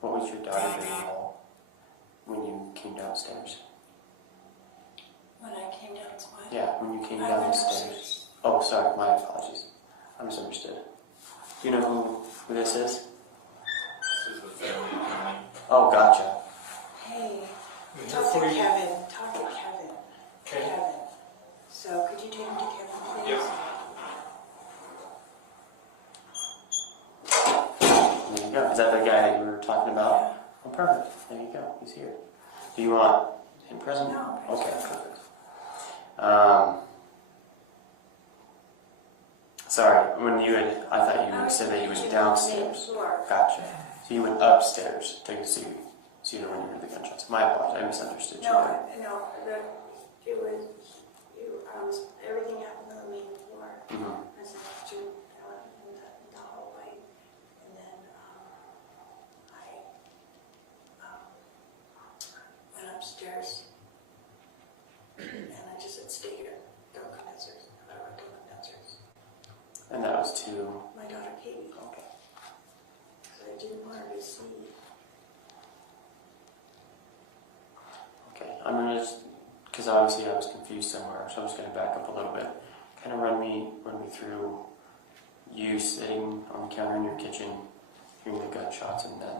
What was your daughter doing all when you came downstairs? When I came down, it's my... Yeah, when you came I down went the stairs. upstairs. Oh, sorry, my apologies. I misunderstood. Do you know who this is? This is the family attorney. Oh, gotcha. Hey, We're talk to here for you. Kevin. Talk to Kevin. Okay. Kevin. So, could you take him to Kevin, please? Yes. There you go. Is that the guy that you were talking about? Oh, perfect. There you go. He's here. Do you want him present? No, Okay, present. perfect. Sorry, I thought you had said that you went downstairs. Gotcha. So you went upstairs to see you when you heard the gunshots. My apologies, I misunderstood you. No, everything happened on the main floor. Mm-hmm. As I went in the hallway, and then I went upstairs, and I just said, stay here, don't come downstairs. And I went downstairs. And that was to... My daughter Katie, Okay. because I didn't want her to see. Okay, I'm going to just... Because obviously I was confused somewhere, so I'm just going to back up a little bit. Kind of run me through you sitting on the counter in your kitchen, hearing the gunshots, and then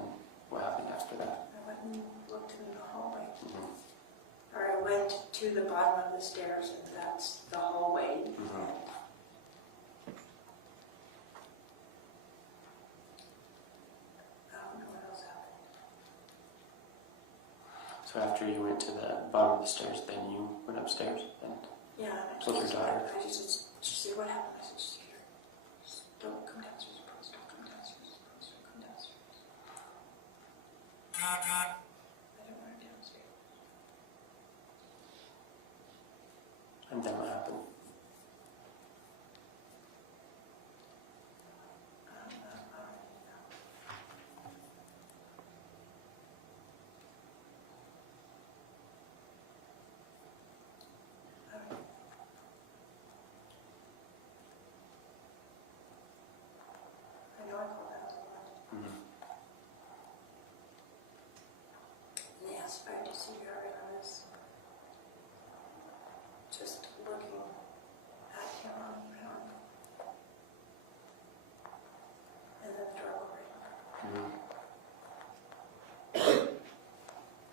what happened after that. I went and looked in the hallway. Mm-hmm. Or I went to the bottom of the stairs, and that's the hallway. Mm-hmm. I don't know what else happened. So after you went to the bottom of the stairs, then you went upstairs? And Yeah, and I What's your daughter? she said, what happened? I said, just here. Just don't come downstairs, please don't come downstairs, please don't come downstairs. I don't want her downstairs. And then what happened? I know I called that a lot. Mm-hmm. And they asked if I had to see her on this. Just looking at him on the ground. And then the door opened. Mm-hmm.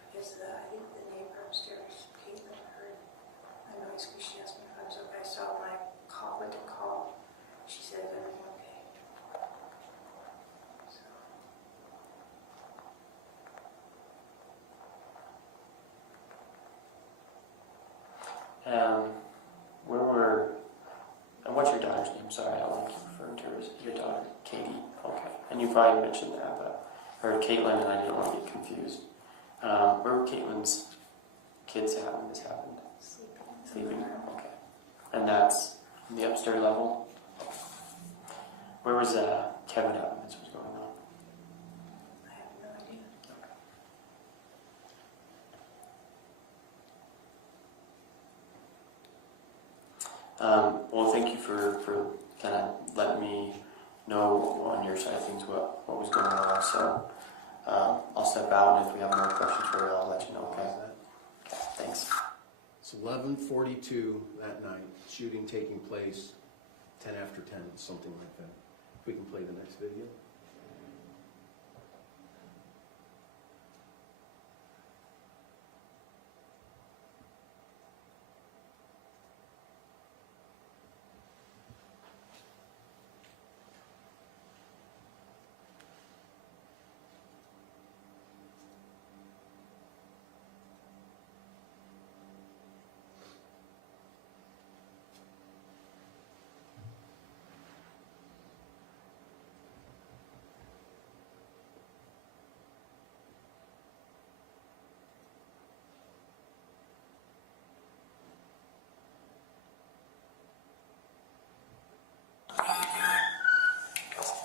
Because I think the neighbor upstairs, Caitlin, heard a noise because she asked me if I was okay. I saw my call, went to call. She said, is everything okay? So, What's your daughter's name? Sorry, I don't like referring to her as your daughter, Katie. Okay. And you probably mentioned that, but I heard Caitlin and I didn't want to get confused. Where were Caitlin's kids at when this happened? Sleeping. Okay. And that's on the upstairs level? Where was Kevin at when this was going on? I have no idea. kind of let me know on your side of things what was going on. So I'll step out, and if we have more questions for you, I'll let you know. Okay. Okay, thanks. It's 11:42 that night. Shooting taking place 10 after 10, something like that. If we can play the next video.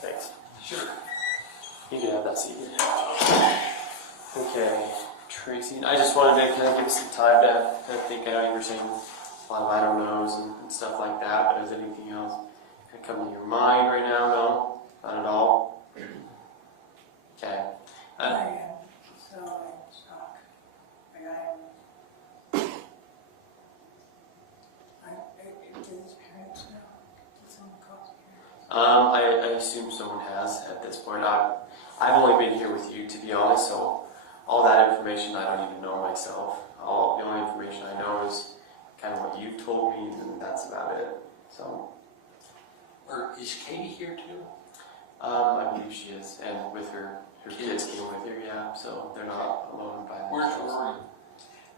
Thanks. Sure. You can have that seat. Okay, Tracey, I just wanted to kind of give some time to think. I know you were saying a lot of I don't knows and stuff like that, but is anything else kind of come to your mind right now? No? Not at all? Okay. I am so in shock. Like do his parents know? Did someone call his parents? I assume someone has at this point. I've only been here with you, to be honest, so all that information I don't even know myself. The only information I know is kind of what you've told me, and that's about it. So. Or is Katie here too? I believe she is, and with her kids came with her, yeah, so they're not alone by themselves. Where's Rory?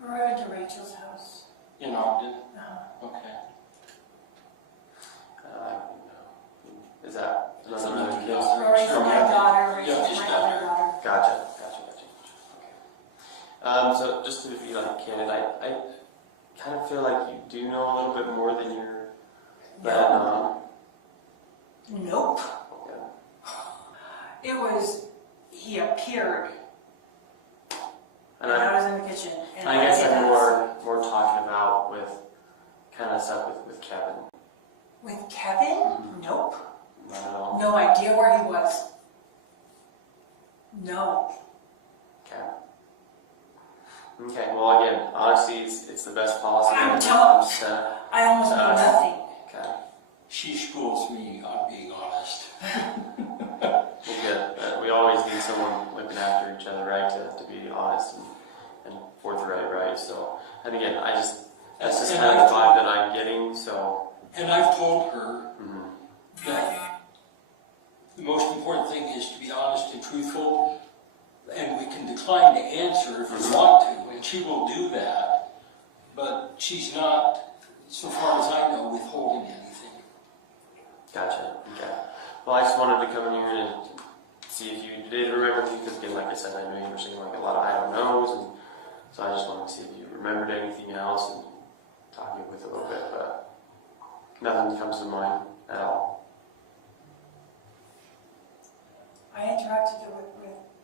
We're going to Rachel's house. In Ogden? Uh-huh. Okay. I don't know. Is that That's another another kid? kid. Rory's my daughter, Rachel's Yeah, just my down other there. daughter. Gotcha. Okay. So just to be like candid, I kind of feel like you do know a little bit more than you're letting on. Nope. Yeah. It was, he appeared, And and I I was in the kitchen. And I guess did I'm that. more talking about with kind of stuff with Kevin. With Kevin? Nope. Not at all. No idea where he was. No. Okay. Okay. Well, again, honestly, it's the best policy. I'm telling you, I almost know nothing. Okay. She schools me on being honest. Well, good. We always need someone looking after each other, right? To be honest and forthright, right? So, and again, that's just kind of the vibe that I'm getting. So. And I've told her Mm-hmm. that the most important thing is to be honest and truthful, and we can decline to answer if we want to, and she will do that, but she's not, so far as I know, withholding anything. Gotcha. Okay. Well, I just wanted to come in here and see if you did remember me, because again, like I said, I know you were saying like a lot of I don't knows, and so I just wanted to see if you remembered anything else and talk you with a little bit, but nothing comes to mind at all. I interacted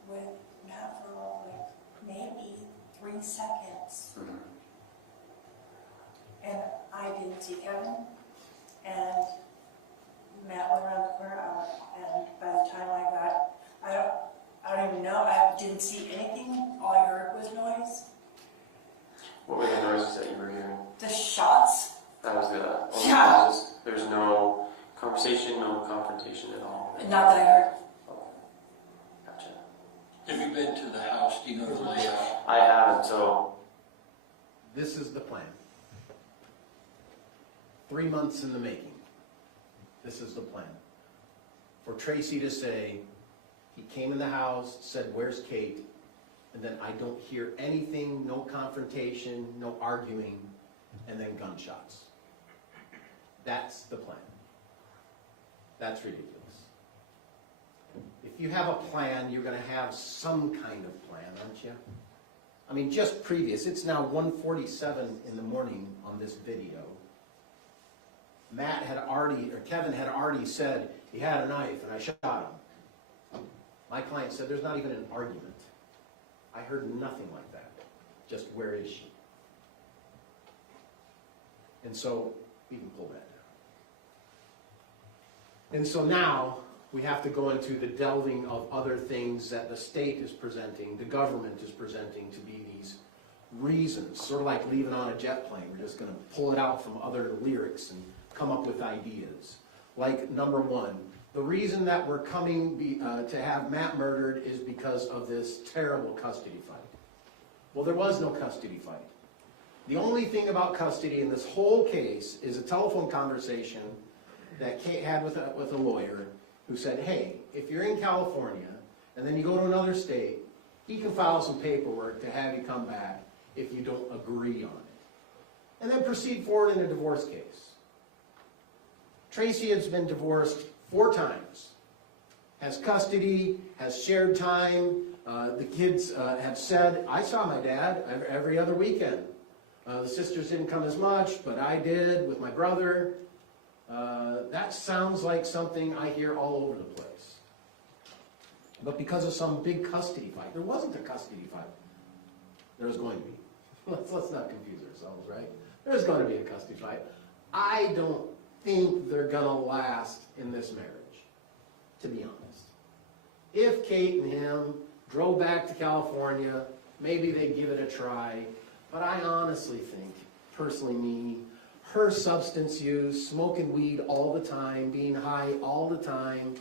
with Matt for like maybe 3 seconds. Mm-hmm. And I didn't see Kevin. And Matt went around the corner, and by the time I don't even know, I didn't see anything. All I heard was noise. What were the noises that you were hearing? The shots. That was the only Yeah. noises. There's no conversation, no confrontation at all. Not that I heard. Gotcha. Have you been to the house? Do you know the layout? I haven't, so This is the plan. 3 months in the making. This is the plan. For Tracey to say, he came in the house, said, "Where's Kate?" And then I don't hear anything, no confrontation, no arguing, and then gunshots. That's the plan. That's ridiculous. If you have a plan, you're going to have some kind of plan, aren't you? I mean, just previous, it's now 1:47 in the morning on this video. Kevin had already said he had a knife and I shot him. My client said there's not even an argument. I heard nothing like that. Just, where is she? And so, we can pull that And so now we have to go into the delving of other things that the state is presenting, the government is presenting to be these reasons, sort of like leaving on a jet plane. We're just going to pull it out from other lyrics and come up with ideas. Like number one, the reason that we're coming to have Matt murdered is because of this terrible custody fight. Well, there was no custody fight. The only thing about custody in this whole case is a telephone conversation that Kate had with a lawyer who said, hey, if you're in California and then you go to another state, he can file some paperwork to have you come back if you don't agree on it. And then proceed forward in a divorce case. Tracey has been divorced 4 times, has custody, has shared time. The kids have said, I saw my dad every other weekend. The sisters didn't come as much, but I did with my brother. That sounds like something I hear all over the place. But because of some big custody fight, there wasn't a custody fight. There was going to be. Let's not confuse ourselves, right? There's going to be a custody fight. I don't think they're going to last in this marriage, to be honest. If Kate and him drove back to California, maybe they'd give it a try. But I honestly think, personally me, her substance use, smoking weed all the time, being high all the time,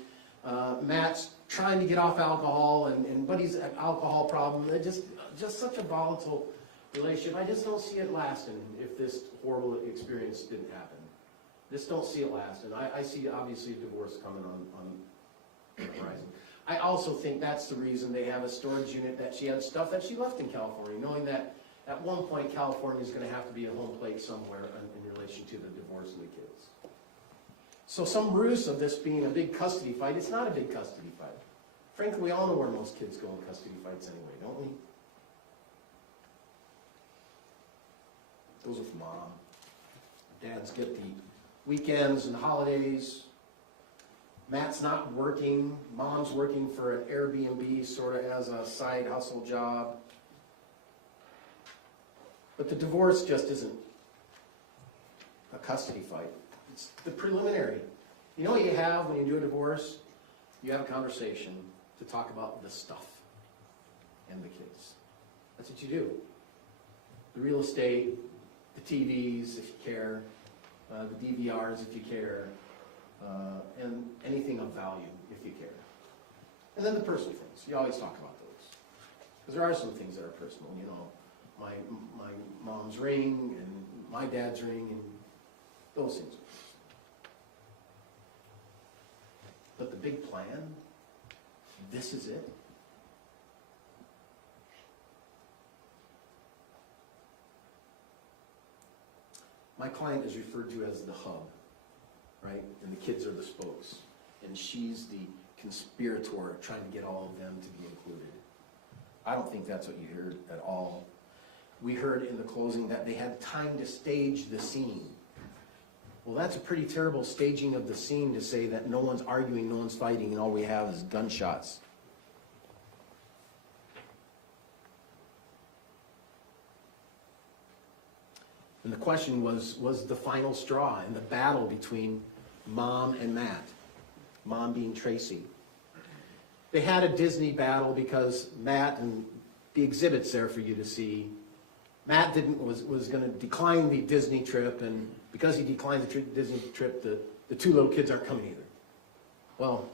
Matt's trying to get off alcohol, and Buddy's alcohol problem, just such a volatile relationship. I just don't see it lasting if this horrible experience didn't happen. Just don't see it lasting. I see, obviously, a divorce coming on the horizon. I also think that's the reason they have a storage unit, that she had stuff that she left in California, knowing that at one point California is going to have to be a home plate somewhere in relation to the divorce of the kids. So some ruse of this being a big custody fight, it's not a big custody fight. Frankly, we all know where most kids go in custody fights anyway, don't we? Those with mom. Dads get the weekends and holidays. Matt's not working. Mom's working for an Airbnb sort of as a side hustle job. But the divorce just isn't a custody fight. It's the preliminary. You know what you have when you do a divorce? You have a conversation to talk about the stuff and the kids. That's what you do. The real estate, the TVs, if you care, the DVRs, if you care, and anything of value, if you care. And then the personal things. You always talk about those. Because there are some things that are personal, you know. My mom's ring, and my dad's ring, and those things. But the big plan, this is it. My client is referred to as the hub, right? And the kids are the spokes. And she's the conspirator trying to get all of them to be included. I don't think that's what you heard at all. We heard in the closing that they had time to stage the scene. Well, that's a pretty terrible staging of the scene to say that no one's arguing, no one's fighting, and all we have is gunshots. And the question was the final straw in the battle between Mom and Matt, Mom being Tracey. They had a Disney battle because Matt, and the exhibit's there for you to see, Matt was going to decline the Disney trip, and because he declined the Disney trip, the 2 little kids aren't coming either. Well,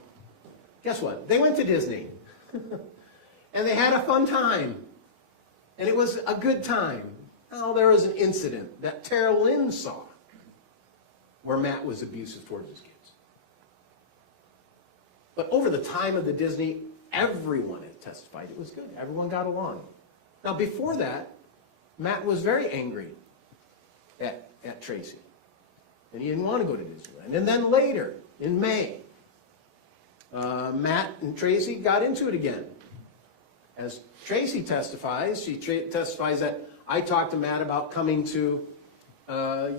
guess what? They went to Disney. And they had a fun time. And it was a good time. Now, there was an incident that Tara Lynn saw where Matt was abusive towards his kids. But over the time of the Disney, everyone had testified it was good. Everyone got along. Now, before that, Matt was very angry at Tracey. And he didn't want to go to Disneyland. And then later, in May, Matt and Tracey got into it again. As Tracey testifies, she testifies that I talked to Matt about coming to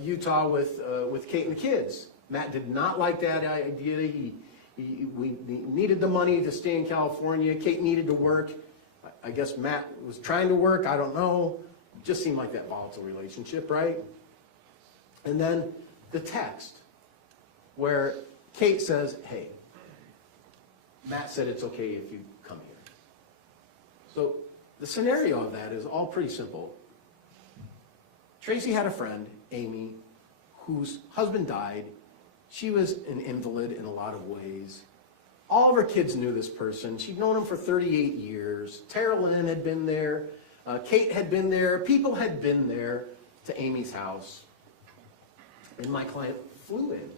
Utah with Kate and the kids. Matt did not like that idea. We needed the money to stay in California. Kate needed to work. I guess Matt was trying to work. I don't know. Just seemed like that volatile relationship, right? And then the text, where Kate says, hey, Matt said it's okay if you come here. So the scenario of that is all pretty simple. Tracey had a friend, Amy, whose husband died. She was an invalid in a lot of ways. All of her kids knew this person. She'd known him for 38 years. Tara Lynn had been there. Kate had been there. People had been there to Amy's house. And my client flew in.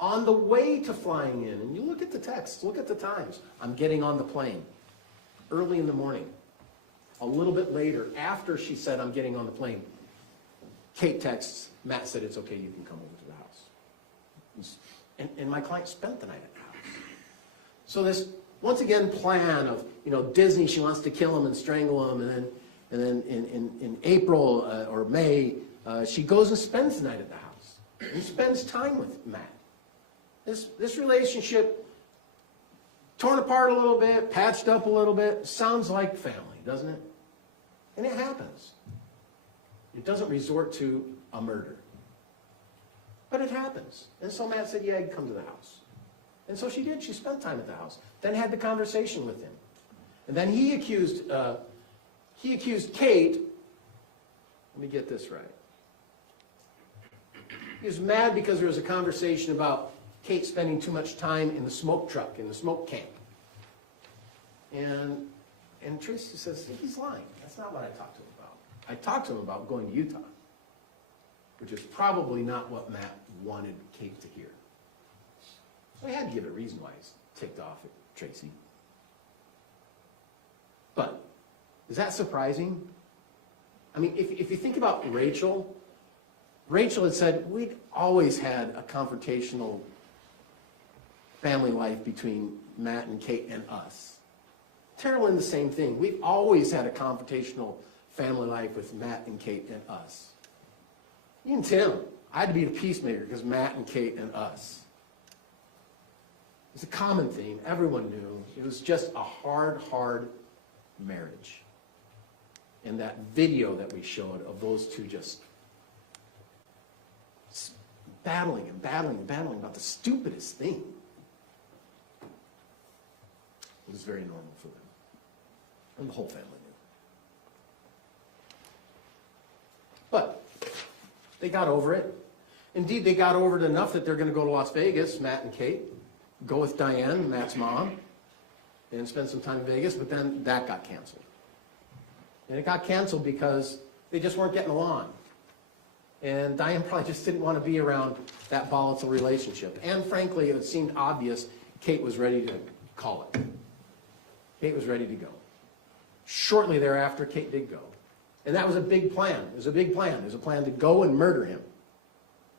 On the way to flying in, and you look at the text, look at the times. I'm getting on the plane early in the morning. A little bit later, after she said, I'm getting on the plane, Kate texts, Matt said it's okay, you can come over to the house. And my client spent the night at the house. So this, once again, plan of, Disney, she wants to kill him and strangle him, and then in April or May, she goes and spends the night at the house and spends time with Matt. This relationship, torn apart a little bit, patched up a little bit, sounds like family, doesn't it? And it happens. It doesn't resort to a murder. But it happens. And so Matt said, yeah, come to the house. And so she did. She spent time at the house. Then had the conversation with him. And then he accused Kate. Let me get this right. He was mad because there was a conversation about Kate spending too much time in the smoke truck, in the smoke camp. And Tracey says, he's lying. That's not what I talked to him about. I talked to him about going to Utah, which is probably not what Matt wanted Kate to hear. So I had to give a reason why he's ticked off at Tracey. But is that surprising? I mean, if you think about Rachel had said, we'd always had a confrontational family life between Matt and Kate and us. Tara Lynn, the same thing. We've always had a confrontational family life with Matt and Kate and us. Even Tim, I had to be the peacemaker because Matt and Kate and us. It's a common theme. Everyone knew. It was just a hard marriage. And that video that we showed of those two just battling about the stupidest thing. It was very normal for them. And the whole family knew. But they got over it. Indeed, they got over it enough that they're going to go to Las Vegas, Matt and Kate, go with Diane, Matt's mom, and spend some time in Vegas, but then that got canceled. And it got canceled because they just weren't getting along. And Diane probably just didn't want to be around that volatile relationship. And frankly, it seemed obvious Kate was ready to call it. Kate was ready to go. Shortly thereafter, Kate did go. And that was a big plan. It was a big plan. It was a plan to go and murder him.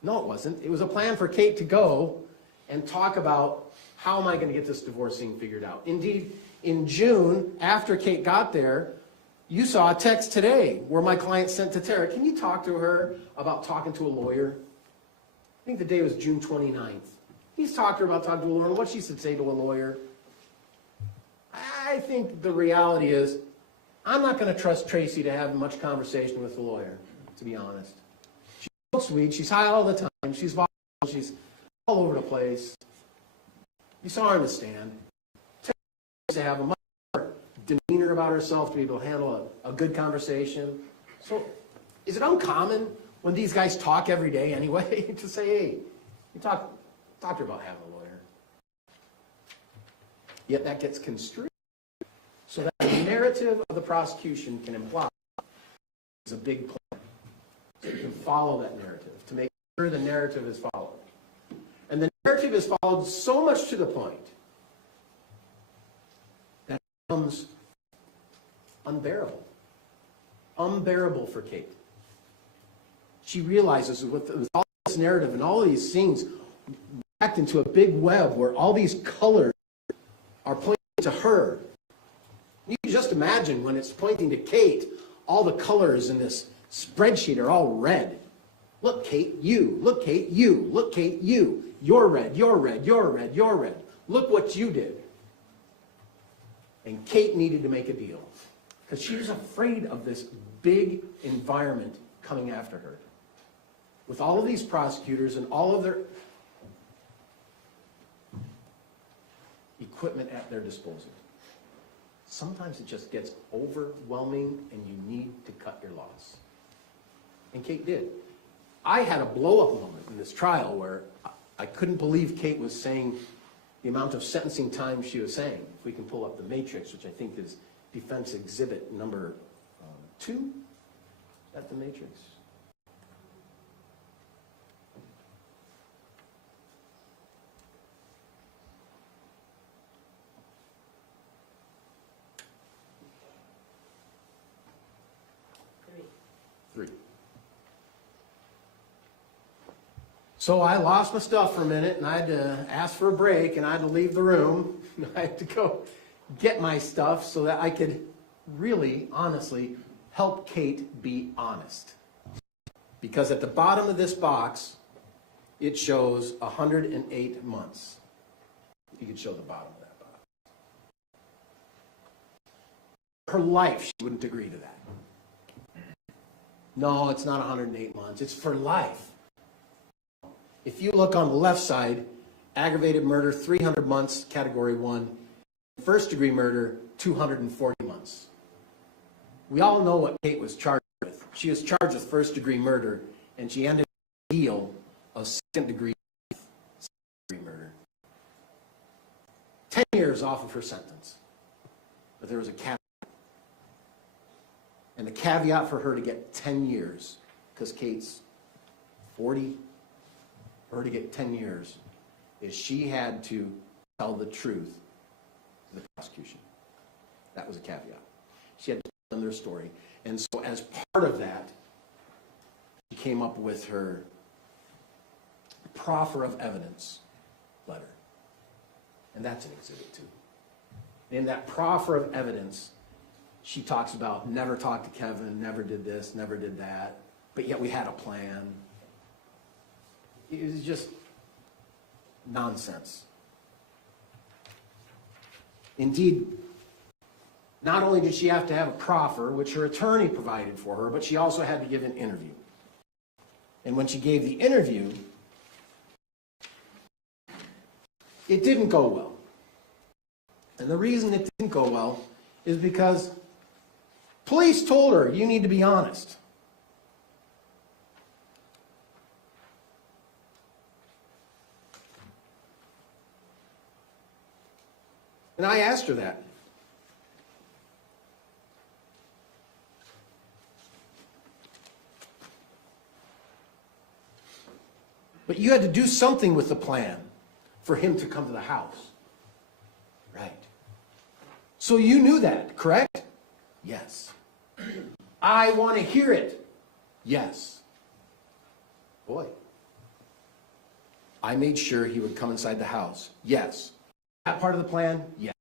No, it wasn't. It was a plan for Kate to go and talk about, how am I going to get this divorce thing figured out? Indeed, in June, after Kate got there, you saw a text today where my client sent to Tara, can you talk to her about talking to a lawyer? I think the day was June 29th. He's talked to her about talking to a lawyer, what she should say to a lawyer. I think the reality is, I'm not going to trust Tracey to have much conversation with the lawyer, to be honest. She's so sweet, she's high all the time, she's volatile, she's all over the place. You saw her in the stand. Tracey used to have a much more demeanor about herself to be able to handle a good conversation. So, is it uncommon when these guys talk every day anyway to say, hey, you talk to her about having a lawyer? Yet that gets construed so that the narrative of the prosecution can imply it's a big plan. So you can follow that narrative to make sure the narrative is followed. And the narrative is followed so much to the point that it becomes unbearable. Unbearable for Kate. She realizes with all this narrative and all of these things backed into a big web where all these colors are pointing to her. You can just imagine when it's pointing to Kate, all the colors in this spreadsheet are all red. Look, Kate, you. Look, Kate, you. Look, Kate, you. You're red, you're red, you're red, you're red. Look what you did. And Kate needed to make a deal because she was afraid of this big environment coming after her. With all of these prosecutors and all of their... equipment at their disposal. Sometimes it just gets overwhelming and you need to cut your loss. And Kate did. I had a blow-up moment in this trial where I couldn't believe Kate was saying the amount of sentencing time she was saying. If we can pull up the matrix, which I think is defense exhibit number 2. Is that the matrix? Three. So I lost my stuff for a minute, and I had to ask for a break, and I had to leave the room. I had to go get my stuff so that I could really, honestly, help Kate be honest. Because at the bottom of this box, it shows 108 months. You could show the bottom of that box. Her life, she wouldn't agree to that. No, it's not 108 months. It's for life. If you look on the left side, aggravated murder, 300 months, category 1. First degree murder, 240 months. We all know what Kate was charged with. She was charged with first degree murder, and she ended up with a deal of second degree murder. 10 years off of her sentence. But there was a caveat. And the caveat for her to get 10 years, because Kate's 40, for her to get 10 years, is she had to tell the truth to the prosecution. That was a caveat. She had to tell them their story. And so as part of that, she came up with her proffer of evidence letter. And that's an exhibit too. In that proffer of evidence, she talks about never talked to Kevin, never did this, never did that, but yet we had a plan. It was just nonsense. Indeed, not only did she have to have a proffer, which her attorney provided for her, but she also had to give an interview. And when she gave the interview, it didn't go well. And the reason it didn't go well is because police told her, you need to be honest. And I asked her that. But you had to do something with the plan for him to come to the house. Right. So you knew that, correct? Yes. I want to hear it. Yes. Boy. I made sure he would come inside the house. Yes. That part of the plan? Yes.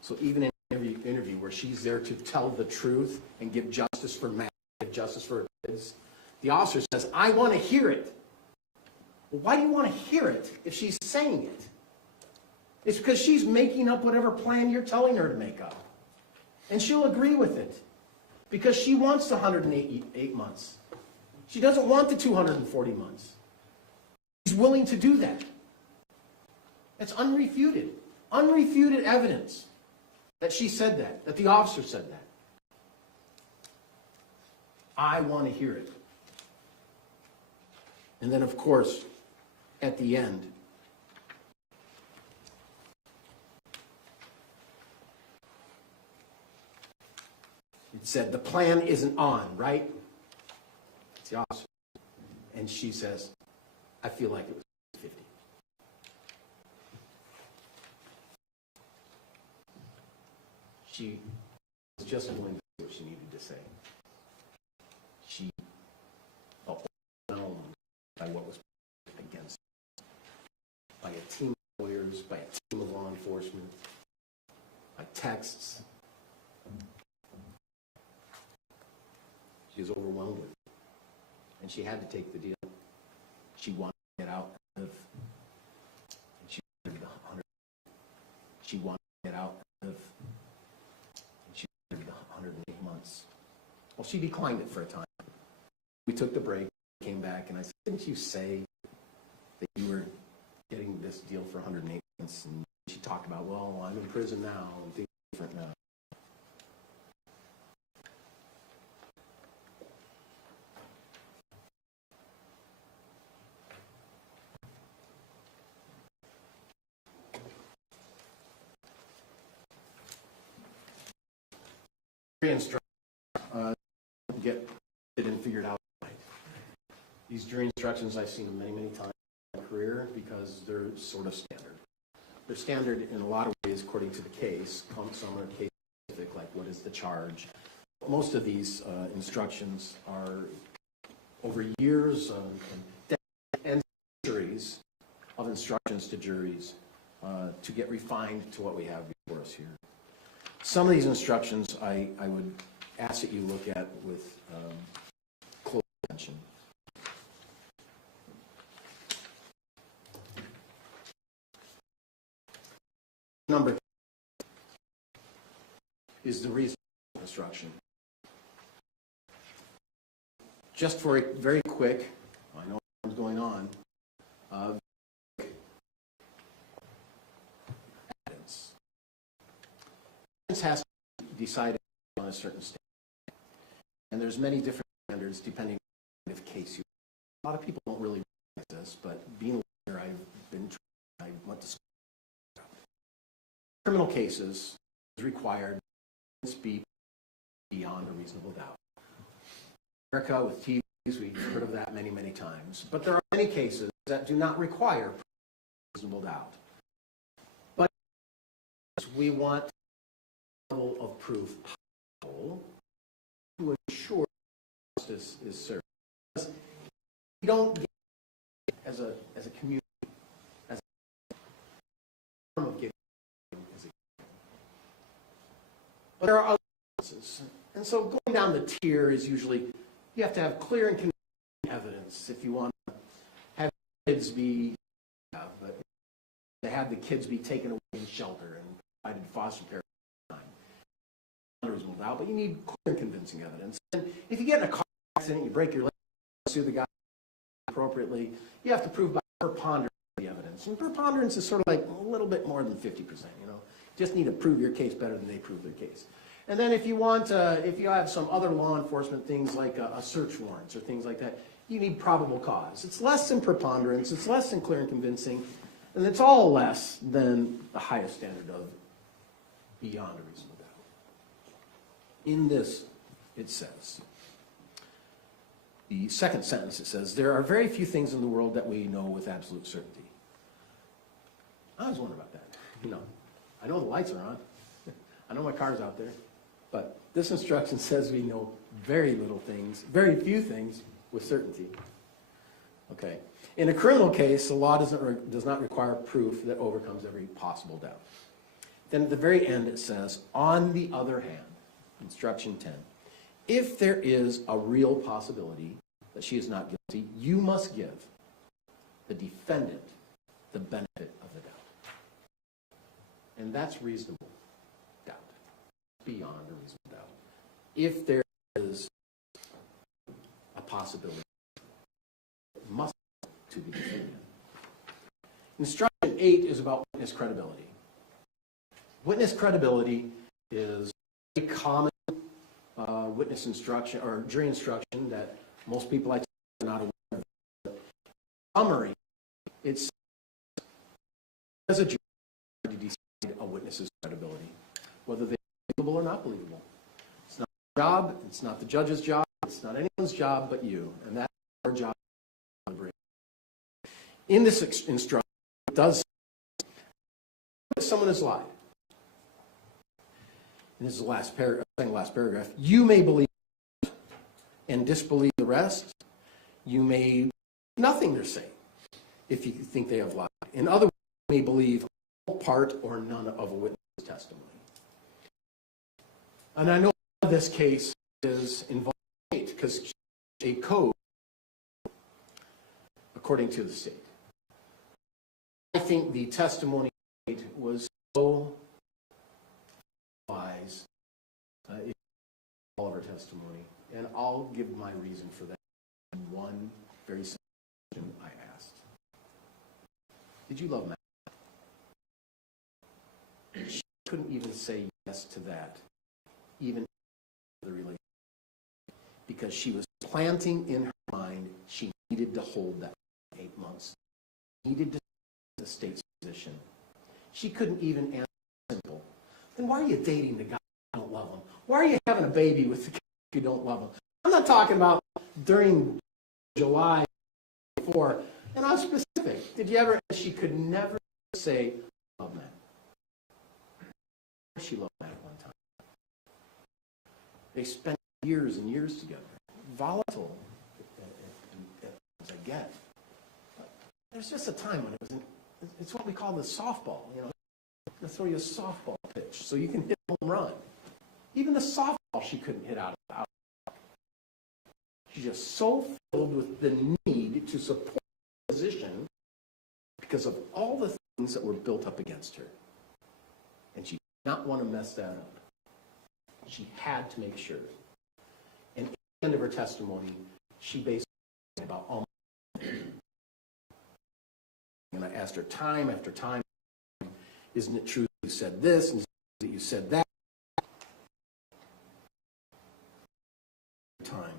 So even in an interview where she's there to tell the truth and give justice for Matt, give justice for her kids, the officer says, I want to hear it. Well, why do you want to hear it if she's saying it? It's because she's making up whatever plan you're telling her to make up. And she'll agree with it. Because she wants the 108 months. She doesn't want the 240 months. She's willing to do that. It's unrefuted. Unrefuted evidence that she said that the officer said that. I want to hear it. And then, of course, at the end, it said, the plan isn't on, right? It's the officer. And she says, I feel like it was 50. She was just willing to say what she needed to say. She felt overwhelmed by what was against her, by a team of lawyers, by a team of law enforcement, by texts. She was overwhelmed with it. And she had to take the deal. She wanted to get out of, and she wanted the 100. She wanted to get out of, and she wanted the 108 months. Well, she declined it for a time. We took the break, came back, and I said, didn't you say that you were getting this deal for 108 And she talked about, well, I'm in prison now, and things are different now. Get it and figured out. These jury instructions, I've seen them many, many times in my career because they're sort of standard. They're standard in a lot of ways according to the case. Some are case specific, like what is the charge. Most of these instructions are over years and centuries of instructions to juries to get refined to what we have before us here. Some of these instructions I would ask that you look at with close attention. Number is the reasonable instruction. Just for a very quick, I know what's going on, evidence. Evidence has to be decided on a certain standard. And there's many different standards depending on the kind of case you have. A lot of people don't really realize this, but being a lawyer, I went to school. Criminal cases is required to be beyond a reasonable doubt. America with TVs, we've heard of that many, many times. But there are many cases that do not require reasonable doubt. But we want a level of proof possible to ensure justice is served. Because we don't get as a community, as a form of giving, but there are other cases. And so going down the tier is usually, you have to have clear and convincing evidence if you want to have kids be, but to have the kids be taken away in shelter and provided foster care at the time. Unreasonable doubt, but you need clear and convincing evidence. And if you get in a car accident, you break your leg, sue the guy appropriately, you have to prove by preponderance of the evidence. And preponderance is sort of like a little bit more than 50%, you know. Just need to prove your case better than they prove their case. And then if you want, if you have some other law enforcement things like a search warrants or things like that, you need probable cause. It's less than preponderance, it's less than clear and convincing, and it's all less than the highest standard of beyond a reasonable doubt. In this, it says, the second sentence, it says, there are very few things in the world that we know with absolute certainty. I always wonder about that, you know. I know the lights are on. I know my car's out there. But this instruction says we know very little things, very few things with certainty. Okay. In a criminal case, the law does not require proof that overcomes every possible doubt. Then at the very end it says, on the other hand, instruction 10, if there is a real possibility that she is not guilty, you must give the defendant the benefit of the doubt. And that's reasonable doubt, beyond a reasonable doubt. If there is a possibility, it must to be defended. Instruction 8 is about witness credibility. Witness credibility is a common witness instruction or jury instruction that most people I are not aware of. Summary, it's as a jury to decide a witness's credibility, whether they're believable or not believable. It's not your job, it's not the judge's job, it's not anyone's job but you, and that's our job. In this instruction, it does say that someone has lied. And this is the last paragraph. You may believe and disbelieve the rest. You may believe nothing they're saying if you think they have lied. In other words, you may believe all, part, or none of a witness' testimony. And I know this case is involved because a code according to the state. I think the testimony was so wise in all of her testimony, and I'll give my reason for that in one very simple question I asked. Did you love Matt? couldn't even say yes to that, even the relationship, because she was planting in her mind she needed to hold that 8 months, needed to the state's position. She couldn't even answer simple. Then why are you dating the guy you don't love him? Why are you having a baby with the guy you don't love him? I'm not talking about during July 4, and I'm specific. Did you ever? She could never say, love Matt. She loved Matt one time. They spent years and years together. Volatile, as I get. But there's just a time when it was, it's what we call the softball, you know. They'll throw you a softball pitch so you can hit a home run. Even the softball she couldn't hit out. She's just so filled with the need to support the position because of all the things that were built up against her. And she did not want to mess that up. She had to make sure. And at the end of her testimony, she basically said about almost everything. And I asked her time after time, isn't it true that you said this and that you said that? Time,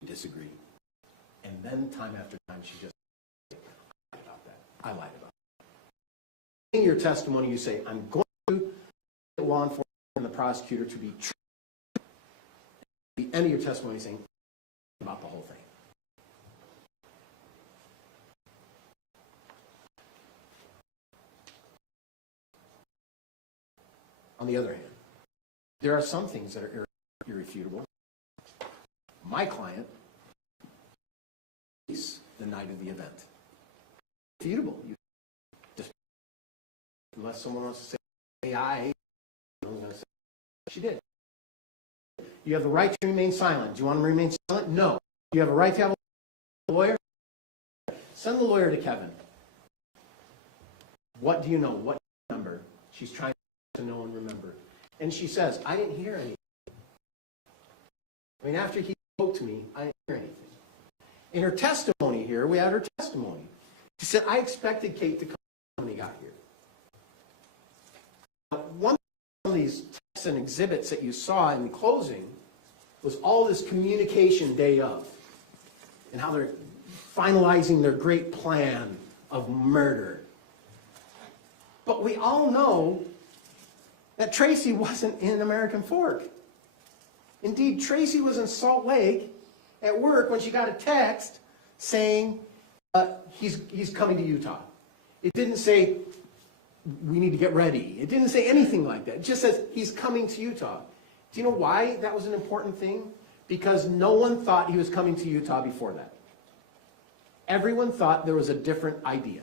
she disagreed. And then time after time, she just said, I lied about that. I lied about it. In your testimony, you say, I'm going to get law enforcement and the prosecutor to be true. At the end of your testimony, saying about the whole thing. On the other hand, there are some things that are irrefutable. My client is the night of the event. Irrefutable. Just, unless someone wants to say AI, she did. You have the right to remain silent. Do you want to remain silent? No. Do you have a right to have a lawyer? Send the lawyer to Kevin. What do you know? What do you remember? She's trying to know and remember. And she says, I didn't hear anything. I mean, after he spoke to me, I didn't hear anything. In her testimony here, we had her testimony. She said, I expected Kate to come when he got here. One of these texts and exhibits that you saw in the closing was all this communication day of, and how they're finalizing their great plan of murder. But we all know that Tracey wasn't in American Fork. Indeed, Tracey was in Salt Lake at work when she got a text saying he's coming to Utah. It didn't say we need to get ready. It didn't say anything like that. It just says he's coming to Utah. Do you know why that was an important thing? Because no one thought he was coming to Utah before that. Everyone thought there was a different idea.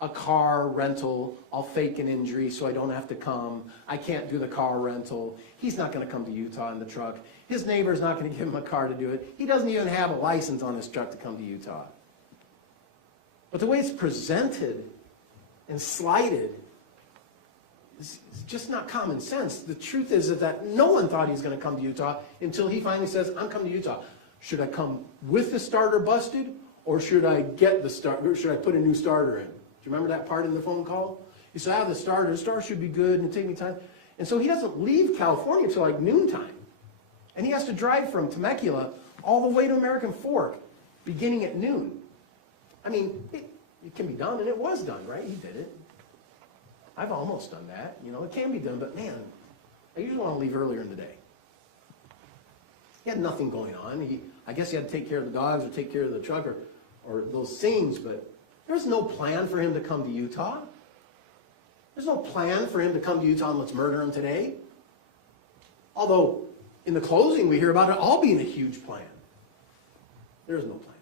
A car rental, I'll fake an injury so I don't have to come. I can't do the car rental. He's not going to come to Utah in the truck. His neighbor's not going to give him a car to do it. He doesn't even have a license on his truck to come to Utah. But the way it's presented and slighted is just not common sense. The truth is that no one thought he was going to come to Utah until he finally says, I'm coming to Utah. Should I come with the starter busted, or should I get the starter? Should I put a new starter in? Do you remember that part in the phone call? He said, I have the starter. The starter should be good and take me time. And so he doesn't leave California until like noontime. And he has to drive from Temecula all the way to American Fork, beginning at noon. I mean, it can be done, and it was done, right? He did it. I've almost done that. You know, it can be done, but man, I usually want to leave earlier in the day. He had nothing going on. I guess he had to take care of the dogs or take care of the truck or those things, but there's no plan for him to come to Utah. There's no plan for him to come to Utah and let's murder him today. Although, in the closing, we hear about it all being a huge plan. There is no plan.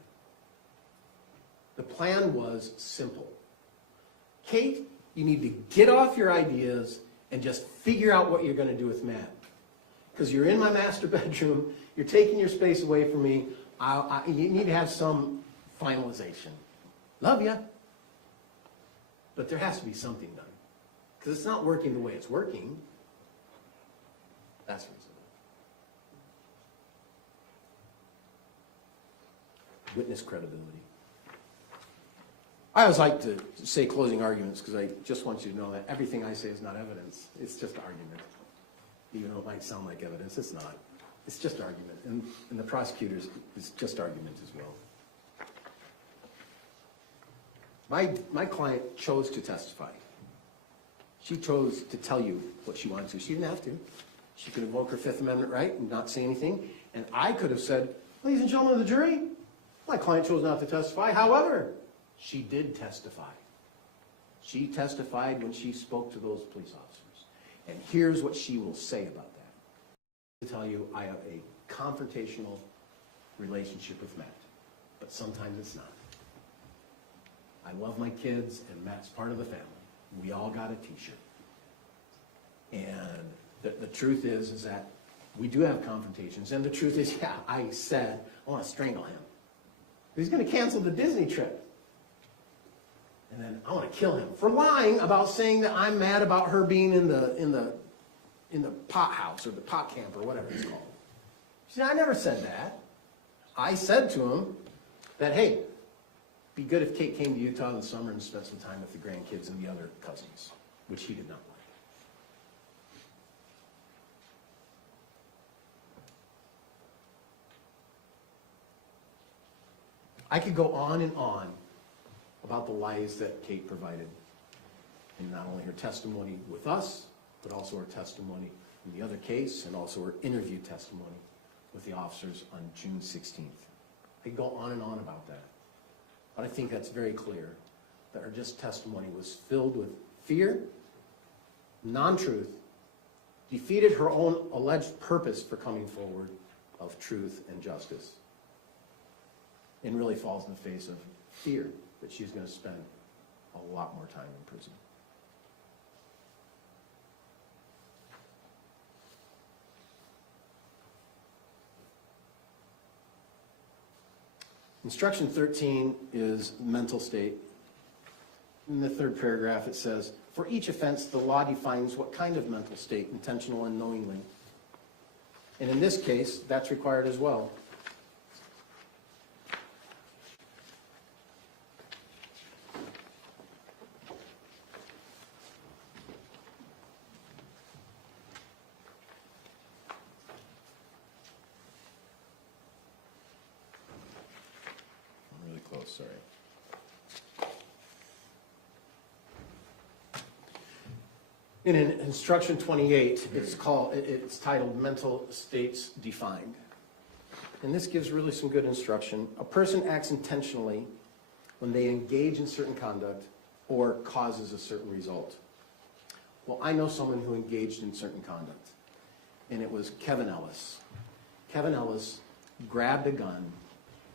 The plan was simple. Kate, you need to get off your ideas and just figure out what you're going to do with Matt. Because you're in my master bedroom, you're taking your space away from me, you need to have some finalization. Love ya. But there has to be something done. Because it's not working the way it's working. That's reasonable. Witness credibility. I always like to say closing arguments because I just want you to know that everything I say is not evidence. It's just argument. Even though it might sound like evidence, it's not. It's just argument. And the prosecutors, it's just argument as well. My client chose to testify. She chose to tell you what she wanted to. She didn't have to. She could invoke her Fifth Amendment right and not say anything. And I could have said, ladies and gentlemen of the jury, my client chose not to testify. However, she did testify. She testified when she spoke to those police officers. And here's what she will say about that. To tell you, I have a confrontational relationship with Matt, but sometimes it's not. I love my kids, and Matt's part of the family. We all got a t-shirt. And the truth is that we do have confrontations. And the truth is, yeah, I said, I want to strangle him. He's going to cancel the Disney trip. And then I want to kill him for lying about saying that I'm mad about her being in the pot house or the pot camp or whatever it's called. She said, I never said that. I said to him that, hey, be good if Kate came to Utah in the summer and spent some time with the grandkids and the other cousins, which he did not like. I could go on and on about the lies that Kate provided in not only her testimony with us, but also her testimony in the other case, and also her interview testimony with the officers on June 16th. I could go on and on about that. But I think that's very clear, that her just testimony was filled with fear, non-truth, defeated her own alleged purpose for coming forward of truth and justice, and really falls in the face of fear that she's going to spend a lot more time in prison. Instruction 13 is mental state. In the third paragraph it says, for each offense the law defines what kind of mental state, intentional and knowingly. And in this case, that's required as well. Sorry. In instruction 28, it's titled Mental States Defined. And this gives really some good instruction. A person acts intentionally when they engage in certain conduct or causes a certain result. Well, I know someone who engaged in certain conduct, and it was Kevin Ellis. Kevin Ellis grabbed a gun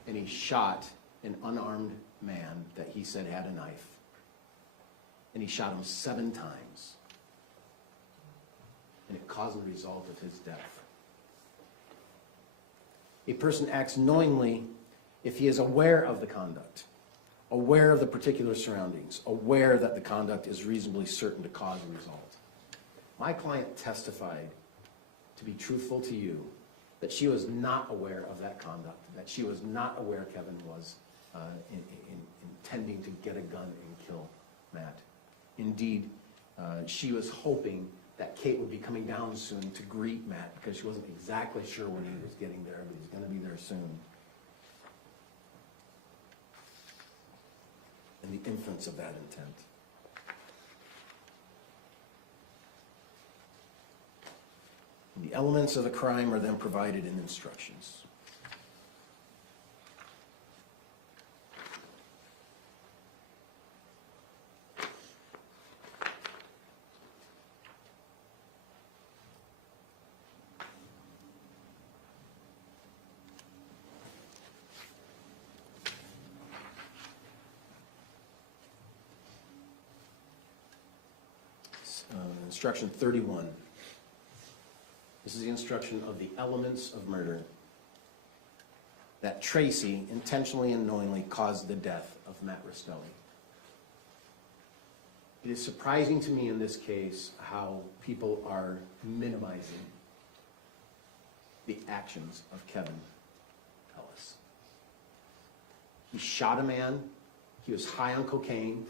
and he shot an unarmed man that he said had a knife. And he shot him 7 times. And it caused the result of his death. A person acts knowingly if he is aware of the conduct, aware of the particular surroundings, aware that the conduct is reasonably certain to cause a result. My client testified, to be truthful to you, that she was not aware of that conduct, that she was not aware Kevin was intending to get a gun and kill Matt. Indeed, she was hoping that Kate would be coming down soon to greet Matt because she wasn't exactly sure when he was getting there, but he's going to be there soon. And the inference of that intent. And the elements of the crime are then provided in instructions. Instruction 31. This is the instruction of the elements of murder. That Tracey intentionally and knowingly caused the death of Matt Restelli. It is surprising to me in this case how people are minimizing the actions of Kevin Ellis. He shot a man, He was high on cocaine.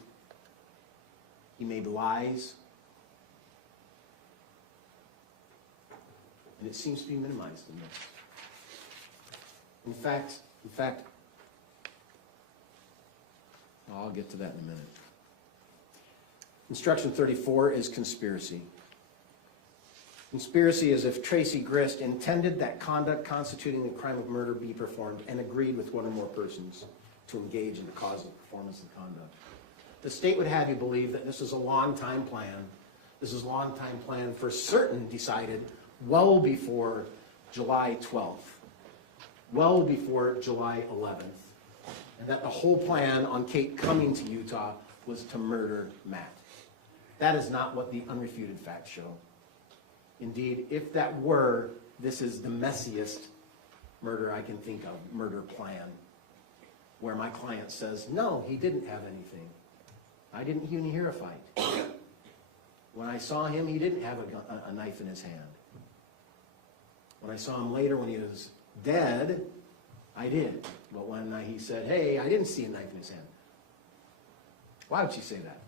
He made lies. And it seems to be minimized in this. In fact, I'll get to that in a minute. Instruction 34 is conspiracy. Conspiracy is if Tracey Grist intended that conduct constituting the crime of murder be performed and agreed with one or more persons to engage in the cause of performance of conduct. The state would have you believe that this is a long-time plan. This is a long-time plan for certain decided well before July 12th, well before July 11th, and that the whole plan on Kate coming to Utah was to murder Matt. That is not what the unrefuted facts show. Indeed, if that were, this is the messiest murder I can think of, murder plan, where my client says, no, he didn't have anything. I didn't even hear a fight. When I saw him, he didn't have a knife in his hand. When I saw him later when he was dead, I did. But when he said, hey, I didn't see a knife in his hand. Why would she say that?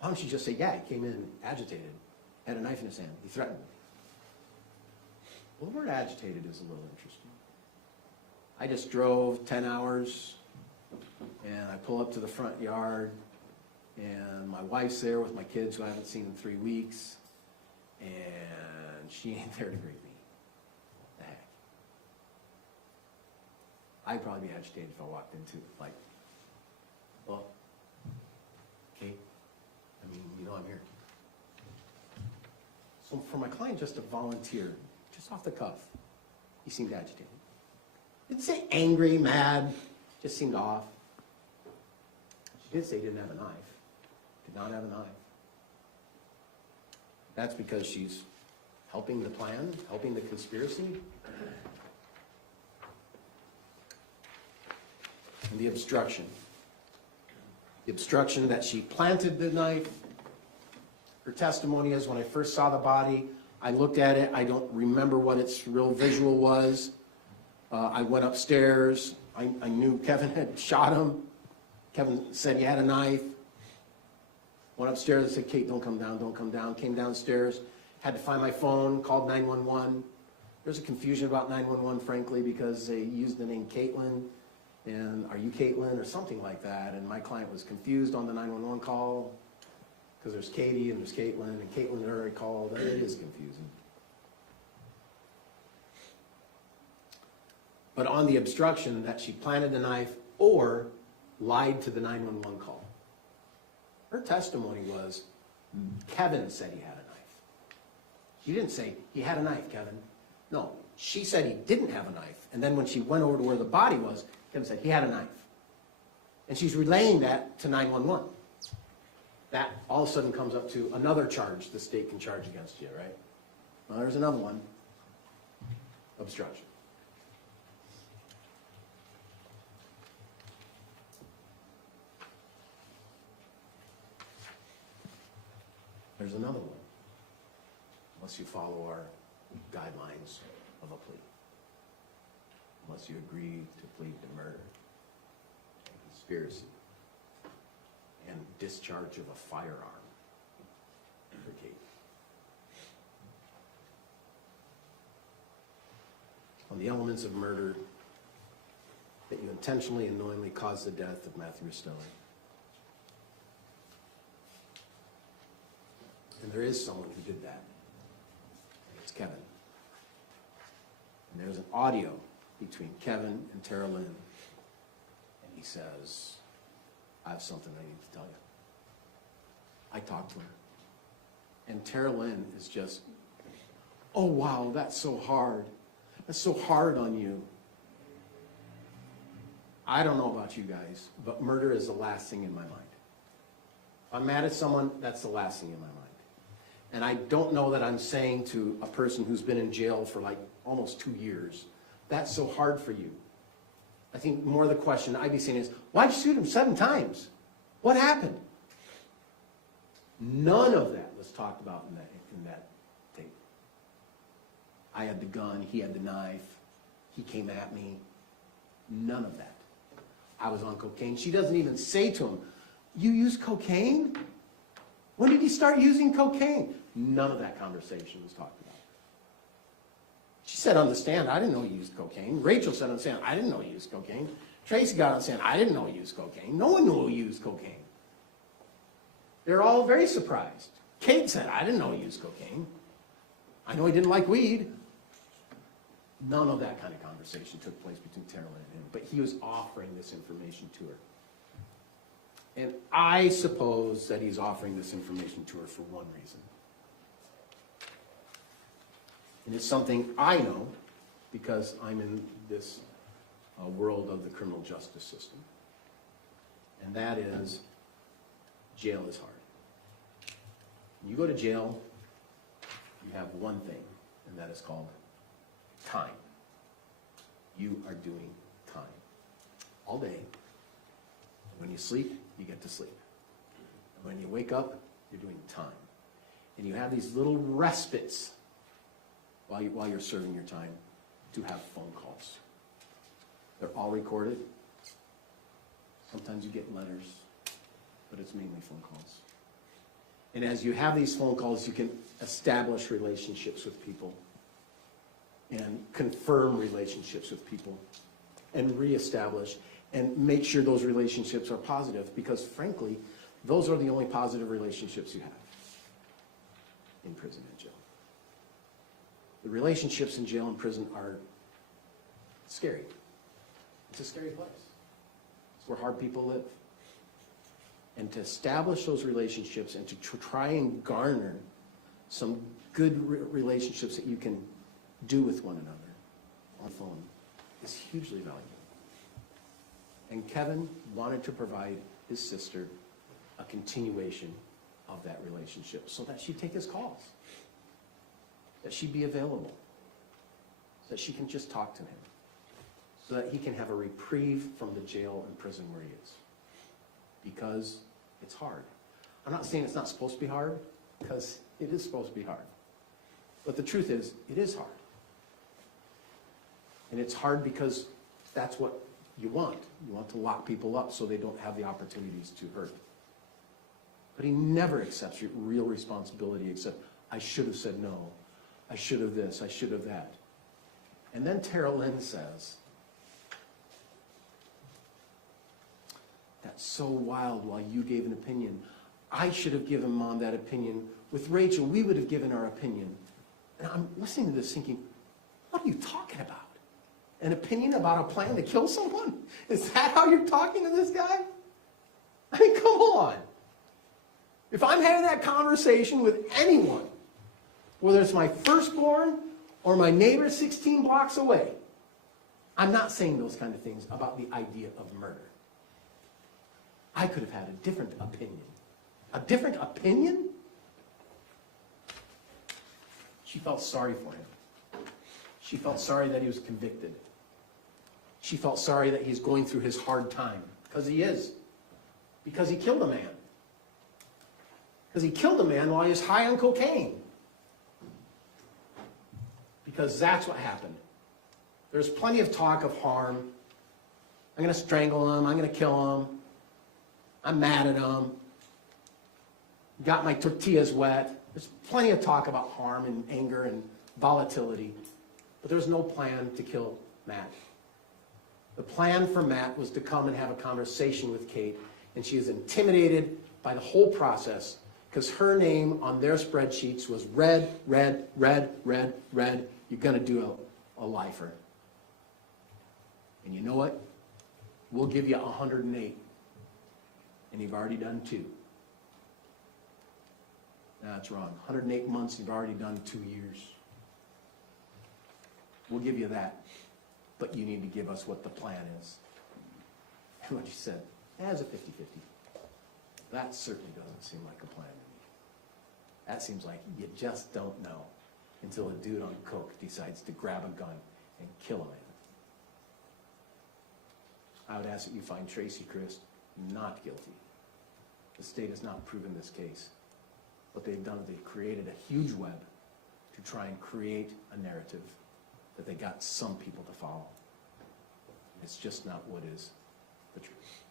Why don't you just say, yeah, he came in agitated, had a knife in his hand, he threatened me. Well, the word agitated is a little interesting. I just drove 10 hours, and I pull up to the front yard, and my wife's there with my kids who I haven't seen in 3 weeks, and she ain't there to greet me. The heck. I'd probably be agitated if I walked into it, like, well, okay, I mean, you know I'm here. So for my client just to volunteer, just off the cuff, he seemed agitated. Didn't say angry, mad, just seemed off. She did say he didn't have a knife. Did not have a knife. That's because she's helping the plan, helping the conspiracy. And the obstruction. The obstruction that she planted the knife. Her testimony is, when I first saw the body, I looked at it. I don't remember what its real visual was. I went upstairs. I knew Kevin had shot him. Kevin said he had a knife. Went upstairs and said, Kate, don't come down, don't come down. Came downstairs, had to find my phone, called 911. There's a confusion about 911, frankly, because they used the name Caitlin, and are you Caitlin, or something like that. And my client was confused on the 911 call, because there's Katie and there's Caitlin, and Caitlin had already called. It is confusing. But on the obstruction that she planted the knife or lied to the 911 call. Her testimony was, Kevin said he had a knife. She didn't say, he had a knife, Kevin. No, she said he didn't have a knife. And then when she went over to where the body was, Kevin said, he had a knife. And she's relaying that to 911. That all of a sudden comes up to another charge the state can charge against you, right? Well, there's another one. Obstruction. There's another one, unless you follow our guidelines of a plea. Unless you agree to plead to murder, and conspiracy, and discharge of a firearm for Kate. On the elements of murder, that you intentionally and knowingly caused the death of Matthew Restelli. And there is someone who did that. It's Kevin. And there's an audio between Kevin and Tara Lynn. And he says, I have something I need to tell you. I talked to her. And Tara Lynn is just, oh wow, that's so hard. That's so hard on you. I don't know about you guys, but murder is the last thing in my mind. If I'm mad at someone, that's the last thing in my mind. And I don't know that I'm saying to a person who's been in jail for like almost 2 years, that's so hard for you. I think more the question I'd be saying is, why'd you shoot him 7 times? What happened? None of that was talked about in that tape. I had the gun, he had the knife, he came at me. None of that. I was on cocaine. She doesn't even say to him, you use cocaine? When did you start using cocaine? None of that conversation was talked about. She said on the stand, I didn't know you used cocaine. Rachel said on the stand, I didn't know you used cocaine. Tracey got on the stand, I didn't know you used cocaine. No one knew you used cocaine. They're all very surprised. Kate said, I didn't know he used cocaine. I know he didn't like weed. None of that kind of conversation took place between Terrell and him, but he was offering this information to her. And I suppose that he's offering this information to her for one reason. And it's something I know because I'm in this world of the criminal justice system. And that is, jail is hard. When you go to jail, you have one thing, and that is called time. You are doing time all day. When you sleep, you get to sleep. And when you wake up, you're doing time. And you have these little respites while you're serving your time to have phone calls. They're all recorded. Sometimes you get letters, but it's mainly phone calls. And as you have these phone calls, you can establish relationships with people and confirm relationships with people and reestablish and make sure those relationships are positive, because frankly, those are the only positive relationships you have in prison and jail. The relationships in jail and prison are scary. It's a scary place. It's where hard people live. And to establish those relationships and to try and garner some good relationships that you can do with one another on the phone is hugely valuable. And Kevin wanted to provide his sister a continuation of that relationship so that she'd take his calls, that she'd be available, so that she can just talk to him, so that he can have a reprieve from the jail and prison where he is. Because it's hard. I'm not saying it's not supposed to be hard, because it is supposed to be hard. But the truth is, it is hard. And it's hard because that's what you want. You want to lock people up so they don't have the opportunities to hurt. But he never accepts your real responsibility except, I should have said no. I should have this. I should have that. And then Tara Lynn says, that's so wild while you gave an opinion. I should have given Mom that opinion. With Rachel, we would have given our opinion. And I'm listening to this thinking, what are you talking about? An opinion about a plan to kill someone? Is that how you're talking to this guy? I mean, come on. If I'm having that conversation with anyone, whether it's my firstborn or my neighbor 16 blocks away, I'm not saying those kind of things about the idea of murder. I could have had a different opinion. A different opinion? She felt sorry for him. She felt sorry that he was convicted. She felt sorry that he's going through his hard time, because he is. Because he killed a man. Because he killed a man while he was high on cocaine. Because that's what happened. There's plenty of talk of harm. I'm going to strangle him. I'm going to kill him. I'm mad at him. Got my tortillas wet. There's plenty of talk about harm and anger and volatility. But there's no plan to kill Matt. The plan for Matt was to come and have a conversation with Kate, and she is intimidated by the whole process because her name on their spreadsheets was red, red, red, red, red. You're going to do a lifer. And you know what? We'll give you 108. And you've already done 2. No, that's wrong. 108 months, you've already done 2 years. We'll give you that. But you need to give us what the plan is. And what she said, it's a 50-50. That certainly doesn't seem like a plan to me. That seems like you just don't know until a dude on coke decides to grab a gun and kill a man. I would ask that you find Tracey Grist not guilty. The state has not proven this case. What they've done is they've created a huge web to try and create a narrative that they got some people to follow. It's just not what is the truth.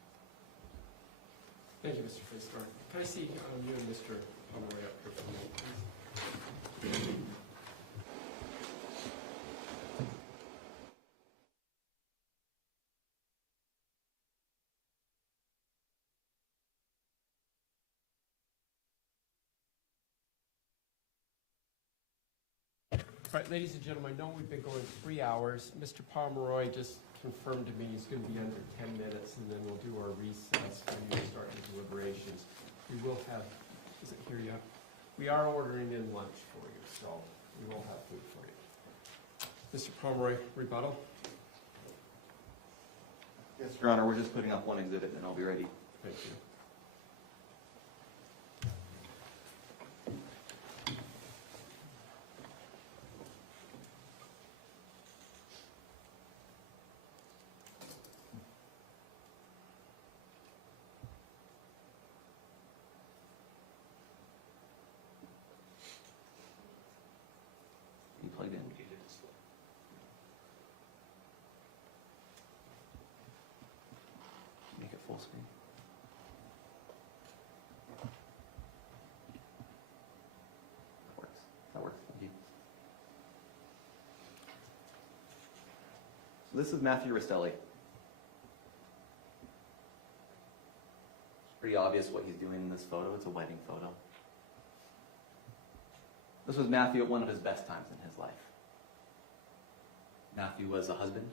Thank you, Mr. Finstar. Can I see you and Mr. Pomeroy up here for a minute, please? All right, ladies and gentlemen, I know we've been going 3 hours. Mr. Pomeroy just confirmed to me he's going to be under 10 minutes, and then we'll do our recess and you start your deliberations. We will have, is it here yet? We are ordering in lunch for you, so we will have food for you. Mr. Pomeroy, rebuttal? Yes, Your Honor, we're just putting up one exhibit, and I'll be ready. Thank you. You plugged in? Make it full screen. That works. That works. Thank you. So this is Matthew Restelli. It's pretty obvious what he's doing in this photo. It's a wedding photo. This was Matthew at one of his best times in his life. Matthew was a husband,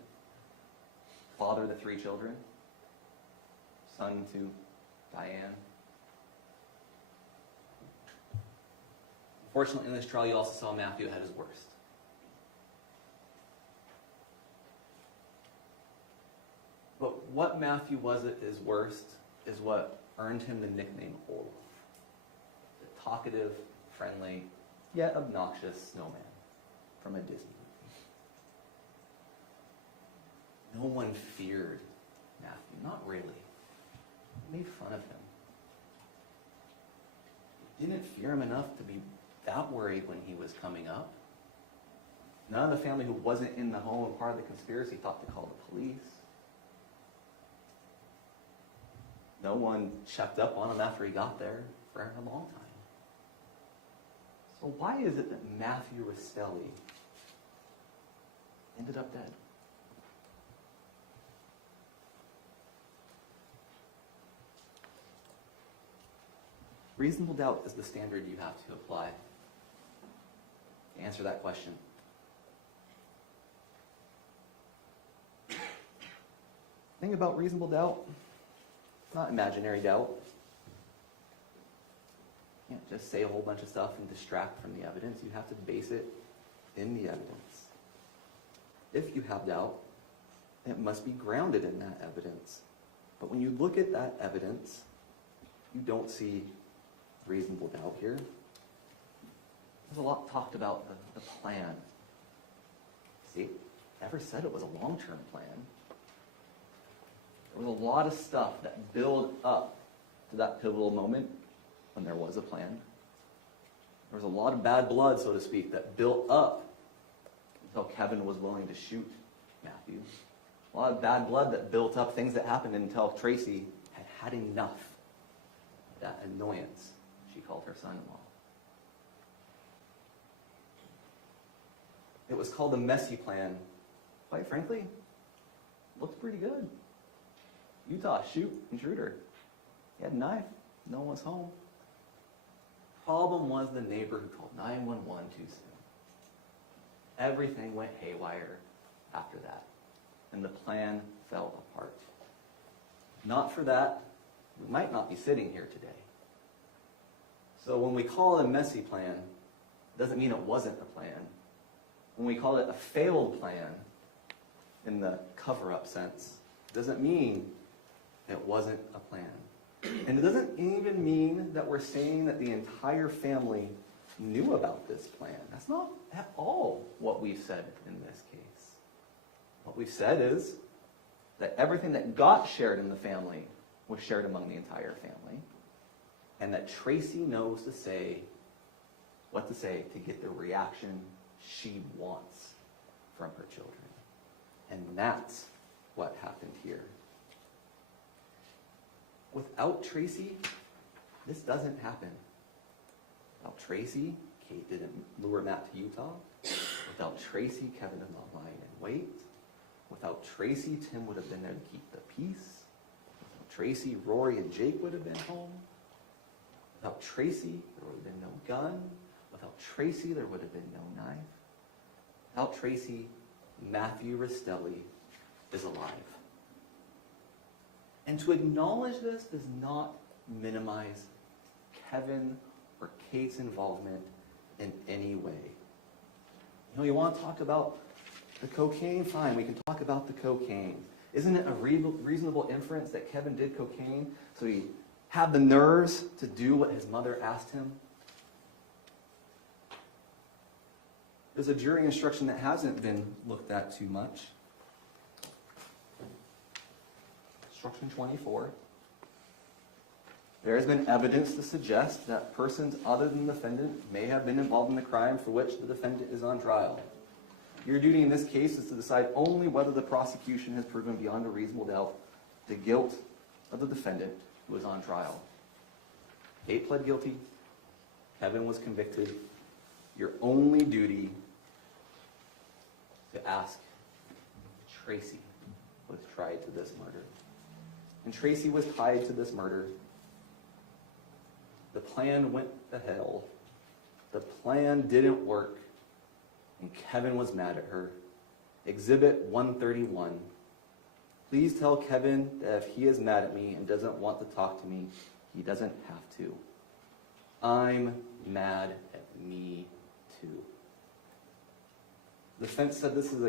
father to 3 children, son to Diane. Unfortunately, in this trial, you also saw Matthew at his worst. But what Matthew was at his worst is what earned him the nickname Olaf. The talkative, friendly, yet obnoxious snowman from a Disney movie. No one feared Matthew, not really. They made fun of him. They didn't fear him enough to be that worried when he was coming up. None of the family who wasn't in the home and part of the conspiracy thought to call the police. No one checked up on him after he got there for a long time. So why is it that Matthew Restelli ended up dead? Reasonable doubt is the standard you have to apply to answer that question. The thing about reasonable doubt, it's not imaginary doubt. You can't just say a whole bunch of stuff and distract from the evidence. You have to base it in the evidence. If you have doubt, it must be grounded in that evidence. But when you look at that evidence, you don't see reasonable doubt here. There's a lot talked about the plan. See, never said it was a long-term plan. There was a lot of stuff that built up to that pivotal moment when there was a plan. There was a lot of bad blood, so to speak, that built up until Kevin was willing to shoot Matthew. A lot of bad blood that built up, things that happened until Tracey had enough of that annoyance she called her son-in-law. It was called the messy plan. Quite frankly, looked pretty good. Utah, shoot, intruder. He had a knife. No one was home. Problem was the neighbor who called 911 too soon. Everything went haywire after that, and the plan fell apart. Not for that, we might not be sitting here today. So when we call it a messy plan, it doesn't mean it wasn't a plan. When we call it a failed plan, in the cover-up sense, it doesn't mean it wasn't a plan. And it doesn't even mean that we're saying that the entire family knew about this plan. That's not at all what we've said in this case. What we've said is that everything that got shared in the family was shared among the entire family, and that Tracey knows what to say to get the reaction she wants from her children. And that's what happened here. Without Tracey, this doesn't happen. Without Tracey, Kate didn't lure Matt to Utah. Without Tracey, Kevin did not lie in wait. Without Tracey, Tim would have been there to keep the peace. Without Tracey, Rory and Jake would have been home. Without Tracey, there would have been no gun. Without Tracey, there would have been no knife. Without Tracey, Matthew Restelli is alive. And to acknowledge this does not minimize Kevin or Kate's involvement in any way. You know, you want to talk about the cocaine? Fine, we can talk about the cocaine. Isn't it a reasonable inference that Kevin did cocaine so he had the nerves to do what his mother asked him? There's a jury instruction that hasn't been looked at too much. Instruction 24. There has been evidence to suggest that persons other than the defendant may have been involved in the crime for which the defendant is on trial. Your duty in this case is to decide only whether the prosecution has proven beyond a reasonable doubt the guilt of the defendant who is on trial. Kate pled guilty. Kevin was convicted. Your only duty to ask if Tracey was tried to this murder. And Tracey was tied to this murder. The plan went to hell. The plan didn't work. And Kevin was mad at her. Exhibit 131. Please tell Kevin that if he is mad at me and doesn't want to talk to me, he doesn't have to. I'm mad at me too. The defense said this is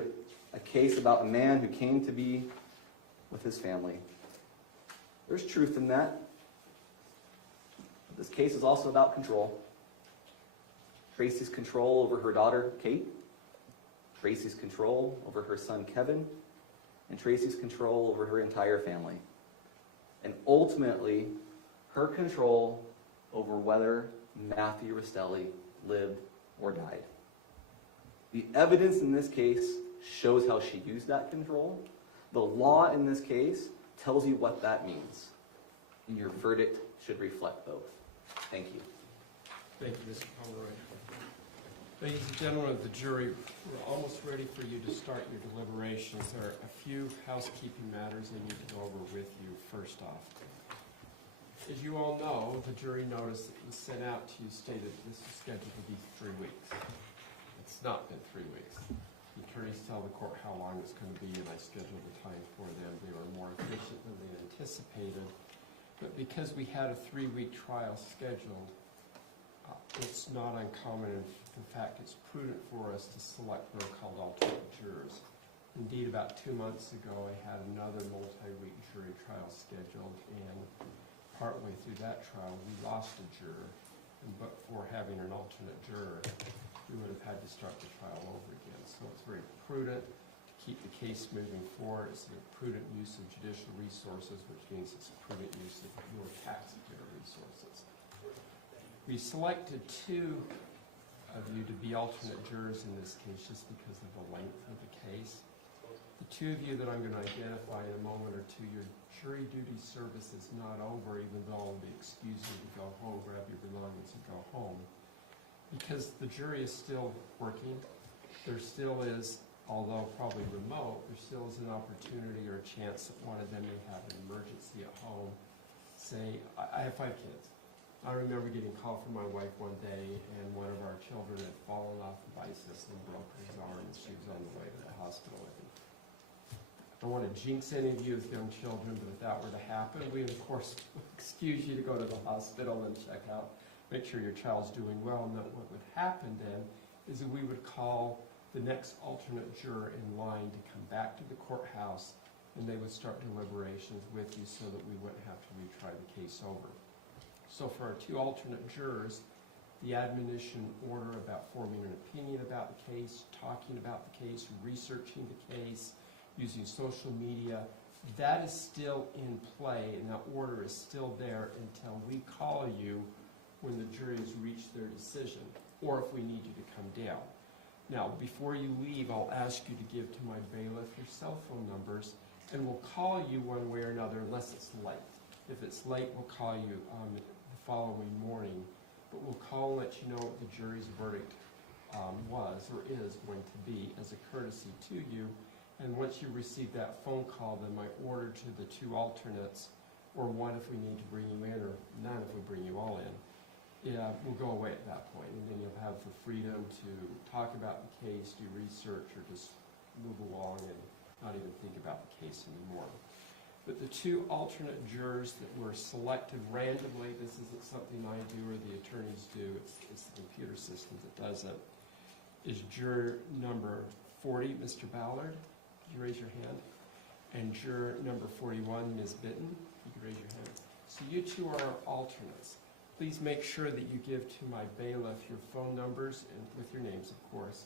a case about a man who came to be with his family. There's truth in that. This case is also about control. Tracey's control over her daughter, Kate. Tracey's control over her son, Kevin. And Tracey's control over her entire family. And ultimately, her control over whether Matthew Restelli lived or died. The evidence in this case shows how she used that control. The law in this case tells you what that means. And your verdict should reflect both. Thank you. Thank you, Mr. Pomeroy. Ladies and gentlemen of the jury, we're almost ready for you to start your deliberations. There are a few housekeeping matters I need to go over with you first off. As you all know, the jury notice that was sent out to you stated this is scheduled to be 3 weeks. It's not been 3 weeks. The attorneys tell the court how long it's going to be, and I scheduled the time for them. They were more efficient than they anticipated. But because we had a 3-week trial scheduled, it's not uncommon. In fact, it's prudent for us to select what are called alternate jurors. Indeed, about 2 months ago, I had another multi-week jury trial scheduled, and partway through that trial, we lost a juror. But for having an alternate juror, we would have had to start the trial over again. So it's very prudent to keep the case moving forward. It's a prudent use of judicial resources, which means it's a prudent use of your taxpayer resources. We selected 2 of you to be alternate jurors in this case just because of the length of the case. The 2 of you that I'm going to identify in a moment or two, your jury duty service is not over, even though I'll be excusing you to go home, grab your belongings and go home. Because the jury is still working, there still is, although probably remote, there still is an opportunity or a chance that one of them may have an emergency at home. Say, I have 5 kids. I remember getting a call from my wife one day, and one of our children had fallen off the bicycle and broke his arm, and she was on the way to the hospital with him. I don't want to jinx any of you with young children, but if that were to happen, we, of course, excuse you to go to the hospital and check out, make sure your child's doing well. And that what would happen then is that we would call the next alternate juror in line to come back to the courthouse, and they would start deliberations with you so that we wouldn't have to retry the case over. So for our 2 alternate jurors, the admonition order about forming an opinion about the case, talking about the case, researching the case, using social media, that is still in play, and that order is still there until we call you when the jury has reached their decision, or if we need you to come down. Now, before you leave, I'll ask you to give to my bailiff your cell phone numbers, and we'll call you one way or another unless it's late. If it's late, we'll call you the following morning, but we'll call and let you know what the jury's verdict was or is going to be as a courtesy to you. And once you receive that phone call, then my order to the two alternates, or one if we need to bring you in, or none if we bring you all in, will go away at that point. And then you'll have the freedom to talk about the case, do research, or just move along and not even think about the case anymore. But the two alternate jurors that were selected randomly, this isn't something I do or the attorneys do, it's the computer system that does it, is juror number 40, Mr. Ballard. Could you raise your hand? And juror number 41, Ms. Bitton. You can raise your hand. So you two are our alternates. Please make sure that you give to my bailiff your phone numbers and with your names, of course.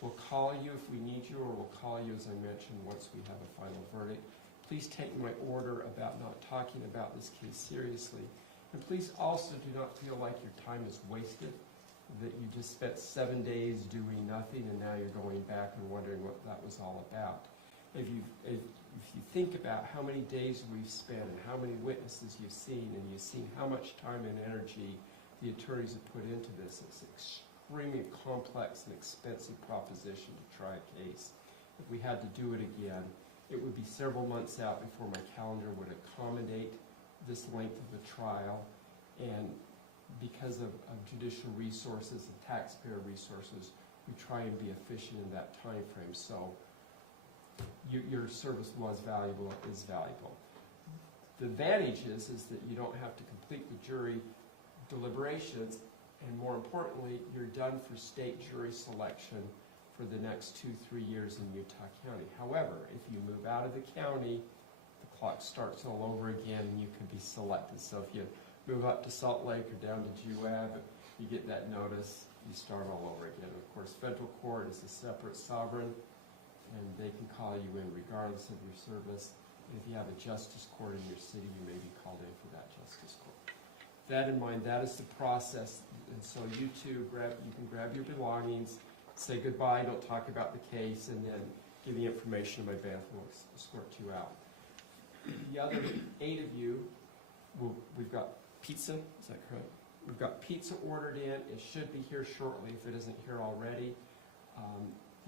We'll call you if we need you, or we'll call you, as I mentioned, once we have a final verdict. Please take my order about not talking about this case seriously. And please also do not feel like your time is wasted, that you just spent 7 days doing nothing and now you're going back and wondering what that was all about. If you think about how many days we've spent and how many witnesses you've seen, and you've seen how much time and energy the attorneys have put into this, it's an extremely complex and expensive proposition to try a case. If we had to do it again, it would be several months out before my calendar would accommodate this length of a trial, and because of judicial resources and taxpayer resources, we try and be efficient in that time frame. So your service was valuable, is valuable. The advantage is that you don't have to complete the jury deliberations, and more importantly, you're done for state jury selection for the next 2-3 years in Utah County. However, if you move out of the county, the clock starts all over again and you can be selected. So if you move up to Salt Lake or down to GWAB, you get that notice, you start all over again. Of course, federal court is a separate sovereign, and they can call you in regardless of your service. And if you have a justice court in your city, you may be called in for that justice court. With that in mind, that is the process. And so you two, you can grab your belongings, say goodbye, don't talk about the case, and then give the information to my bailiff and we'll escort you out. The other 8 of you, we've got pizza, is that correct? We've got pizza ordered in. It should be here shortly if it isn't here already.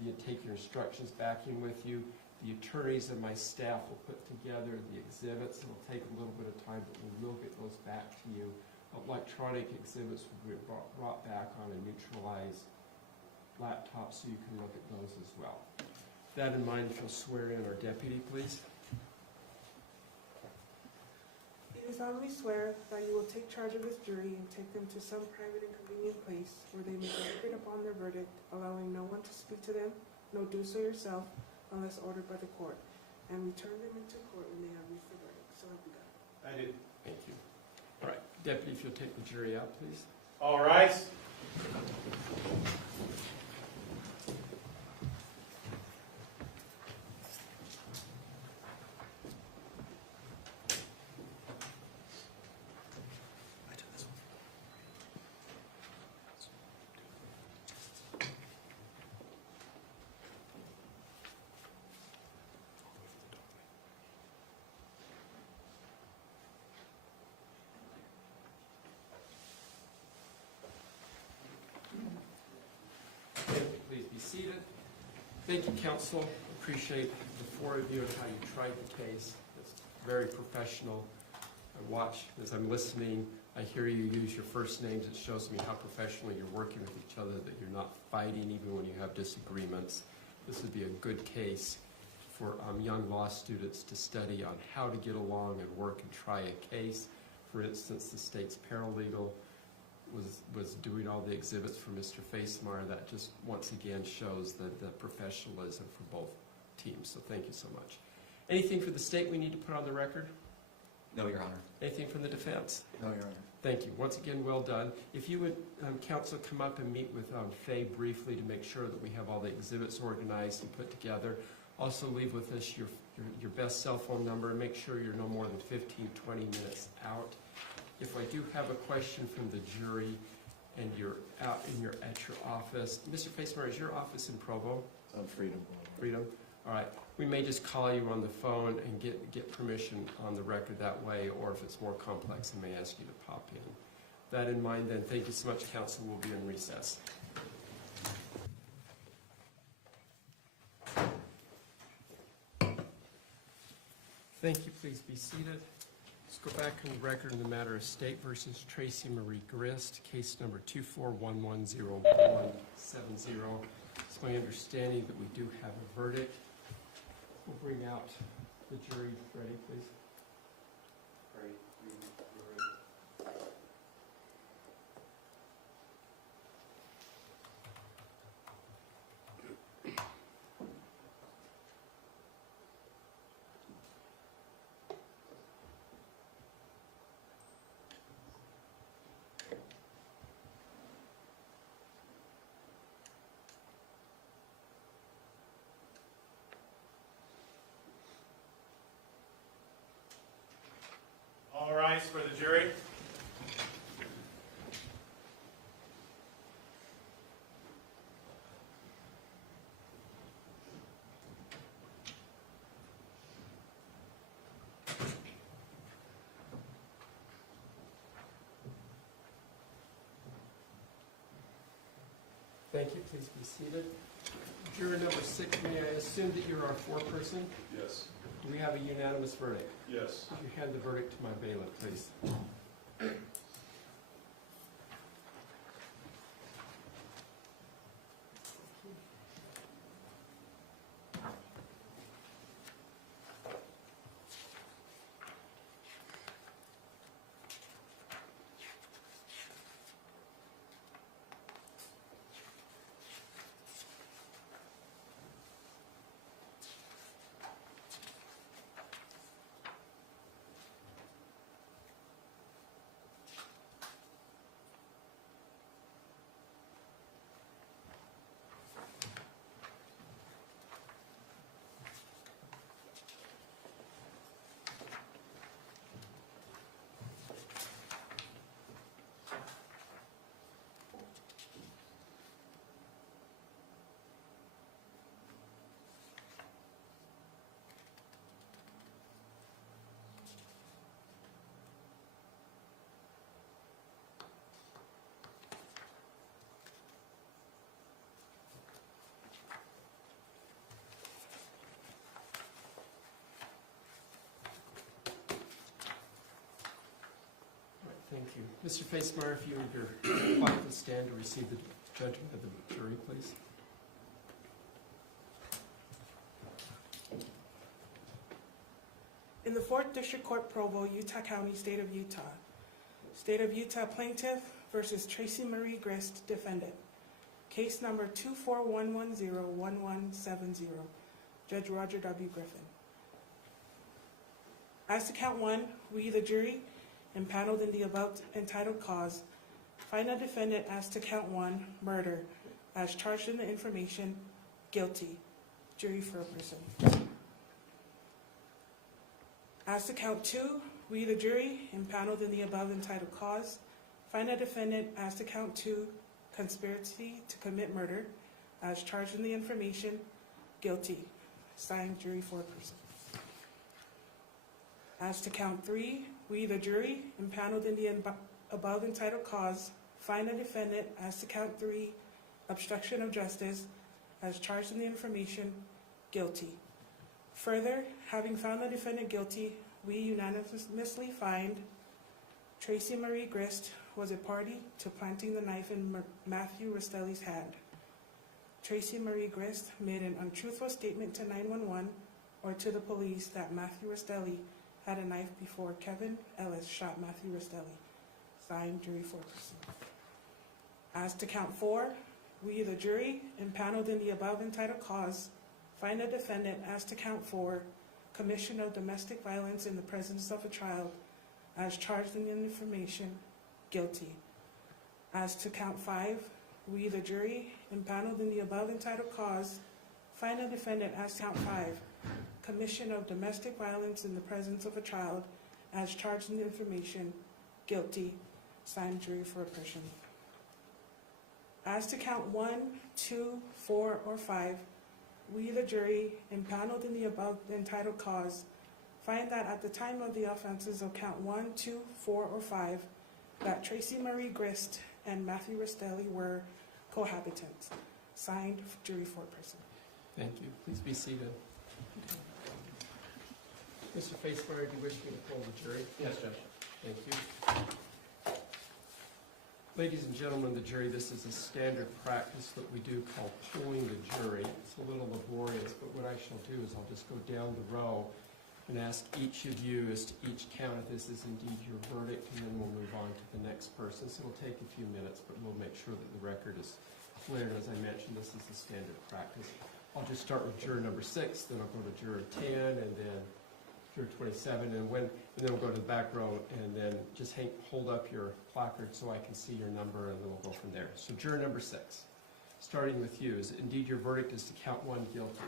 You take your instructions back in with you. The attorneys and my staff will put together the exhibits. It'll take a little bit of time, but we will get those back to you. Electronic exhibits will be brought back on a neutralized laptop so you can look at those as well. With that in mind, if you'll swear in our deputy, please. It is solemnly swear that you will take charge of this jury and take them to some private and convenient place where they may deliberate upon their verdict, allowing no one to speak to them, nor do so yourself, unless ordered by the court, and return them into court when they have reached the verdict. So help you God. I did. Thank you. All right, deputy, if you'll take the jury out, please. All right. Please be seated. Thank you, counsel. Appreciate the 4 of you and how you tried the case. It's very professional. I watch as I'm listening. I hear you use your first names. It shows me how professionally you're working with each other, that you're not fighting even when you have disagreements. This would be a good case for young law students to study on how to get along and work and try a case. For instance, the state's paralegal was doing all the exhibits for Mr. Facemeyer. That just once again shows the professionalism for both teams. So thank you so much. Anything for the state we need to put on the record? No, Your Honor. Anything from the defense? No, Your Honor. Thank you. Once again, well done. If you would, counsel, come up and meet with Faye briefly to make sure that we have all the exhibits organized and put together. Also leave with us your best cell phone number and make sure you're no more than 15, 20 minutes out. If I do have a question from the jury and you're out at your office, Mr. Facemeyer, is your office in Provo? On Freedom. Freedom. All right, we may just call you on the phone and get permission on the record that way, or if it's more complex, I may ask you to pop in. That in mind, then, thank you so much, council. We'll be in recess. Thank you. Please be seated. Let's go back on the record in the matter of State versus Tracey Marie Grist, case number 241101170. It's my understanding that we do have a verdict. We'll bring out the jury. Ready, please? Ready. All rise for the jury. Thank you. Please be seated. Juror number 6, may I assume that you're our foreperson? Yes. Do we have a unanimous verdict? Yes. Would you hand the verdict to my bailiff, please? Thank you. Mr. Facemeyer, if you would quietly stand to receive the judgment of the jury, please. In the 4th District Court, Provo, Utah County, State of Utah. State of Utah Plaintiff versus Tracey Marie Grist, Defendant. Case number 241101170. Judge Roger W. Griffin. As to count 1, we, the jury, impaneled in the above entitled cause, find the defendant as to count 1, murder, as charged in the information, guilty. Jury for a person. As to count 2, we, the jury, impaneled in the above entitled cause, find the defendant as to count 2, conspiracy to commit murder, as charged in the information, guilty. Signed, jury for a person. As to count 3, we, the jury, impaneled in the above entitled cause, find the defendant as to count 3, obstruction of justice, as charged in the information, guilty. Further, having found the defendant guilty, we unanimously find Tracey Marie Grist was a party to planting the knife in Matthew Restelli's hand. Tracey Marie Grist made an untruthful statement to 911 or to the police that Matthew Restelli had a knife before Kevin Ellis shot Matthew Restelli. Signed, jury foreperson. As to count 4, we, the jury, impaneled in the above entitled cause, find the defendant as to count 4, commission of domestic violence in the presence of a child, as charged in the information, guilty. As to count 5, we, the jury, impaneled in the above entitled cause, find the defendant as to count 5, commission of domestic violence in the presence of a child, as charged in the information, guilty. Signed, jury for a person. As to count 1, 2, 4, or 5, we, the jury, impaneled in the above entitled cause, find that at the time of the offenses of count 1, 2, 4, or 5, that Tracey Marie Grist and Matthew Restelli were cohabitants. Signed, jury foreperson. Thank you. Please be seated. Mr. Facemeyer, do you wish me to poll the jury? Yes, Judge. Thank you. Ladies and gentlemen of the jury, this is a standard practice that we do called polling the jury. It's a little laborious, but what I shall do is I'll just go down the row and ask each of you as to each count if this is indeed your verdict, and then we'll move on to the next person. So it'll take a few minutes, but we'll make sure that the record is clear. As I mentioned, this is the standard practice. I'll just start with juror number 6, then I'll go to juror 10, and then juror 27, and then we'll go to the back row, and then just hold up your placard so I can see your number, and then we'll go from there. So juror number 6, starting with you, is it indeed your verdict is to count 1 guilty?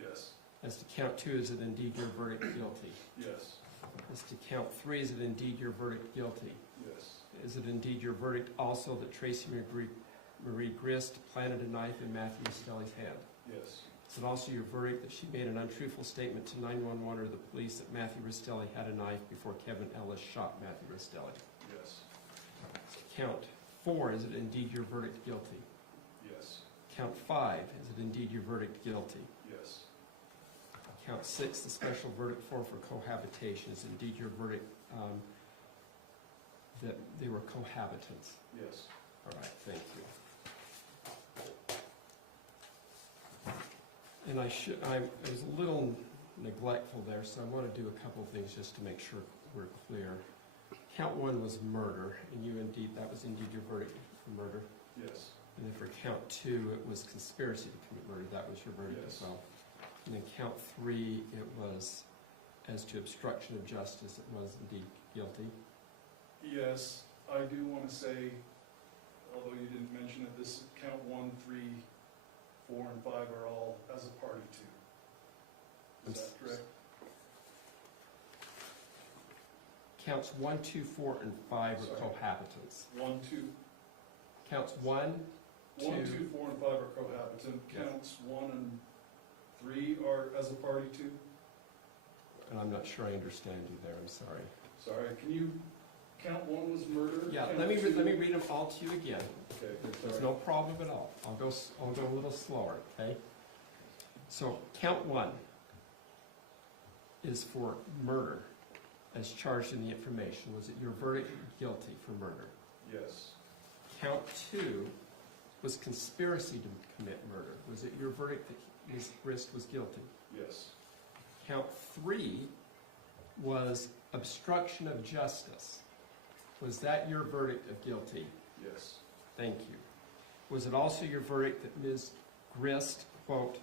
Yes. As to count 2, is it indeed your verdict guilty? Yes. As to count 3, is it indeed your verdict guilty? Yes. Is it indeed your verdict also that Tracey Marie Grist planted a knife in Matthew Restelli's hand? Yes. Is it also your verdict that she made an untruthful statement to 911 or the police that Matthew Restelli had a knife before Kevin Ellis shot Matthew Restelli? Yes. Count 4, is it indeed your verdict guilty? Yes. Count 5, is it indeed your verdict guilty? Yes. Count 6, the special verdict form for cohabitation, is indeed your verdict that they were cohabitants? Yes. All right, thank you. And I was a little neglectful there, so I want to do a couple of things just to make sure we're clear. Count 1 was murder, and that was indeed your verdict for murder? Yes. And then for count 2, it was conspiracy to commit murder. That was your verdict Yes. as well. And then count 3, it was, as to obstruction of justice, it was indeed guilty. Yes. I do want to say, although you didn't mention it, this count 1, 3, 4, and 5 are all as a party to. Is that correct? Counts 1, 2, 4, and 5 are Sorry. cohabitants. 1, 2. Counts 1, 2, 1, 2, 4, and 5 are cohabitant. Yeah. Counts 1 and 3 are as a party to. and I'm not sure I understand you there, I'm sorry. Sorry, can you count 1 was murder? Yeah, count let me 2 read them all to you again. Okay. There's sorry. no problem at all. I'll go a little slower, okay? So count 1 is for murder as charged in the information. Was it your verdict guilty for murder? Yes. Count 2 was conspiracy to commit murder. Was it your verdict that Ms. Grist was guilty? Yes. Count 3 was obstruction of justice. Was that your verdict of guilty? Yes. Thank you. Was it also your verdict that Ms. Grist, quote,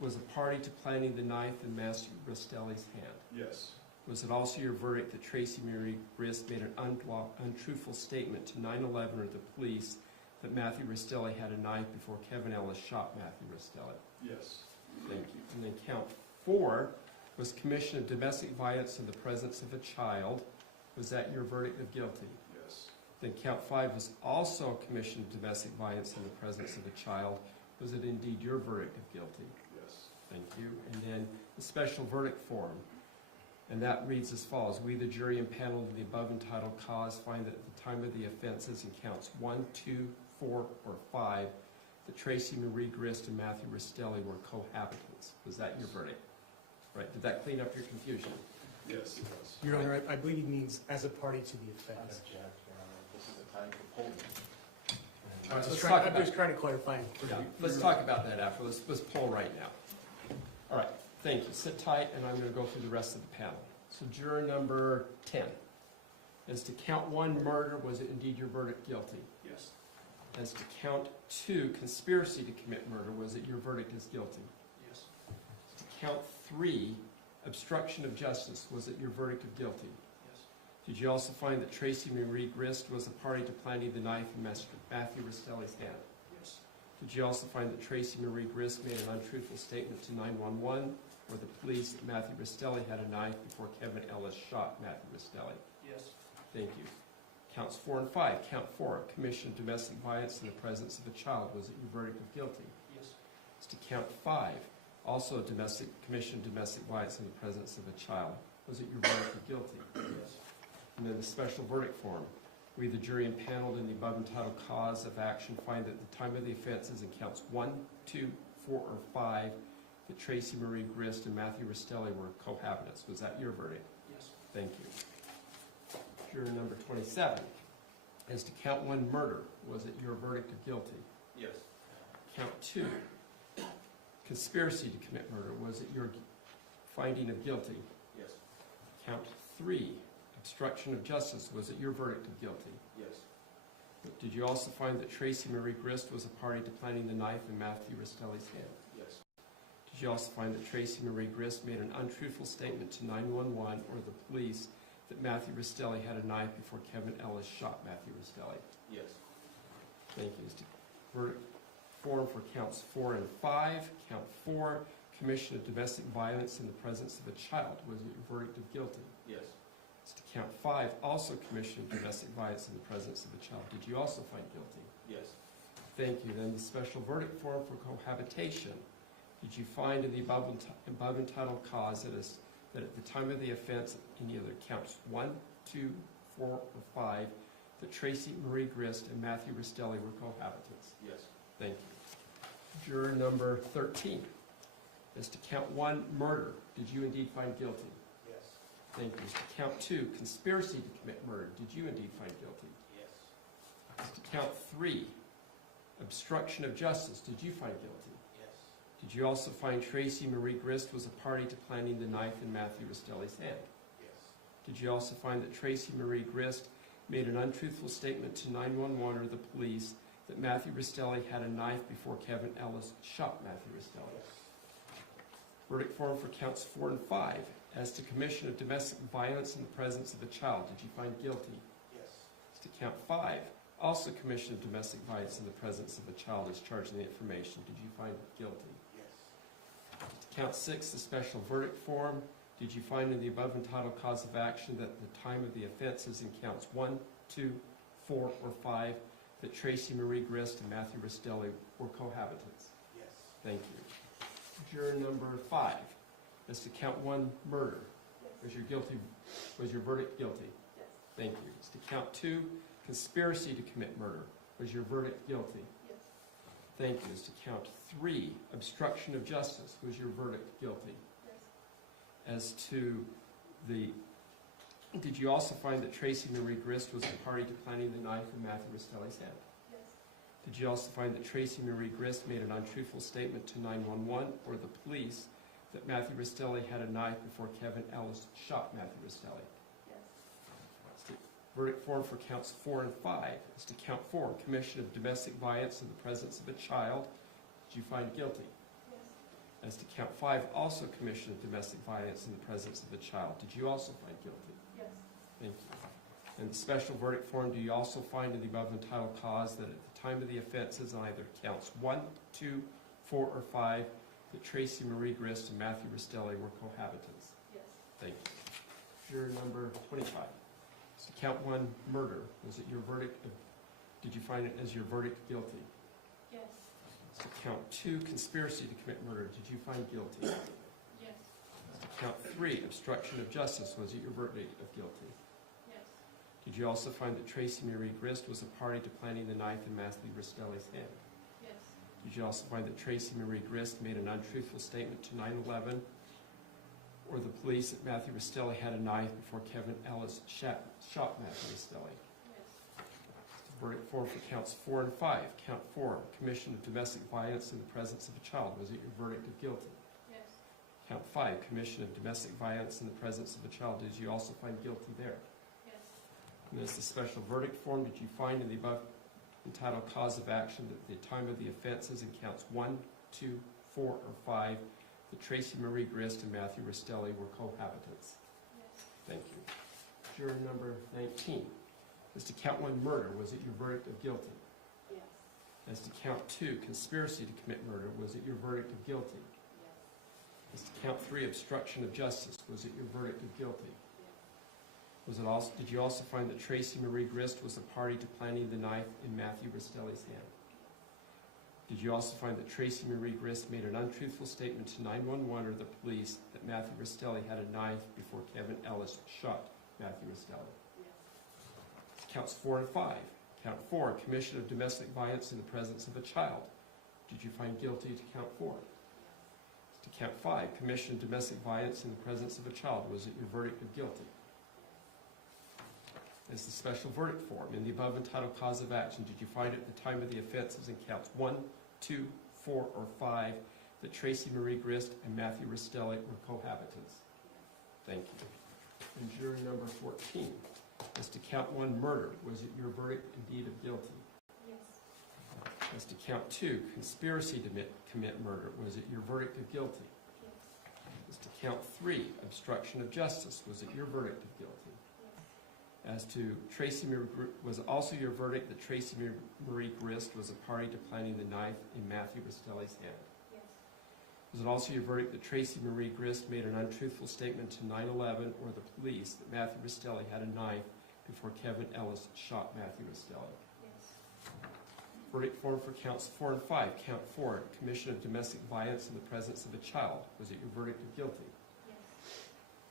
was a party to planting the knife in Matthew Restelli's hand? Yes. Was it also your verdict that Tracey Marie Grist made an untruthful statement to 911 or the police that Matthew Restelli had a knife before Kevin Ellis shot Matthew Restelli? Yes. Thank you. And then count 4 was commission of domestic violence in the presence of a child. Was that your verdict of guilty? Yes. Then count 5 was also commission of domestic violence in the presence of a child. Was it indeed your verdict of guilty? Yes. Thank you. And then the special verdict form. And that reads as follows. We, the jury impaneled in the above entitled cause, find that at the time of the offenses in counts 1, 2, 4, or 5, that Tracey Marie Grist and Matthew Restelli were cohabitants. Was that your verdict? Right. Did that clean up your confusion? Yes, it does. Your Honor, I believe he means as a party to the offense. This is the time for polling. All right, I'm just trying to clarify. Yeah, let's talk about that after. Let's poll right now. All right, thank you. Sit tight, and I'm going to go through the rest of the panel. So juror number 10. As to count 1, murder, was it indeed your verdict guilty? Yes. As to count 2, conspiracy to commit murder, was it your verdict as guilty? Yes. As to count 3, obstruction of justice, was it your verdict of guilty? Yes. Did you also find that Tracey Marie Grist was a party to planting the knife in Matthew Restelli's hand? Yes. Did you also find that Tracey Marie Grist made an untruthful statement to 911 or the police that Matthew Restelli had a knife before Kevin Ellis shot Matthew Restelli? Yes. Thank you. Counts 4 and 5. Count 4, commission of domestic violence in the presence of a child. Was it your verdict of guilty? Yes. As to count 5, Also, commission of domestic violence in the presence of a child. Was it your verdict of guilty? Yes. And then the special verdict form. We, the jury impaneled in the above entitled cause of action, find that the time of the offenses in counts 1, 2, 4, or 5, that Tracey Marie Grist and Matthew Restelli were cohabitants. Was that your verdict? Yes. Thank you. Juror number 27. As to count 1, murder, was it your verdict of guilty? Yes. Count 2, conspiracy to commit murder, was it your finding of guilty? Yes. Count 3, obstruction of justice, was it your verdict of guilty? Yes. Did you also find that Tracey Marie Grist was a party to planting the knife in Matthew Restelli's hand? Yes. Did you also find that Tracey Marie Grist made an untruthful statement to 911 or the police that Matthew Restelli had a knife before Kevin Ellis shot Matthew Restelli? Yes. Thank you. Verdict form for counts 4 and 5. Count 4, commission of domestic violence in the presence of a child. Was it your verdict of guilty? Yes. As to count 5, also commission of domestic violence in the presence of a child. Did you also find guilty? Yes. Thank you. Then the special verdict form for cohabitation. Did you find in the above entitled cause that at the time of the offense, in either counts 1, 2, 4, or 5, that Tracey Marie Grist and Matthew Restelli were cohabitants? Yes. Thank you. Juror number 13. As to count 1, murder, did you indeed find guilty? Yes. Thank you. As to count 2, conspiracy to commit murder, did you indeed find guilty? Yes. As to count 3, obstruction of justice, did you find guilty? Yes. Did you also find Tracey Marie Grist was a party to planting the knife in Matthew Restelli's hand? Yes. Did you also find that Tracey Marie Grist made an untruthful statement to 911 or the police that Matthew Restelli had a knife before Kevin Ellis shot Matthew Restelli? Verdict form for counts 4 and 5. As to commission of domestic violence in the presence of a child, did you find guilty? Yes. As to count 5, also commission of domestic violence in the presence of a child is charging the information. Did you find guilty? Yes. As to count 6, the special verdict form. Did you find in the above entitled cause of action that the time of the offenses in counts 1, 2, 4, or 5 that Tracey Marie Grist and Matthew Restelli were cohabitants? Yes. Thank you. Juror number 5. As to count 1, murder. Was your verdict guilty? Yes. Thank you. As to count 2, conspiracy to commit murder. Was your verdict guilty? Yes. Thank you. As to count 3, obstruction of justice. Was your verdict guilty? Yes. As to did you also find that Tracey Marie Grist was the party to planting the knife in Matthew Restelli's hand? Yes. Did you also find that Tracey Marie Grist made an untruthful statement to 911 or the police that Matthew Restelli had a knife before Kevin Ellis shot Matthew Restelli? Yes. As to verdict form for counts 4 and 5. As to count 4, commission of domestic violence in the presence of a child. Did you find guilty? Yes. As to count 5, also commission of domestic violence in the presence of a child. Did you also find guilty? Yes. Thank you. And the special verdict form, do you also find in the above entitled cause that at the time of the offenses on either counts 1, 2, 4, or 5, that Tracey Marie Grist and Matthew Restelli were cohabitants? Yes. Thank you. Juror number 25. So count 1, murder. Was it your verdict? Did you find it as your verdict guilty? Yes. So count 2, conspiracy to commit murder. Did you find guilty? Yes. So count 3, obstruction of justice. Was it your verdict of guilty? Yes. Did you also find that Tracey Marie Grist was a party to planting the knife in Matthew Restelli's hand? Yes. Did you also find that Tracey Marie Grist made an untruthful statement to 911 or the police that Matthew Restelli had a knife before Kevin Ellis shot Matthew Restelli? Yes. Verdict form for counts 4 and 5. Count 4, commission of domestic violence in the presence of a child. Was it your verdict of guilty? Yes. Count 5, commission of domestic violence in the presence of a child. Did you also find guilty there? Yes. And as the special verdict form, did you find in the above entitled cause of action that the time of the offenses in counts 1, 2, 4, or 5 that Tracey Marie Grist and Matthew Restelli were cohabitants? Yes. Thank you. Juror number 19. As to count 1, murder, was it your verdict of guilty? Yes. As to count 2, conspiracy to commit murder, was it your verdict of guilty? Yes. As to count 3, obstruction of justice, was it your verdict of guilty? Yes. Did you also find that Tracey Marie Grist was a party to planting the knife in Matthew Restelli's hand? Did you also find that Tracey Marie Grist made an untruthful statement to 911 or the police that Matthew Restelli had a knife before Kevin Ellis shot Matthew Restelli? Yes. Counts 4 and 5. Count 4, commission of domestic violence in the presence of a child. Did you find guilty to count 4? Yes. To count 5, commission of domestic violence in the presence of a child. Was it your verdict of guilty? As the special verdict form, in the above entitled cause of action, did you find at the time of the offenses in counts 1, 2, 4, or 5 that Tracey Marie Grist and Matthew Restelli were cohabitants? Thank you. And jury number 14. As to count 1, murder, was it your verdict indeed of guilty? Yes. As to count 2, conspiracy to commit murder, was it your verdict of guilty? Yes. As to count 3, obstruction of justice, was it your verdict of guilty? As to Tracey Marie, was it also your verdict that Tracey Marie Grist was a party to planting the knife in Matthew Restelli's hand? Yes. Was it also your verdict that Tracey Marie Grist made an untruthful statement to 911 or the police that Matthew Restelli had a knife before Kevin Ellis shot Matthew Restelli? Yes. Verdict form for counts 4 and 5. Count 4, commission of domestic violence in the presence of a child. Was it your verdict of guilty?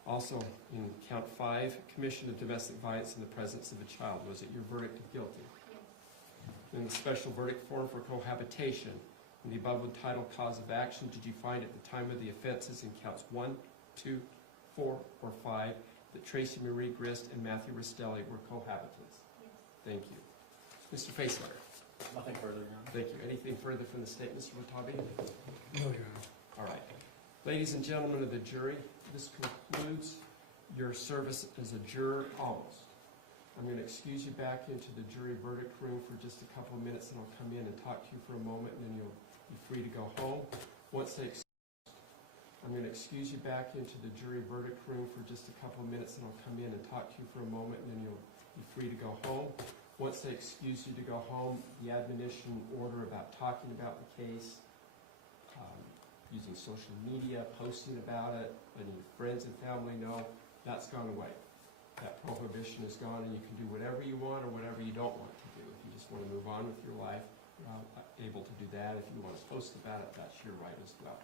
Also, in count 5, commission of domestic violence in the presence of a child. Was it your verdict of guilty? Yes. In the special verdict form for cohabitation, in the above entitled cause of action, did you find at the time of the offenses in counts 1, 2, 4, or 5 that Tracey Marie Grist and Matthew Restelli were cohabitants? Yes. Thank you. Mr. Facemeyer. Nothing further, Your Honor. Thank you. Anything further from the state, Mr. Watabe? No, Your Honor. All right. Ladies and gentlemen of the jury, this concludes your service as a juror almost. I'm going to excuse you back into the jury verdict room for just a couple of minutes, and I'll come in and talk to you for a moment, and then you'll be free to go home. I'm going to excuse you back into the jury verdict room for just a couple of minutes, and I'll come in and talk to you for a moment, and then you'll be free to go home. Once they excuse you to go home, the admonition order about talking about the case, using social media, posting about it, letting your friends and family know, that's gone away. That prohibition is gone, and you can do whatever you want or whatever you don't want to do. If you just want to move on with your life, you're able to do that. If you want to post about it, that's your right as well.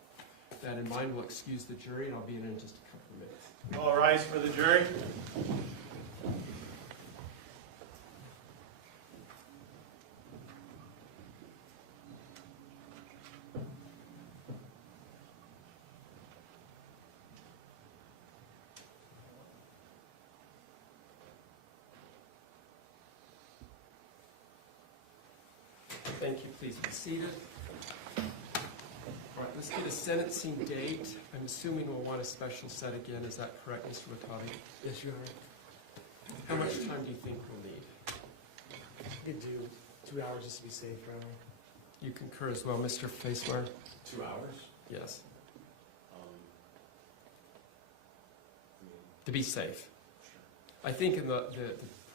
With that in mind, we'll excuse the jury, and I'll be in just a couple of minutes. All rise for the jury. Thank you. Please be seated. All right, let's get a sentencing date. I'm assuming we'll want a special set again. Is that correct, Mr. Watabe? Yes, Your Honor. How much time do you think we'll need? You could do 2 hours just to be safe, Your Honor. You concur as well, Mr. Facemeyer? 2 hours? Yes. To be safe. Sure. I think in the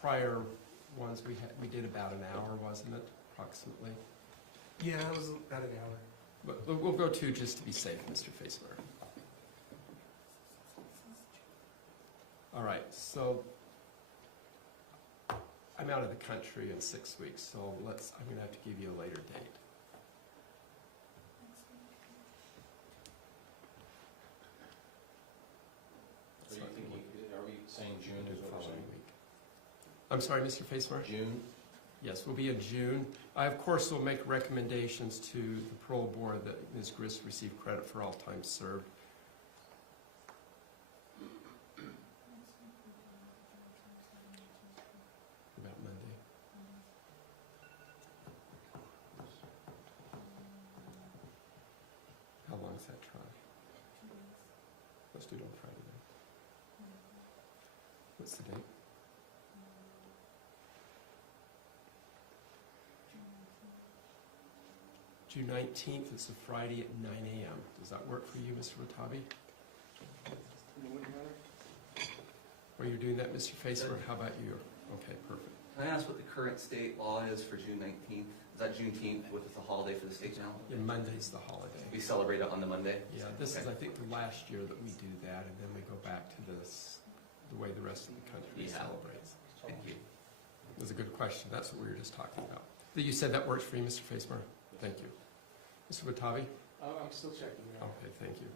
prior ones we did about an hour, wasn't it? Approximately. Yeah, it was about an hour. But we'll go 2 just to be safe, Mr. Facemeyer. All right, so I'm out of the country in 6 weeks, so I'm going to have to give you a later date. Are we saying June is what we're saying? I'm sorry, Mr. Facemeyer? June? Yes, we'll be in June. I, of course, will make recommendations to the parole board that Ms. Grist receive credit for all time served. About Monday. How long is that trial? Let's do it on Friday then. What's the date? June 19th, it's a Friday at 9 a.m. Does that work for you, Mr. Watabe? Are you doing that, Mr. Facemeyer? How about you? Okay, perfect. Can I ask what the current state law is for June 19th? Is that Juneteenth, which is a holiday for the state now? Yeah, Monday's the holiday. We celebrate it on the Monday? Yeah, this is, I think, the last year that we do that, and then we go back to this, the way the rest of the country celebrates. Thank you. It was a good question. That's what we were just talking about. You said that works for you, Mr. Facemeyer? Thank you. Mr. Watabe? I'm still checking. Okay, thank you.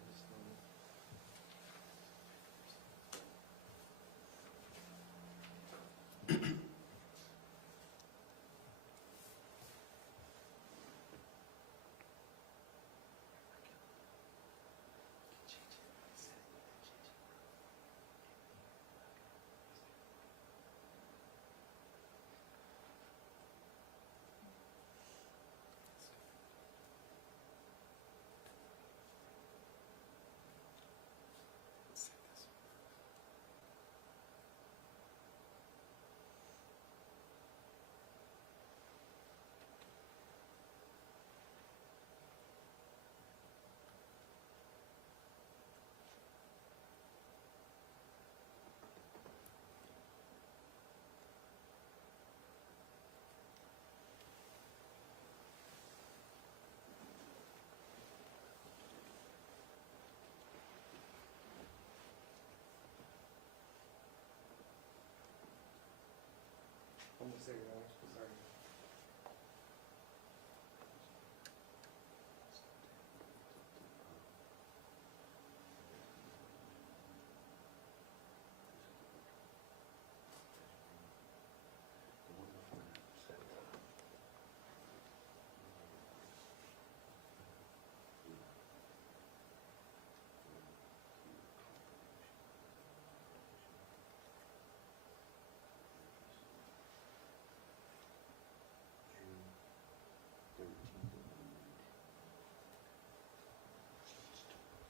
Almost there, Your Honor. Sorry.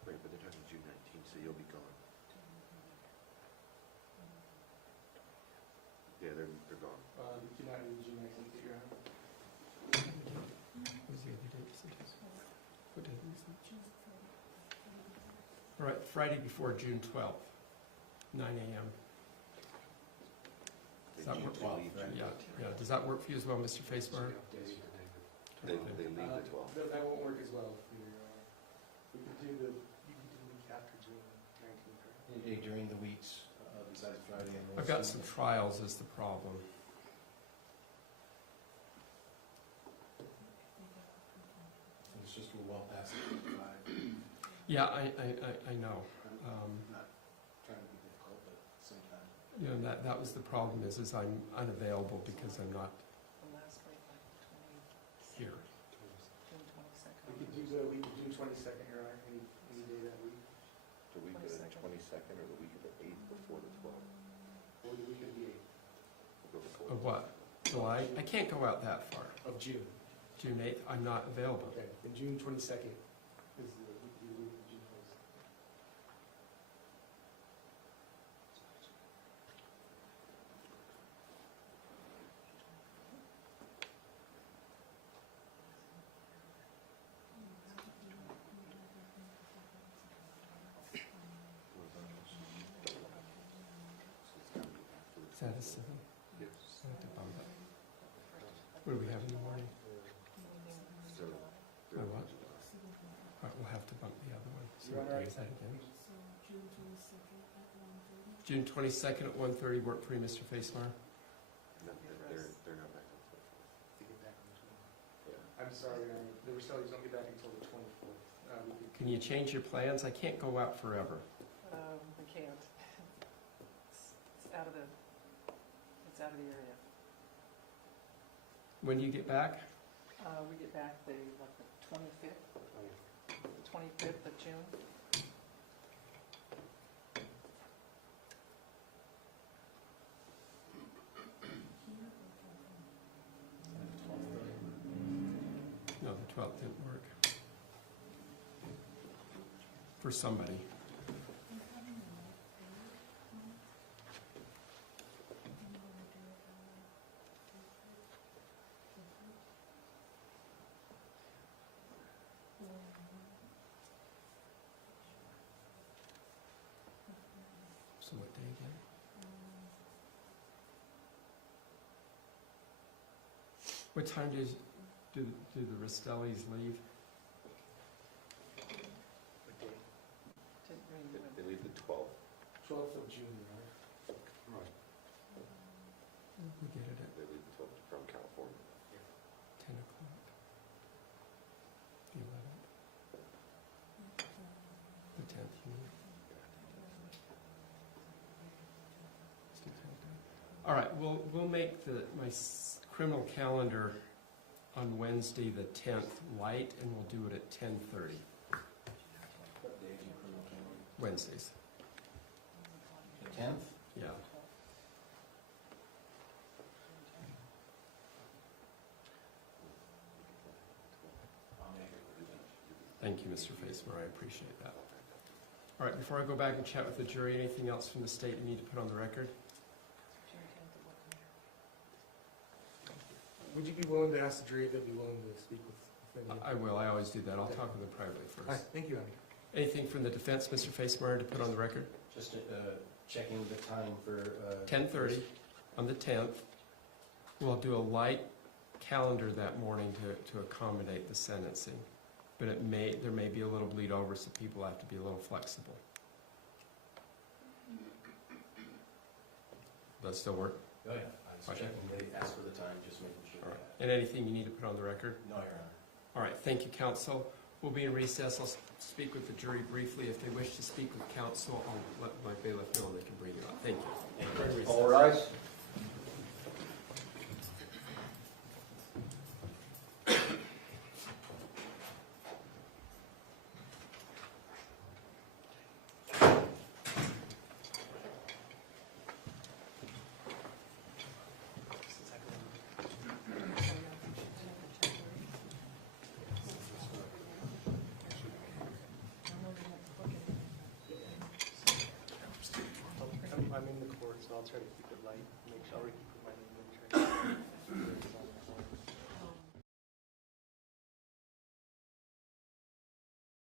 Right, but they're talking June 19th, so you'll be gone. Yeah, they're gone. You're not in June 19th, Your Honor. What was the other date? What date was it? All right, Friday before June 12th, 9 a.m. Does that work? Yeah. Does that work for you as well, Mr. Facebar? They leave the 12th. That won't work as well, Your Honor. We could do the week after June 19th, right? Any day during the weeks, besides Friday and I've got some trials is the problem. It's just we're well past 5. Yeah, I know. Not trying to be difficult, but at the same time. You know, that was the problem is I'm unavailable because I'm not The last week, like here. June 22nd. We could do the week of June 22nd, Your Honor, any day that week. The week of the 22nd or the week of the 8th before the 12th? Or the week of the 8th. We'll go before Of the what? July? I can't go out that far. Of June. June 8th, I'm not available. Okay, and June 22nd is the week of June 22nd. Is that a 7? Yes. I have to bump it. What do we have in the morning? So, Oh, what? All right, we'll have to bump the other one. So Your what Honor, day is that again? So June 22nd at 1:30. June 22nd at 1:30 work for you, Mr. Facebar? no, they're not back on the 12th. To get back on the 24th. Yeah. I'm sorry, Your Honor, the Restellis don't get back until the 24th. Can you change your plans? I can't go out forever. We can't. It's out of the area. When do you get back? We get back the 25th, the 25th of June. No, the 12th didn't work. For somebody. So what day again? What time do the Restellis leave? What day? They leave the 12th. 12th of June, Your Honor. Right. We get it at They leave the 12th from California. 10 o'clock. The 11th. All right, we'll make my criminal calendar on Wednesday, the 10th, light, and we'll do it at 10:30. What day is your criminal calendar? Wednesdays. The 10th? Yeah. I'll make it. Thank you, Mr. Facemer, I appreciate that. All right, before I go back and chat with the jury, anything else from the state you need to put on the record? Would you be willing to ask the jury if they'd be willing to speak with them? I will, I always do that. I'll talk with them privately All right, first. thank you, Andy. Anything from the defense, Mr. Facemer, to put on the record? Just checking the time for... 10:30 on the 10th. We'll do a light calendar that morning to accommodate the sentencing. But there may be a little bleed over, so people have to be a little flexible. Does that still work? Oh, yeah. I was checking, they asked for the time, just making sure. All right. And anything you need to put on the record? No, Your Honor. All right, thank you, counsel. We'll be in recess. I'll speak with the jury briefly. If they wish to speak with counsel, I'll let my bailiff know and they can bring it up. Thank you. All rise. I'm in the court, so I'll try to keep it light, make sure we keep